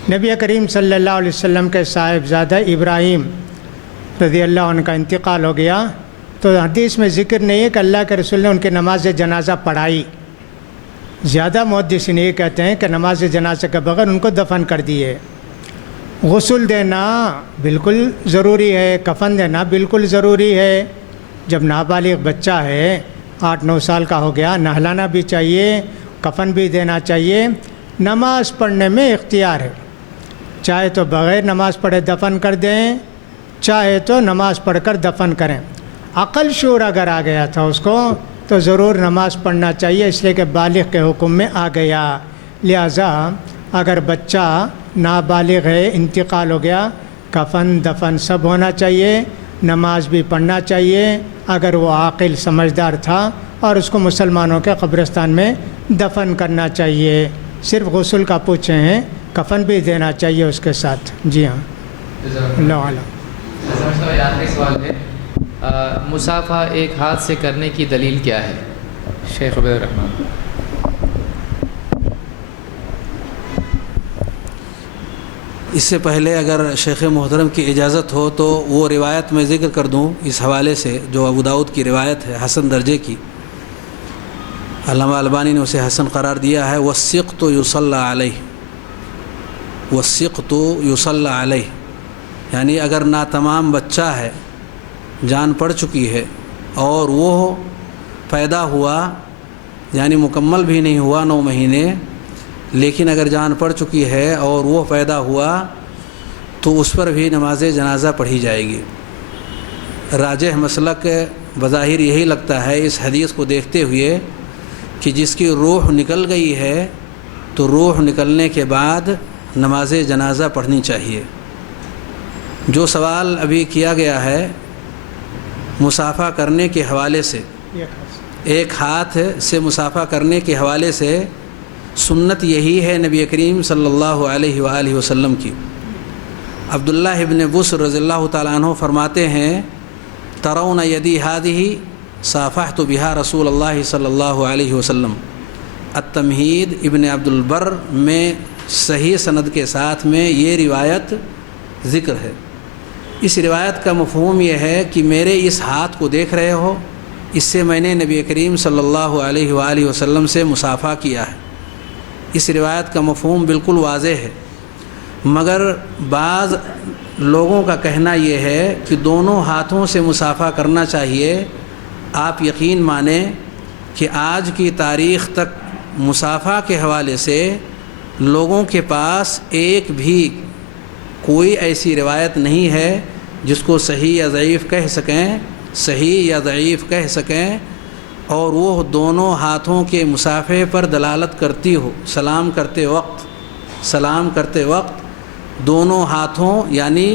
نبی کریم صلی اللہ علیہ وسلم کے صاحبزادہ ابراہیم رضی اللہ عنہ کا انتقال ہو گیا تو حدیث میں ذکر نہیں ہے کہ اللہ کے رسول نے ان کی نماز جنازہ پڑھائی۔ زیادہ محدثین یہ کہتے ہیں کہ نماز جنازہ کے بغیر ان کو دفن کر دیے۔ غسل دینا بالکل ضروری ہے، کفن دینا بالکل ضروری ہے۔ جب نابالغ بچہ ہے، 8-9 سال کا ہو گیا، نہلانا بھی چاہیے، کفن بھی دینا چاہیے۔ نماز پڑھنے میں اختیار ہے، چاہے تو بغیر نماز پڑھے دفن کر دیں، چاہے تو نماز پڑھ کر دفن کریں۔ عقل شعور اگر آ گیا تھا اس کو تو ضرور نماز پڑھنا چاہیے، اس لیے کہ بالغ کے حکم میں آ گیا۔ لہٰذا اگر بچہ نابالغ ہے، انتقال ہو گیا، کفن دفن سب ہونا چاہیے، نماز بھی پڑھنا چاہیے۔ اگر وہ عاقل سمجھدار تھا اور اس کو مسلمانوں کے قبرستان میں دفن کرنا چاہیے۔ صرف غسل کا پوچھے ہیں، کفن بھی دینا چاہیے اس کے ساتھ۔ جی ہاں، اللہ عالم۔ سمجھتا ہوں یہ آخری سوال ہے، مصافحہ ایک ہاتھ سے کرنے کی دلیل کیا ہے؟ شیخ عبید الرحمن۔ اس سے پہلے اگر شیخ محترم کی اجازت ہو تو وہ روایت میں ذکر کر دوں اس حوالے سے، جو ابو داؤد کی روایت ہے حسن درجے کی، علامہ البانی نے اسے حسن قرار دیا ہے۔ والسقط یصلی علیہ، والسقط یصلی علیہ، یعنی اگر ناتمام بچہ ہے، جان پڑ چکی ہے اور وہ پیدا ہوا، یعنی مکمل بھی نہیں ہوا 9 مہینے، لیکن اگر جان پڑ چکی ہے اور وہ پیدا ہوا تو اس پر بھی نماز جنازہ پڑھی جائے گی۔ راجح مسلک بظاہر یہی لگتا ہے اس حدیث کو دیکھتے ہوئے کہ جس کی روح نکل گئی ہے تو روح نکلنے کے بعد نماز جنازہ پڑھنی چاہیے۔ جو سوال ابھی کیا گیا ہے مصافحہ کرنے کے حوالے سے، ایک ہاتھ سے مصافحہ کرنے کے حوالے سے، سنت یہی ہے نبی کریم صلی اللہ علیہ وآلہ وسلم کی۔ عبداللہ ابن بصر رضی اللہ تعالیٰ عنہ فرماتے ہیں، ترون یدی ہذہ صافحت بہا رسول اللہ صلی اللہ علیہ وسلم۔ التمہید ابن عبد البر میں صحیح سند کے ساتھ میں یہ روایت ذکر ہے۔ اس روایت کا مفہوم یہ ہے کہ میرے اس ہاتھ کو دیکھ رہے ہو، اس سے میں نے نبی کریم صلی اللہ علیہ وآلہ وسلم سے مصافحہ کیا ہے۔ اس روایت کا مفہوم بالکل واضح ہے، مگر بعض لوگوں کا کہنا یہ ہے کہ دونوں ہاتھوں سے مصافحہ کرنا چاہیے۔ آپ یقین مانیں کہ آج کی تاریخ تک مصافحہ کے حوالے سے لوگوں کے پاس ایک بھی کوئی ایسی روایت نہیں ہے جس کو صحیح یا ضعیف کہہ سکیں، صحیح یا ضعیف کہہ سکیں، اور وہ دونوں ہاتھوں کے مصافحے پر دلالت کرتی ہو۔ سلام کرتے وقت دونوں ہاتھوں، یعنی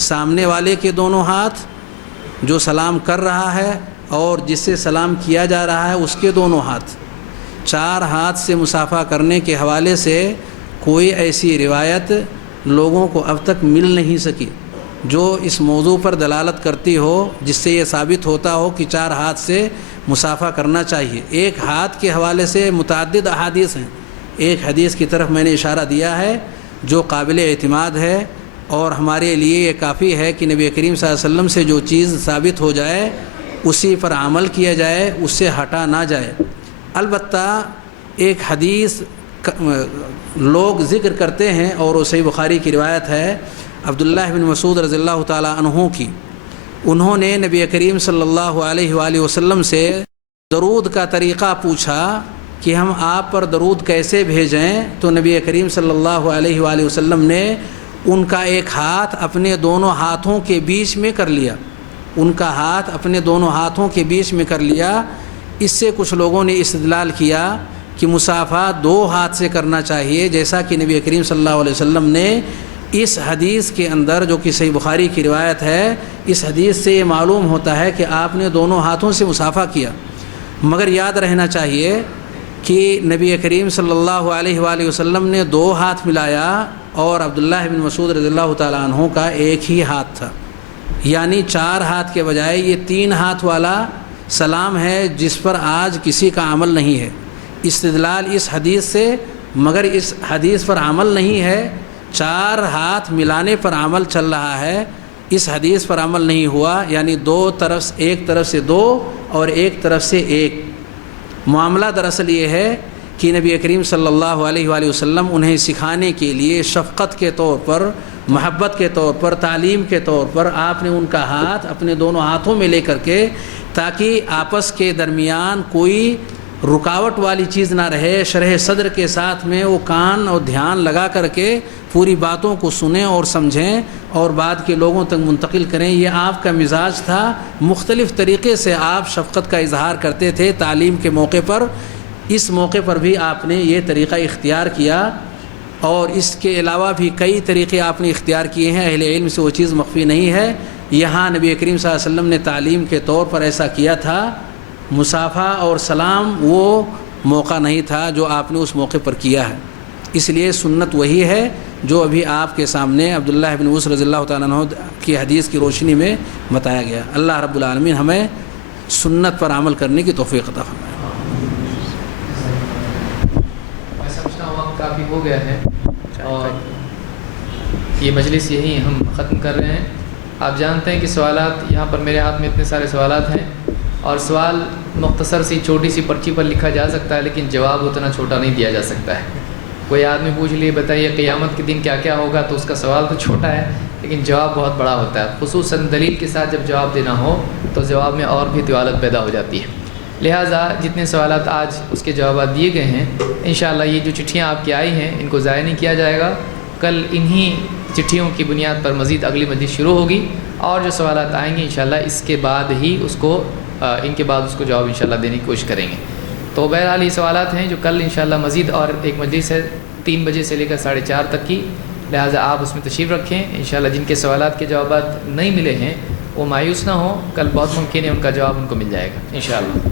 سامنے والے کے دونوں ہاتھ جو سلام کر رہا ہے اور جس سے سلام کیا جا رہا ہے اس کے دونوں ہاتھ، 4 ہاتھ سے مصافحہ کرنے کے حوالے سے کوئی ایسی روایت لوگوں کو اب تک مل نہیں سکی جو اس موضوع پر دلالت کرتی ہو، جس سے یہ ثابت ہوتا ہو کہ 4 ہاتھ سے مصافحہ کرنا چاہیے۔ ایک ہاتھ کے حوالے سے متعدد احادیث ہیں۔ ایک حدیث کی طرف میں نے اشارہ دیا ہے جو قابل اعتماد ہے، اور ہمارے لیے یہ کافی ہے کہ نبی کریم صلی اللہ علیہ وسلم سے جو چیز ثابت ہو جائے اسی پر عمل کیا جائے، اس سے ہٹا نہ جائے۔ البتہ ایک حدیث لوگ ذکر کرتے ہیں اور وہ صحیح بخاری کی روایت ہے عبداللہ بن مسعود رضی اللہ تعالیٰ عنہ کی۔ انہوں نے نبی کریم صلی اللہ علیہ وآلہ وسلم سے درود کا طریقہ پوچھا کہ ہم آپ پر درود کیسے بھیجیں، تو نبی کریم صلی اللہ علیہ وآلہ وسلم نے ان کا ایک ہاتھ اپنے دونوں ہاتھوں کے بیچ میں کر لیا، ان کا ہاتھ اپنے دونوں ہاتھوں کے بیچ میں کر لیا۔ اس سے کچھ لوگوں نے استدلال کیا کہ مصافحہ 2 ہاتھ سے کرنا چاہیے، جیسا کہ نبی کریم صلی اللہ علیہ وسلم نے اس حدیث کے اندر جو کہ صحیح بخاری کی روایت ہے، اس حدیث سے یہ معلوم ہوتا ہے کہ آپ نے دونوں ہاتھوں سے مصافحہ کیا۔ مگر یاد رہنا چاہیے کہ نبی کریم صلی اللہ علیہ وآلہ وسلم نے 2 ہاتھ ملایا اور عبداللہ بن مسعود رضی اللہ تعالیٰ عنہ کا ایک ہی ہاتھ تھا، یعنی 4 ہاتھ کے بجائے یہ 3 ہاتھ والا سلام ہے جس پر آج کسی کا عمل نہیں ہے۔ استدلال اس حدیث سے، مگر اس حدیث پر عمل نہیں ہے۔ 4 ہاتھ ملانے پر عمل چل رہا ہے، اس حدیث پر عمل نہیں ہوا، یعنی ایک طرف سے 2 اور ایک طرف سے 1۔ معاملہ دراصل یہ ہے کہ نبی کریم صلی اللہ علیہ وآلہ وسلم انہیں سکھانے کے لیے شفقت کے طور پر، محبت کے طور پر، تعلیم کے طور پر آپ نے ان کا ہاتھ اپنے دونوں ہاتھوں میں لے کر کے، تاکہ آپس کے درمیان کوئی رکاوٹ والی چیز نہ رہے، شرح صدر کے ساتھ میں وہ کان اور دھیان لگا کر کے پوری باتوں کو سنیں اور سمجھیں اور بعد کے لوگوں تک منتقل کریں۔ یہ آپ کا مزاج تھا۔ مختلف طریقے سے آپ شفقت کا اظہار کرتے تھے تعلیم کے موقع پر۔ اس موقع پر بھی آپ نے یہ طریقہ اختیار کیا، اور اس کے علاوہ بھی کئی طریقے آپ نے اختیار کیے ہیں، اہل علم سے وہ چیز مخفی نہیں ہے۔ یہاں نبی کریم صلی اللہ علیہ وسلم نے تعلیم کے طور پر ایسا کیا تھا۔ مصافحہ اور سلام وہ موقع نہیں تھا جو آپ نے اس موقع پر کیا ہے، اس لیے سنت وہی ہے جو ابھی آپ کے سامنے عبداللہ بن مسعود رضی اللہ تعالیٰ عنہ کی حدیث کی روشنی میں بتایا گیا۔ اللہ رب العالمین ہمیں سنت پر عمل کرنے کی توفیق عطا فرمائے۔ میں سمجھتا ہوں وقت کافی ہو گیا ہے اور یہ مجلس یہی ہم ختم کر رہے ہیں۔ آپ جانتے ہیں کہ سوالات یہاں پر میرے ہاتھ میں اتنے سارے سوالات ہیں، اور سوال مختصر سی چھوٹی سی پرچی پر لکھا جا سکتا ہے، لیکن جواب اتنا چھوٹا نہیں دیا جا سکتا ہے۔ کوئی آدمی پوچھ لیے بتائیے قیامت کے دن کیا کیا ہوگا، تو اس کا سوال تو چھوٹا ہے لیکن جواب بہت بڑا ہوتا ہے، خصوصاً دلیل کے ساتھ جب جواب دینا ہو تو جواب میں اور بھی طوالت پیدا ہو جاتی ہے۔ لہٰذا جتنے سوالات آج اس کے جوابات دیے گئے ہیں، انشاءاللہ یہ جو چٹھیاں آپ کی آئی ہیں ان کو ضائع نہیں کیا جائے گا۔ کل انہی چٹھیوں کی بنیاد پر مزید اگلی مجلس شروع ہوگی، اور جو سوالات آئیں گے انشاءاللہ اس کے بعد ہی ان کے بعد اس کو جواب انشاءاللہ دینے کی کوشش کریں گے۔ تو بہرحال یہ سوالات ہیں جو کل انشاءاللہ مزید اور ایک مجلس ہے 3 بجے سے لے کر 4:30 تک کی، لہٰذا آپ اس میں تشریف رکھیں۔ انشاءاللہ جن کے سوالات کے جوابات نہیں ملے ہیں وہ مایوس نہ ہوں، کل بہت ممکن ہے ان کا جواب ان کو مل جائے گا انشاءاللہ۔